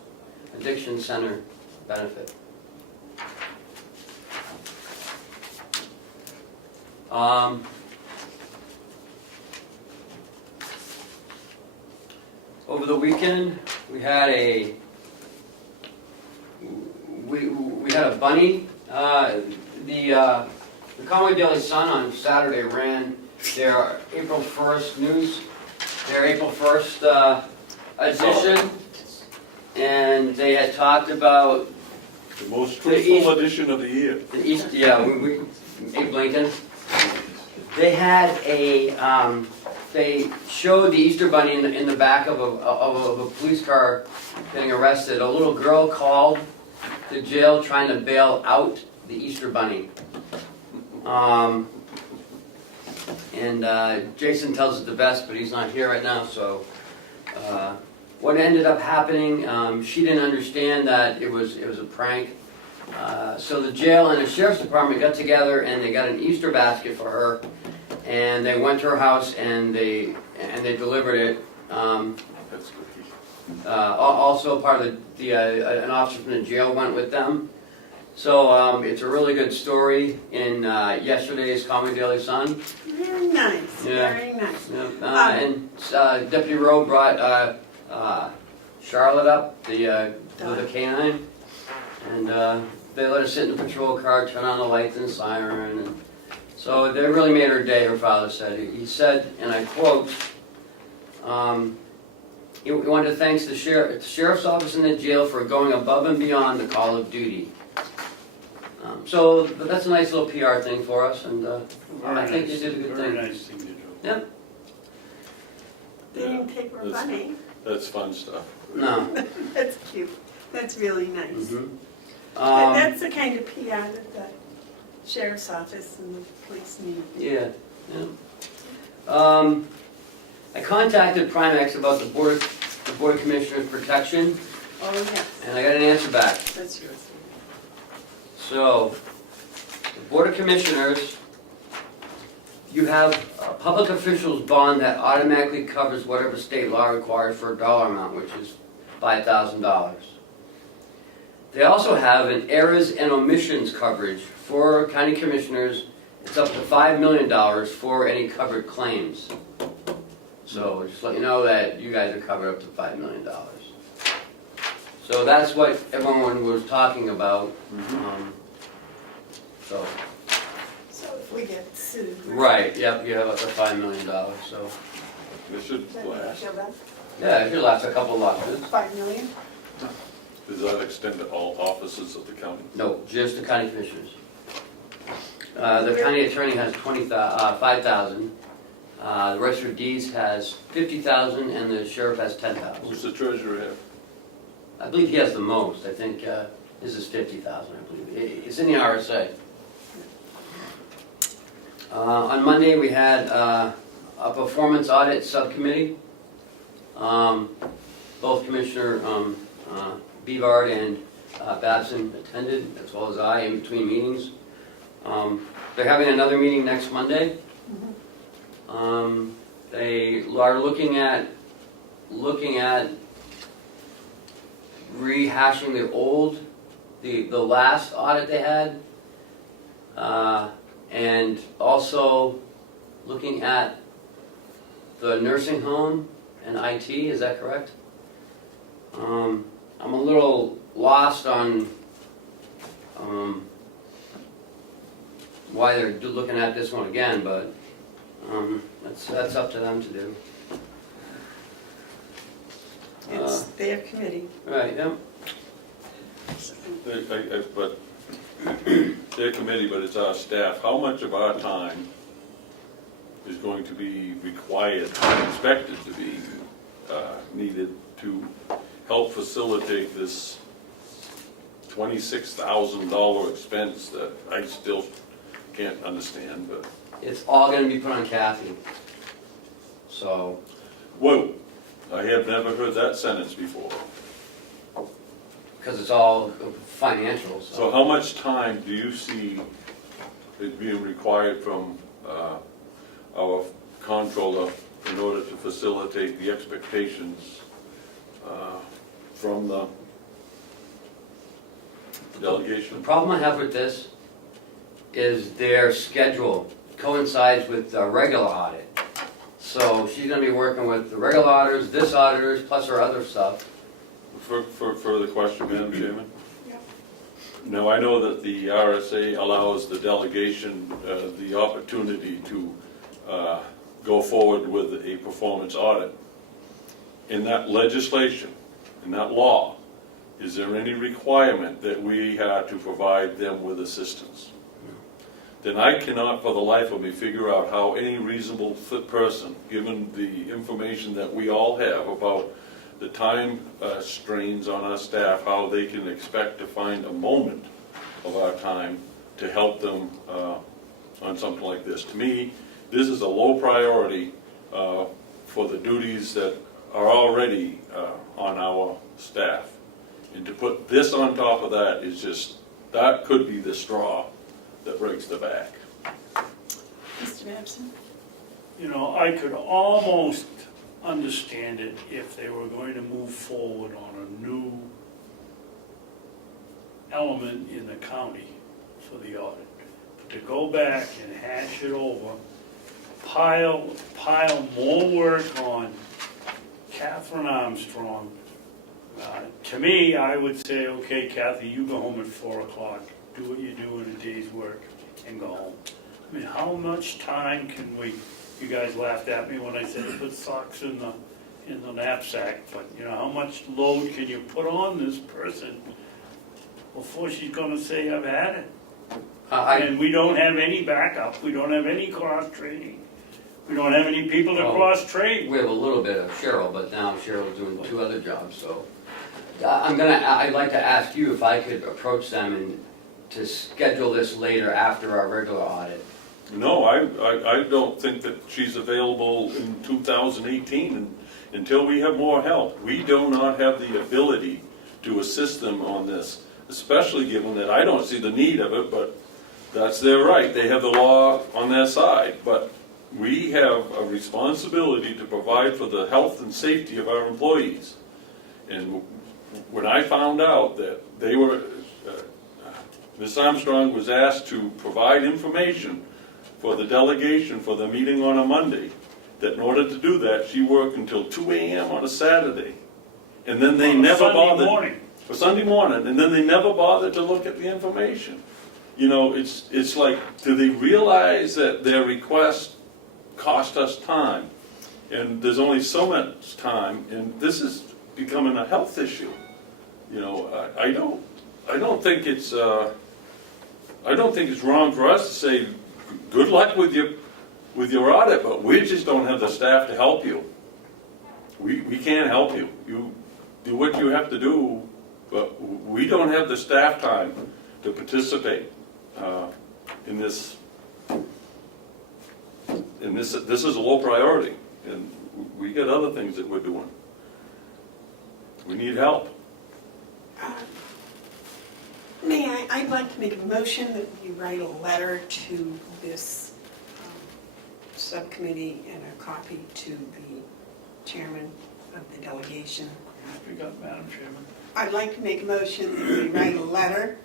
Addiction Center benefit. Over the weekend, we had a bunny. The Comeau Daily Sun on Saturday ran their April 1st news, their April 1st edition, and they had talked about The most truthful edition of the year. the East. Yeah, Abe Lincoln. They had they showed the Easter Bunny in the back of a police car getting arrested. A little girl called the jail trying to bail out the Easter Bunny. Jason tells it the best, but he's not here right now, so what ended up happening, she didn't understand that it was a prank. So the jail and the sheriff's department got together and they got an Easter basket for her, and they went to her house and they delivered it. That's good. Also part of an officer from the jail went with them. So it's a really good story in yesterday's Comeau Daily Sun. Very nice, Yeah. very nice. And Deputy Rowe brought Charlotte up, with the canine, and they let her sit in the patrol car, turn on the lights and siren, and so they really made her day, her father said. He said, and I quote, he wanted to thank the sheriff's office and the jail for going above and beyond the call of duty. But that's a nice little PR thing for us, and I think they did a good thing. Very nice thing to do. Yep. They didn't take her bunny. That's fun stuff. No. That's cute. That's really nice. Mhm. And that's the kind of PR that the sheriff's office and the police need. Yeah. I contacted Primex about the Board of Commissioners protection, Oh, yes, and I got an answer back. that's yours. So, the Board of Commissioners, you have a public official's bond that automatically covers whatever state law requires for a dollar amount, which is $5,000. They also have an errors and omissions coverage for county commissioners. It's up to $5 million for any covered claims. So just let you know that you guys are covered up to $5 million. So that's what everyone was talking about. So if we get sued. Right, yep, you have up to $5 million, so. It should last. Yeah, it should last a couple of lawsuits. 5 million? Does that extend to all offices of the county? No, just the county commissioners. The county attorney has 5,000. The register of deeds has 50,000, and the sheriff has 10,000. Who's the treasurer have? I believe he has the most. I think his is 50,000. I believe it's in the RSA. On Monday we had a performance audit subcommittee. Both Commissioner Bevard and Babson attended, as well as I, in between meetings. They're having another meeting next Monday. They are looking at rehashing the last audit they had, And also looking at the nursing home and IT, is that correct? I'm a little lost on why they're looking at this one again, but that's up to them to do. It's their committee. Right, yeah. But their committee, but it's our staff. How much of our time is going to be required, expected to be needed to help facilitate this $26,000 expense that I still can't understand, but. It's all gonna be put on Kathy. So, Whoa, I have never heard that sentence before. because it's all financial, So how much time do you see it being required from our comptroller in order to facilitate the expectations from the delegation? The problem I have with this is their schedule coincides with the regular audit. So she's gonna be working with the regular auditors, this auditors, plus her other stuff. For further question, Madam Chairman? Yeah. Now, I know that the RSA allows the delegation the opportunity to go forward with a performance audit. In that legislation, in that law, is there any requirement that we have to provide them with assistance? Then I cannot for the life of me figure out how any reasonable person, given the information that we all have about the time strains on our staff, how they can expect to find a moment of our time to help them on something like this. To me, this is a low priority for the duties that are already on our staff. And to put this on top of that is just, that could be the straw that breaks the back. Mr. Babson? You know, I could almost understand it if they were going to move forward on a new element in the county for the audit. But to go back and hash it over, pile more work on Catherine Armstrong, to me, I would say, okay, Kathy, you go home at 4 o'clock, do what you do in a day's work, and go home. I mean, how much time can we, you guys laughed at me when I said put socks in the knapsack, but you know, how much load can you put on this person before she's gonna say, I've had it? And we don't have any backup, we don't have any cross-training, we don't have any people to Oh. cross-train. We have a little bit of Cheryl, but now Cheryl's doing 2 other jobs, so. I'd like to ask you if I could approach them and to schedule this later after our regular audit. No, I don't think that she's available in 2018 until we have more help. We do not have the ability to assist them on this, especially given that I don't see the need of it, but that's their right. They have the law on their side, but we have a responsibility to provide for the health and safety of our employees. And when I found out that they were, Ms. Armstrong was asked to provide information for the delegation for the meeting on a Monday, that in order to do that, she worked until 2 a.m. on a Saturday. And then they never bothered. For Sunday morning, and then they never bothered to look at the information. You know, it's like, do they realize that their request cost us time? And there's only so much time, and this is becoming a health issue. You know, I don't think it's wrong for us to say, good luck with your audit, but we just don't have the staff to help you. We can't help you. You do what you have to do, but we don't have the staff time to participate in this. And this is a low priority, and we got other things that we're doing. We need help. I'd like to make a motion that we write a letter to this subcommittee and a copy to the chairman of the delegation. We got Madam Chairman. I'd like to make a motion that we write a letter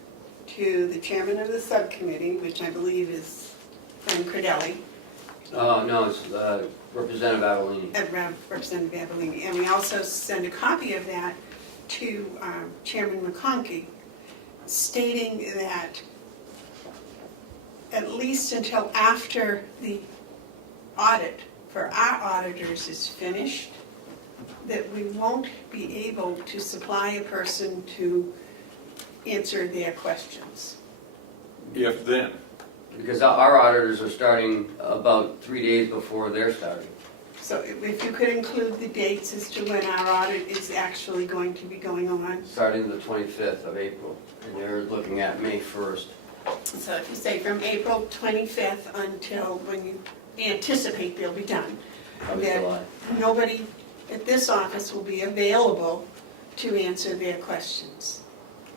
to the chairman of the subcommittee, which I believe is Frank Credelli, Oh, no, it's Representative Avellini. Representative Abellini, and we also send a copy of that to Chairman McConkey, stating that at least until after the audit for our auditors is finished, that we won't be able to supply a person to answer their questions. If then, Because our auditors are starting about 3 days before they're starting. So if you could include the dates as to when our audit is actually going to be going on. Starting the 25th of April, and they're looking at May 1st. So if you say from April 25th until when you anticipate they'll be done, Probably then July. nobody at this office will be available to answer their questions.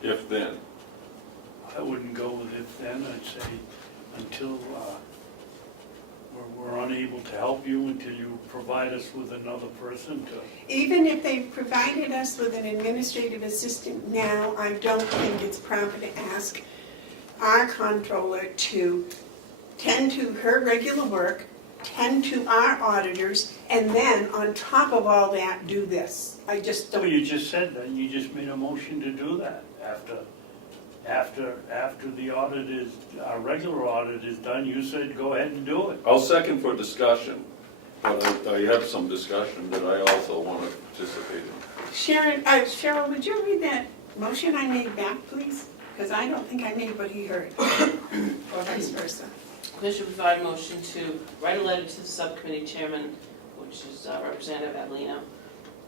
if then, I wouldn't go with it then, I'd say until we're unable to help you, until you provide us with another person to. Even if they provided us with an administrative assistant now, I don't think it's proper to ask our comptroller to tend to her regular work, tend to our auditors, and then on top of all that, do this. I just So don't. you just said that, you just made a motion to do that after the audit is, our regular audit is done, you said go ahead and do it. I'll second for discussion, but I have some discussion that I also want to participate in. Sharon, Cheryl, would you read that motion I made back, please? Because I don't think I made what he heard, or vice versa. Commissioner Bevard motion to write a letter to the subcommittee chairman, which is Representative Adelino,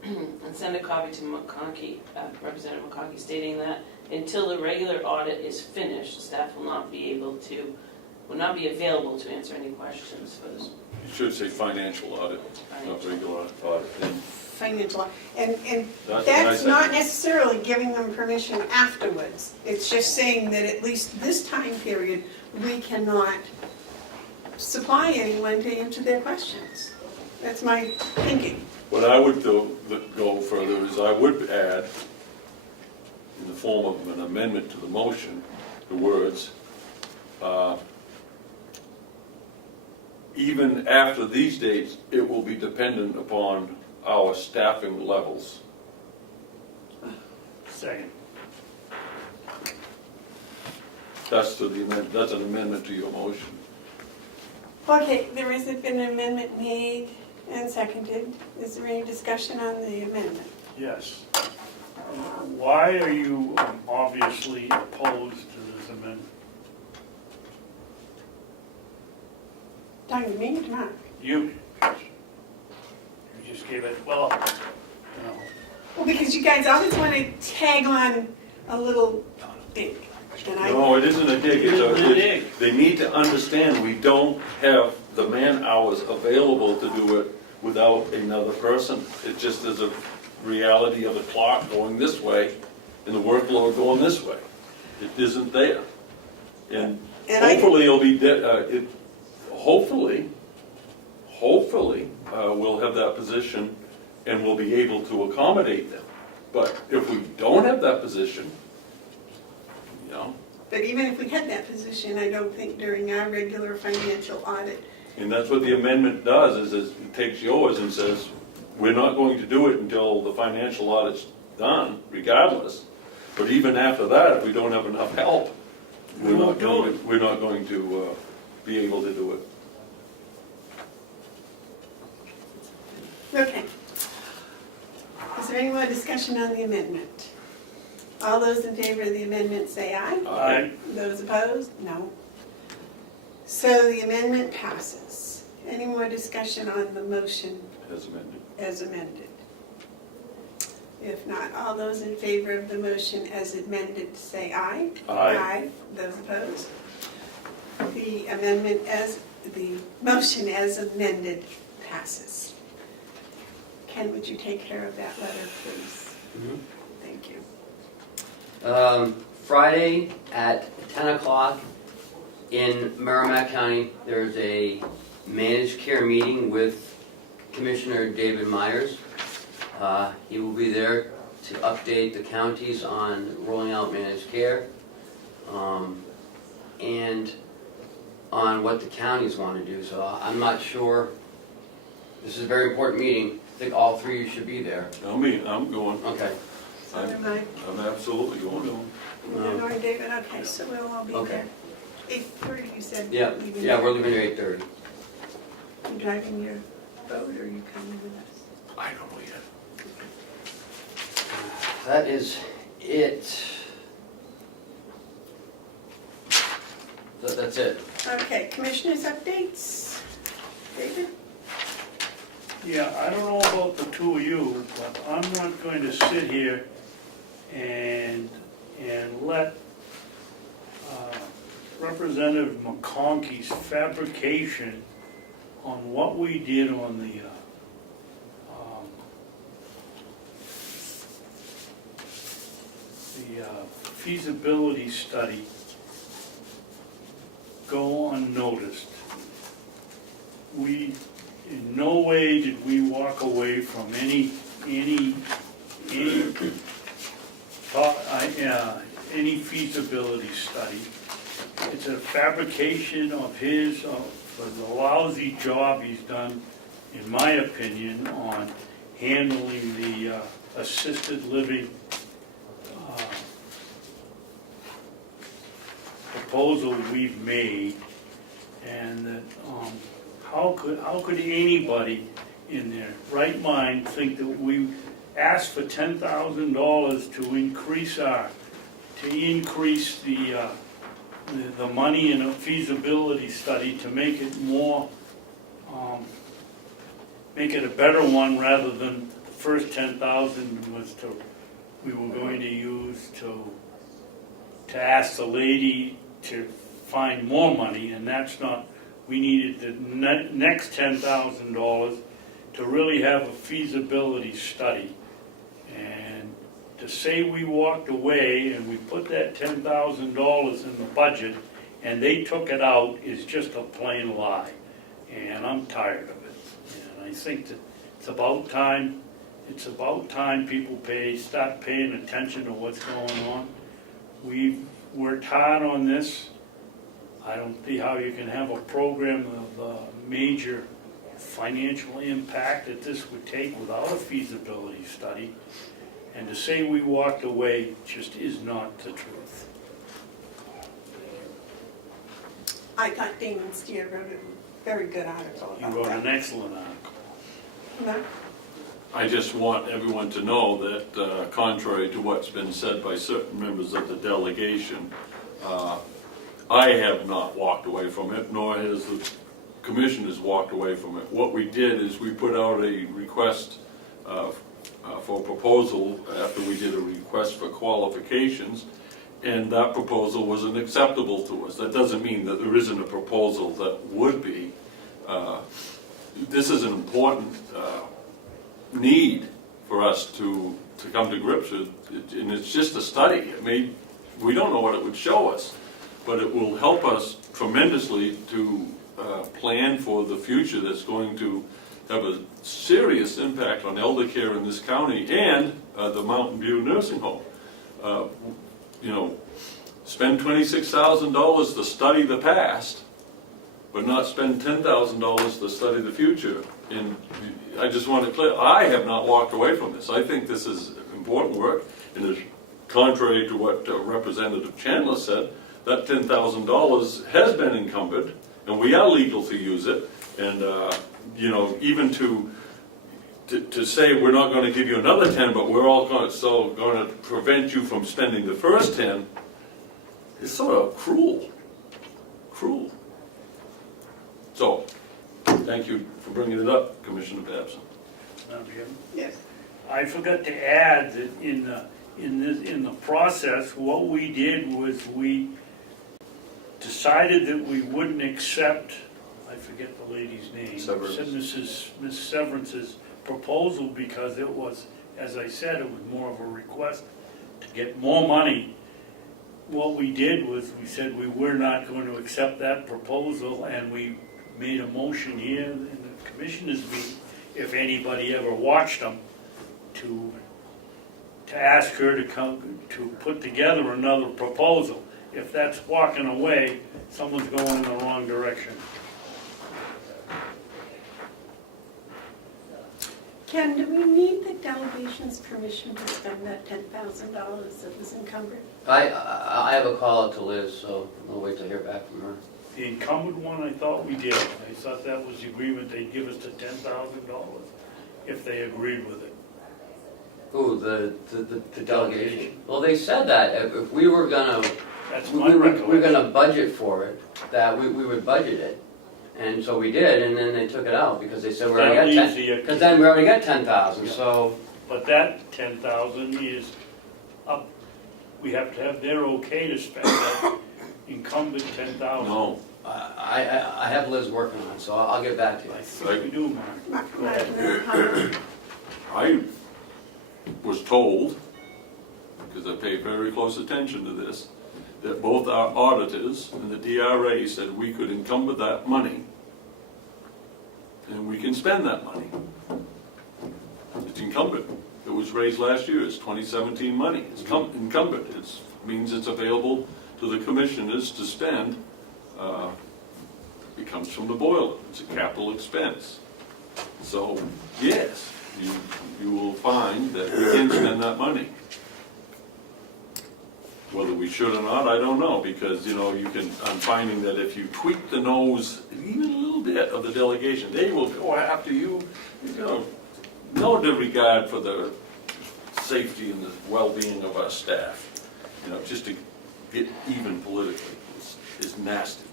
and send a copy to McConkey, Representative McConkey, stating that until the regular audit is finished, staff will not be available to answer any questions for this You should say financial audit, not regular audit. Financial, and That's that's what I not said. necessarily giving them permission afterwards. It's just saying that at least this time period, we cannot supply anyone to answer their questions. That's my thinking. What I would go further is I would add, in the form of an amendment to the motion, the words, even after these dates, it will be dependent upon our staffing levels. Second. That's an amendment to your motion. Okay, there has been an amendment made and seconded. Is there any discussion on the amendment? Yes. Why are you obviously opposed to this amendment? Talking to me or to Mark? You just gave it, well, you know, Well, because you guys always want to tag on a little dig. And I, No, it isn't a dig. It isn't a dig. They need to understand we don't have the man hours available to do it without another person. It just is a reality of the clock going this way and the workload going this way. It isn't there. And hopefully it'll be, hopefully, we'll have that position and we'll be able to accommodate them. But if we don't have that position, you know, but even if we had that position, I don't think during our regular financial audit, and that's what the amendment does, is it takes yours and says, we're not going to do it until the financial audit's done, regardless. But even after that, if we don't have enough help, we're not going to be able to do it. okay. Is there any more discussion on the amendment? All those in favor of the amendment say aye. Aye. Those opposed? No. So the amendment passes. Any more discussion on the motion As amended. as amended? If not, all those in favor of the motion as amended say aye. Aye. Those opposed? The motion as amended passes. Ken, would you take care of that letter, please? Thank you. Friday at 10 o'clock in Merrimack County, there's a managed care meeting with Commissioner David Myers. He will be there to update the counties on rolling out managed care. and on what the counties want to do. So I'm not sure. This is a very important meeting. I think all three of you should be there. I'm going. Okay. So am I. I'm absolutely going. You're going, David? Okay, so we'll all be Okay. there. 8:30, you said? Yeah, leaving yeah, here. we're leaving at 8:30. You driving your boat, or are you coming with us? I don't know yet. That is it. That's it. Okay, commissioners' updates. David? Yeah, I don't know about the two of you, but I'm not going to sit here and let Representative McConkey's fabrication on what we did on the feasibility study go unnoticed. We, in no way did we walk away from any feasibility study. It's a fabrication of his, for the lousy job he's done, in my opinion, on handling the assisted living proposal we've made. And that, how could anybody in their right mind think that we asked for $10,000 to increase the money in a feasibility study to make it more, make it a better one, rather than the first 10,000 was we were going to use to ask the lady to find more money, and that's not. We needed the next $10,000 to really have a feasibility study. And to say we walked away and we put that $10,000 in the budget and they took it out is just a plain lie. And I'm tired of it. And I think that it's about time people start paying attention to what's going on. We've worked hard on this. I don't see how you can have a program of major financial impact that this would take without a feasibility study. And to say we walked away just is not the truth. I thought Damon Steer wrote a very good article You about wrote that. an excellent article. No? I just want everyone to know that contrary to what's been said by certain members of the delegation, I have not walked away from it, nor has the commissioners walked away from it. What we did is we put out a request for a proposal after we did a request for qualifications, and that proposal wasn't acceptable to us. That doesn't mean that there isn't a proposal that would be. This is an important need for us to come to grips with, and it's just a study. I mean, we don't know what it would show us, but it will help us tremendously to plan for the future that's going to have a serious impact on elder care in this county and the Mountain View Nursing Home. You know, spend $26,000 to study the past, but not spend $10,000 to study the future. And I just want to clear, I have not walked away from this. I think this is important work, and is contrary to what Representative Chandler said, that $10,000 has been encumbered, and we are legal to use it. And you know, even to say we're not going to give you another 10, but we're all going to prevent you from spending the first 10, is sort of cruel. So, thank you for bringing it up, Commissioner Babson. Yes. I forgot to add that in the process, what we did was we decided that we wouldn't accept, I forget the lady's name, Miss Severance's proposal, because it was, as I said, it was more of a request to get more money. What we did was we said we were not going to accept that proposal, and we made a motion here in the commissioners meeting, if anybody ever watched them, to ask her to come to put together another proposal. if that's walking away, someone's going in the wrong direction. Ken, do we need the delegation's permission to spend that $10,000 that was encumbered? I have a call out to Liz, so I'll wait to hear back from her. The encumbered one, I thought we did. I thought that was the agreement, they'd give us the $10,000 if they agreed with it. Who, the delegation? Well, they said that if we were gonna, That's we my were recollection. gonna budget for it, that we would budget it. And so we did, and then they took it out because they said we That already got leaves the- because then we already got 10,000, so. But that 10,000 is up, we have to have their okay to spend that encumbered 10,000. No, I have Liz working on it, so I'll get back to you. I think we do, Mark. Go ahead. I was told, because I pay very close attention to this, that both our auditors and the DRA said we could encumber that money and we can spend that money. It's encumbered. It was raised last year. It's 2017 money. It's encumbered. It means it's available to the commissioners to spend. It comes from the boiler. It's a capital expense. So, yes, you will find that we can spend that money. Whether we should or not, I don't know, because, you know, I'm finding that if you tweak the nose even a little bit of the delegation, they will go after you, no disregard for the safety and the well-being of our staff. You know, just to get even politically is nasty.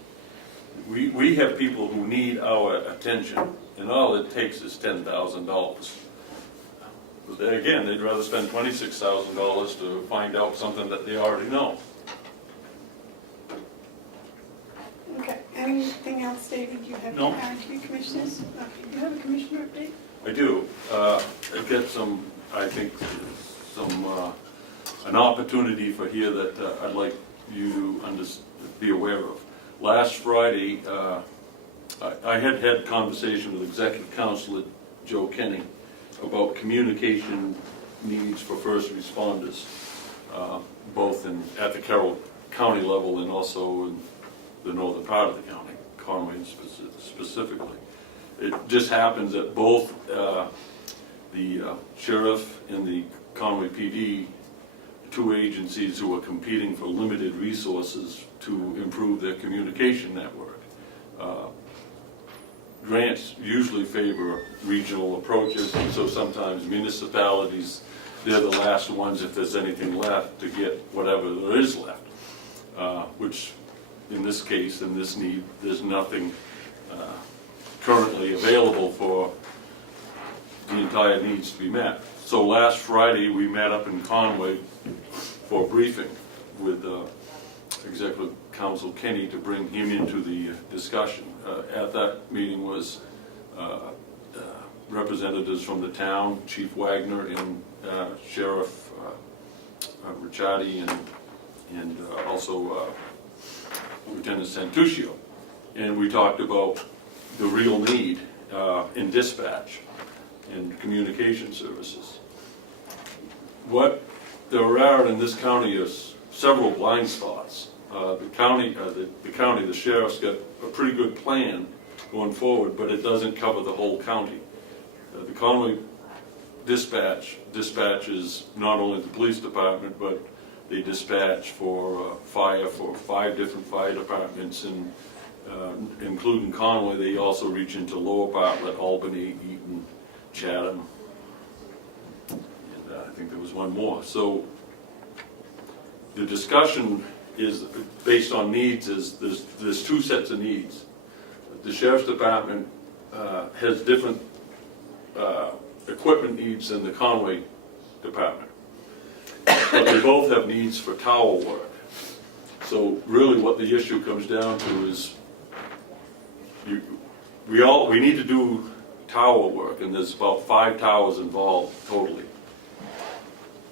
We have people who need our attention, and all it takes is $10,000. But then again, they'd rather spend $26,000 to find out something that they already know. Okay, anything else, David, you have to No. add to your commissioners? Okay, do you have a commissioner update? I do. I get an opportunity for here that I'd like you to be aware of. Last Friday, I had conversation with Executive Counselor Joe Kenny about communication needs for first responders, both at the Carroll County level and also in the northern part of the county, Conway specifically. It just happens that both the sheriff and the Conway PD, two agencies who are competing for limited resources to improve their communication network. Grants usually favor regional approaches, and so sometimes municipalities, they're the last ones, if there's anything left, to get whatever there is left. Which, in this case, in this need, there's nothing currently available for the entire needs to be met. So last Friday, we met up in Conway for a briefing with Executive Counsel Kenny to bring him into the discussion. At that meeting was representatives from the town, Chief Wagner and Sheriff Ricciardi and also Lieutenant Santuccio. And we talked about the real need in dispatch and communication services. What there are in this county is several blind spots. The sheriff's got a pretty good plan going forward, but it doesn't cover the whole county. The Conway dispatches not only the police department, but they dispatch for fire for 5 different fire departments, and including Conway, they also reach into Lower Bartlett, Albany, Eaton, Chatham, and I think there was one more. So the discussion is based on needs. There's 2 sets of needs. The sheriff's department has different equipment needs than the Conway department, but they both have needs for tower work. So really, what the issue comes down to is we need to do tower work, and there's about 5 towers involved totally.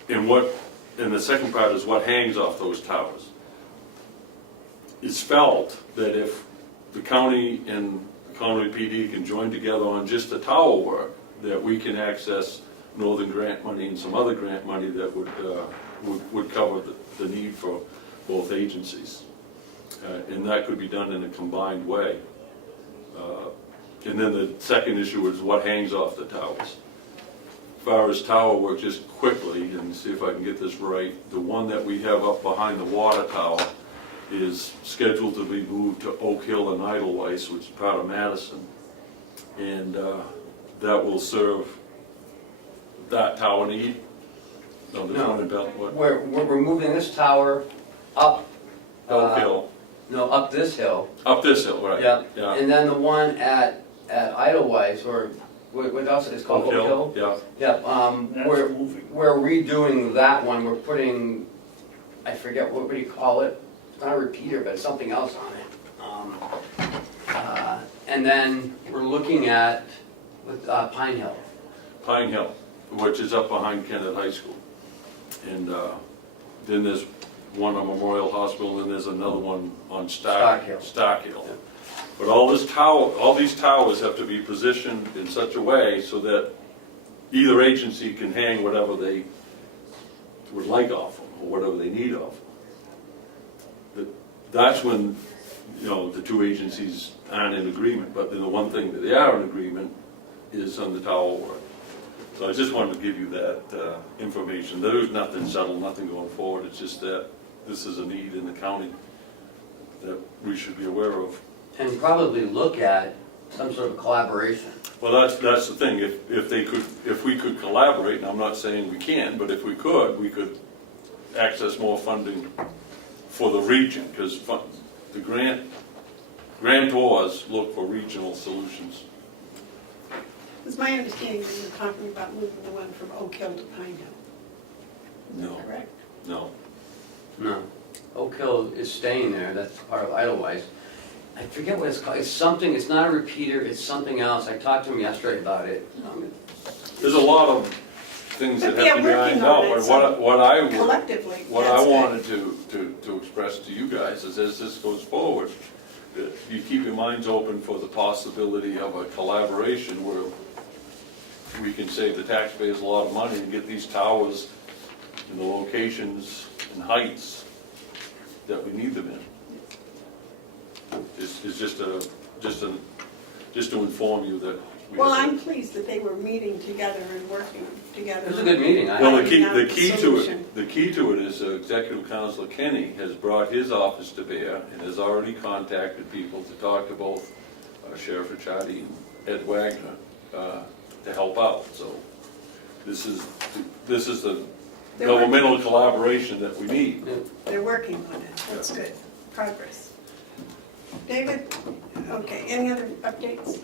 And the second part is what hangs off those towers. It's felt that if the county and Conway PD can join together on just the tower work, that we can access Northern grant money and some other grant money that would cover the need for both agencies. And that could be done in a combined way. And then the second issue is what hangs off the towers. As far as tower work, just quickly, and see if I can get this right, the one that we have up behind the water tower is scheduled to be moved to Oak Hill and Idleweiss, which is part of Madison. And that will serve that tower need. No, there's one in Bellwood. We're moving this tower up. Oak Hill. No, up this hill. Up this hill, right. Yeah. Yeah. And then the one at Idleweiss, or what else is called Oak Hill? Yeah. Yeah, That's we're moving. redoing that one, we're putting, I forget, what do you call it? It's not a repeater, but it's something else on it. And then we're looking at, with Pine Hill. Pine Hill, which is up behind Kennett High School. And then there's one on Memorial Hospital, and there's another one on Stark Hill. Yeah. But all these towers have to be positioned in such a way so that either agency can hang whatever they would like off them, or whatever they need off them. That's when, the two agencies aren't in agreement, but then the one thing that they are in agreement is on the tower work. So I just wanted to give you that information. There is nothing settled, nothing going forward, it's just that this is a need in the county that we should be aware of. And probably look at some sort of collaboration. Well, that's the thing, if we could collaborate, and I'm not saying we can, but if we could access more funding for the region, because the grantors look for regional solutions. It's my understanding that you're talking about moving the one from Oak Hill to Pine Hill. Is No. that correct? No. No. Oak Hill is staying there, that's part of Idleweiss. I forget what it's called, it's not a repeater, it's something else. I talked to him yesterday about it. There's a lot of things that But have to be they're working ironed on out, it, but so collectively, what that's I good. wanted to express to you guys is as this goes forward, that you keep your minds open for the possibility of a collaboration where we can save the taxpayers a lot of money and get these towers in the locations and heights that we need them in. It's just to inform you that. Well, I'm pleased that they were meeting together and working together. It was a good meeting. Well, the Finding key out the to solution. it, is Executive Councilor Kenny has brought his office to bear and has already contacted people to talk to both Sheriff Ricciardi and Ed Wagner to help out. So this is the They're governmental collaboration that we need. They're working on it, that's good, progress. David, okay, any other updates?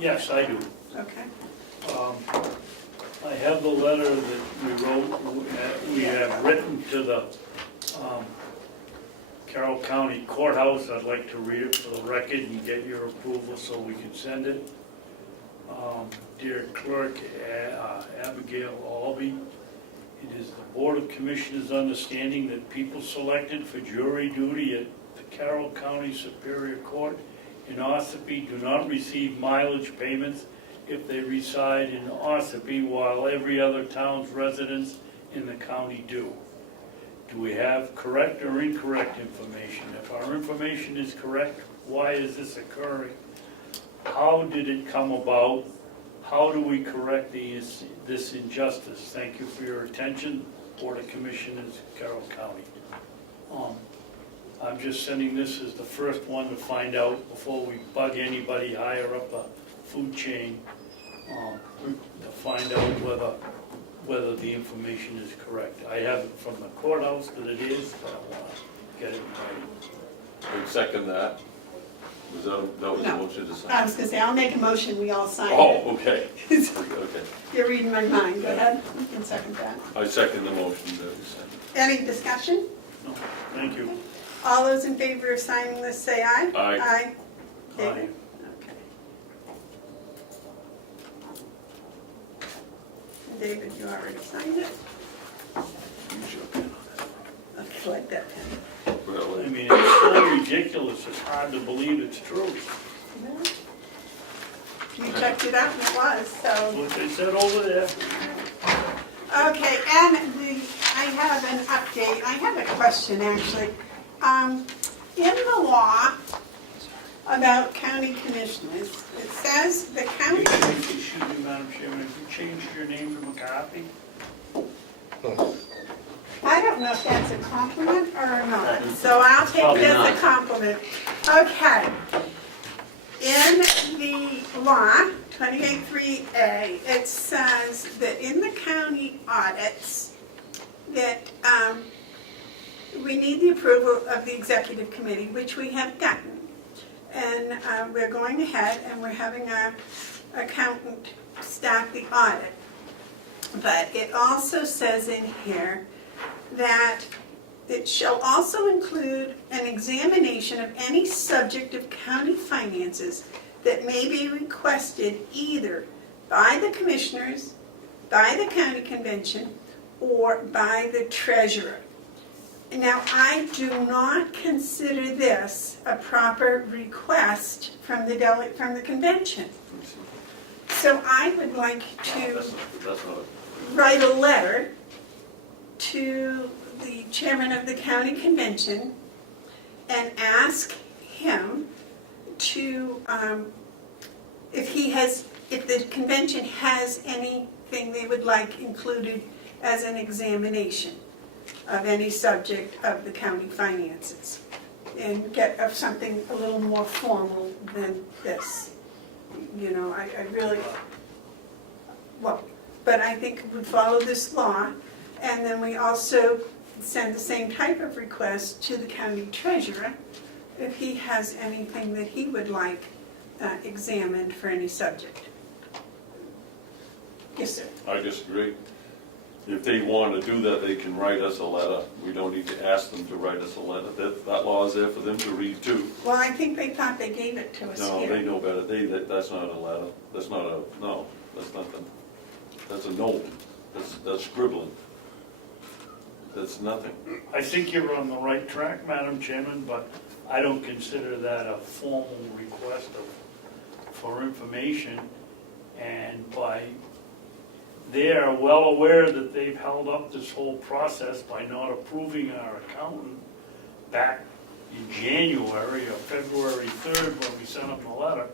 Yes, I do. Okay. I have the letter that we have written to the Carroll County Courthouse. I'd like to read it for the record and get your approval so we can send it. Dear Clerk Abigail Albee, it is the Board of Commissioners' understanding that people selected for jury duty at the Carroll County Superior Court in Ossipee do not receive mileage payments if they reside in Ossipee, while every other town's residents in the county do. Do we have correct or incorrect information? If our information is correct, why is this occurring? How did it come about? How do we correct this injustice? Thank you for your attention, Board of Commissioners, Carroll County. I'm just sending this as the first one to find out before we bug anybody higher up the food chain, to find out whether the information is correct. I have it from the courthouse that it is, but I want to get it right. I second that. That was the No. motion to I sign? was gonna say, I'll make a motion, we all sign Oh, it. okay. Okay. You're reading my mind, go ahead, you can second that. I second the motion that we sent. Any discussion? No, thank you. All those in favor of signing this, say aye. Aye. Aye. Aye. David? Okay. David, you already signed it? Use your pen on Okay, I like that pen. that. Well, I mean, it's so ridiculous, it's hard to believe it's true. You checked it out, and it was, so. What they said over there. Okay, and I have an update. I have a question, actually. In the law about county commissioners, it says the county... Excuse me, Madam Chairman, have you changed your name to McCarthy? I don't know if that's a compliment or not, so I'll take Probably it as not. a compliment. Okay. In the law, 28.3A, it says that in the county audits, that we need the approval of the executive committee, which we have gotten. And we're going ahead and we're having our accountant start the audit. But it also says in here that it shall also include an examination of any subject of county finances that may be requested either by the commissioners, by the county convention, or by the treasurer. Now, I do not consider this a proper request from the convention. So I would like to That's not write a letter to the chairman of the county convention and ask him to, if the convention has anything they would like included as an examination of any subject of the county finances, and get of something a little more formal than this. You know, I really, well, but I think we follow this law, and then we also send the same type of request to the county treasurer if he has anything that he would like examined for any subject. Yes, sir. I disagree. If they want to do that, they can write us a letter. We don't need to ask them to write us a letter. That law is there for them to read too. Well, I think they thought they gave it to us No, here. they know better. That's not a letter. That's not a, no, that's nothing. That's a note. That's scribbling. That's nothing. I think you're on the right track, Madam Chairman, but I don't consider that a formal request for information. And they are well aware that they've held up this whole process by not approving our accountant back in January or February 3rd when we sent them the letter.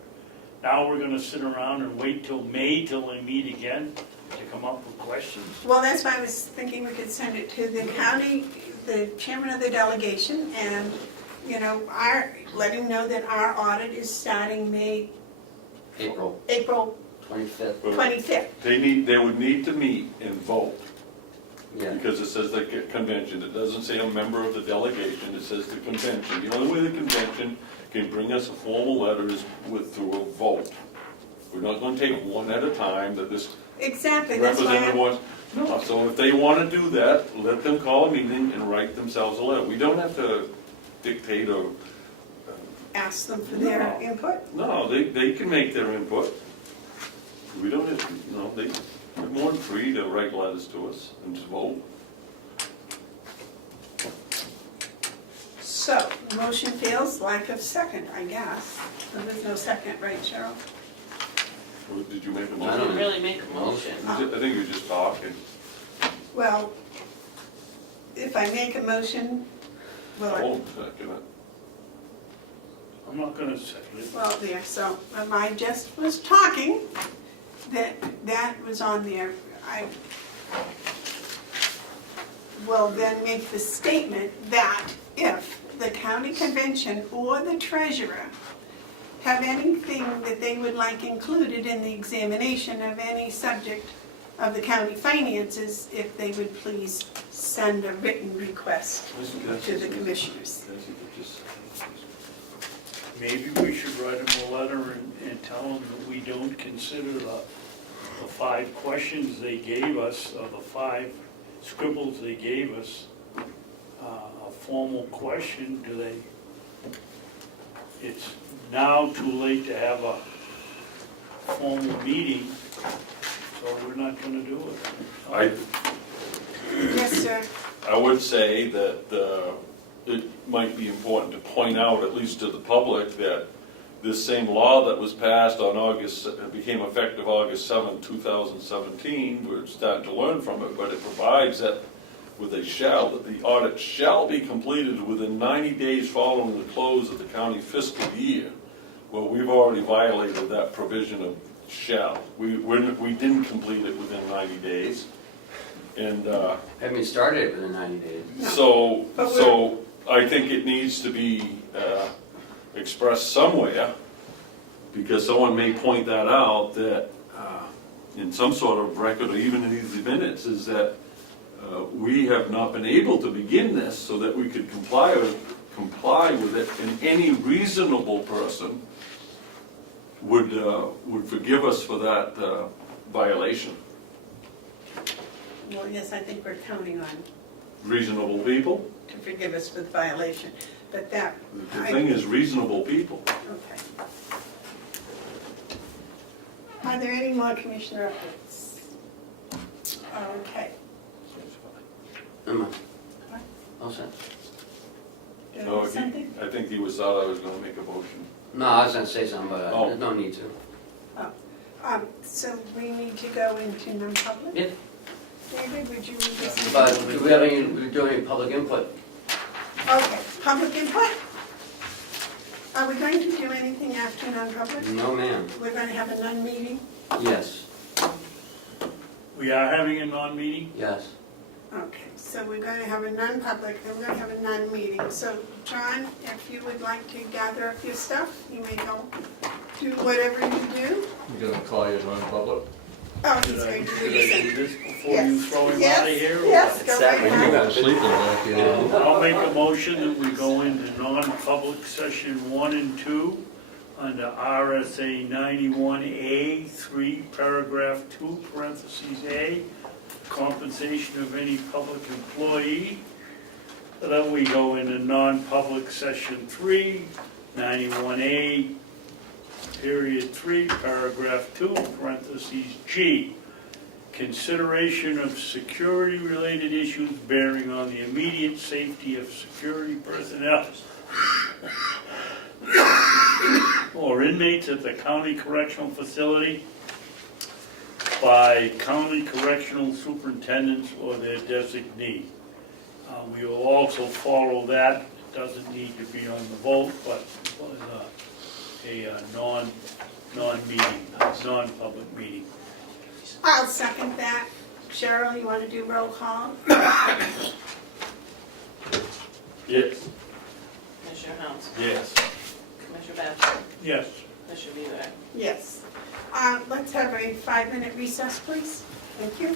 Now we're gonna sit around and wait till May till they meet again to come up with questions. Well, that's why I was thinking we could send it to the county, the chairman of the delegation, and, you know, let him know that our audit is starting April April 25th. 25th. They would need to meet and vote. Yeah. Because it says the convention, it doesn't say a member of the delegation, it says the convention. The only way the convention can bring us a formal letter is through a vote. We're not gonna take one at a time that this Exactly, that's why representative wants. No, so if they wanna do that, let them call a meeting and write themselves a letter. We don't have to dictate or, ask them for their No. input. no, they can make their input. We don't have, they're more than free to write letters to us and just vote. So, motion fails, lack of second, I guess. There's no second, right, Cheryl? Or did you make a I motion? don't Didn't really make a motion. I think you were just talking. Well, if I make a motion, I well, won't second it. I'm not gonna second it. well, there, so I just was talking, that was on there. I will then make the statement that if the county convention or the treasurer have anything that they would like included in the examination of any subject of the county finances, if they would please send a written request to the commissioners. Maybe we should write them a letter and tell them that we don't consider the 5 questions they gave us, or the 5 scribbles they gave us, a formal question. It's now too late to have a formal meeting, so we're not gonna do it. Yes, sir. I would say that it might be important to point out, at least to the public, that this same law that was passed on became effective August 7, 2017, we're starting to learn from it, but it provides that with a shall, that the audit shall be completed within 90 days following the close of the county fiscal year. Well, we've already violated that provision of shall. We didn't complete it within 90 days. And Haven't started it within 90 days. so I think it needs to be expressed somewhere, because someone may point that out, that in some sort of record, or even in these minutes, is that we have not been able to begin this so that we could comply with it, and any reasonable person would forgive us for that violation. Well, yes, I think we're counting on Reasonable people? to forgive us for the violation, but that. The thing is reasonable people. Okay. Are there any more commissioner updates? Okay. Emma? All set? Do you No, have something? I think he thought I was gonna make a motion. No, I was gonna say something, but Oh. there's no need to. So we need to go into non-public? Yeah. David, would you read this? But do we have any, we do any public input? Okay, public input? Are we going to do anything after non-public? No, ma'am. We're going to have a non-meeting? Yes, We are having a non-meeting? yes. Okay, so we're going to have a non-public, then we're going to have a non-meeting. So, John, if you would like to gather up your stuff, you may go do whatever you do. You gonna call you non-public? Oh, he's Did I going to do do this. this before you throw him Yes, out of here? or yes, what? go right You ahead. got sleeping back here. I'll make a motion that we go into non-public session 1 and 2 under RSA 91A, 3, paragraph 2, parentheses A, compensation of any public employee. Then we go into non-public session 3, 91A, period 3, paragraph 2, parentheses G. Consideration of security-related issues bearing on the immediate safety of security personnel or inmates at the county correctional facility by county correctional superintendents or their designee. We will also follow that. It doesn't need to be on the vote, but it was a non-meeting, non-public meeting. I'll second that. Cheryl, you want to do roll call? Yes. Commissioner Hounsell. Yes. Commissioner Babson. Yes. Commissioner Bevard. Yes. Let's have a 5-minute recess, please. Thank you.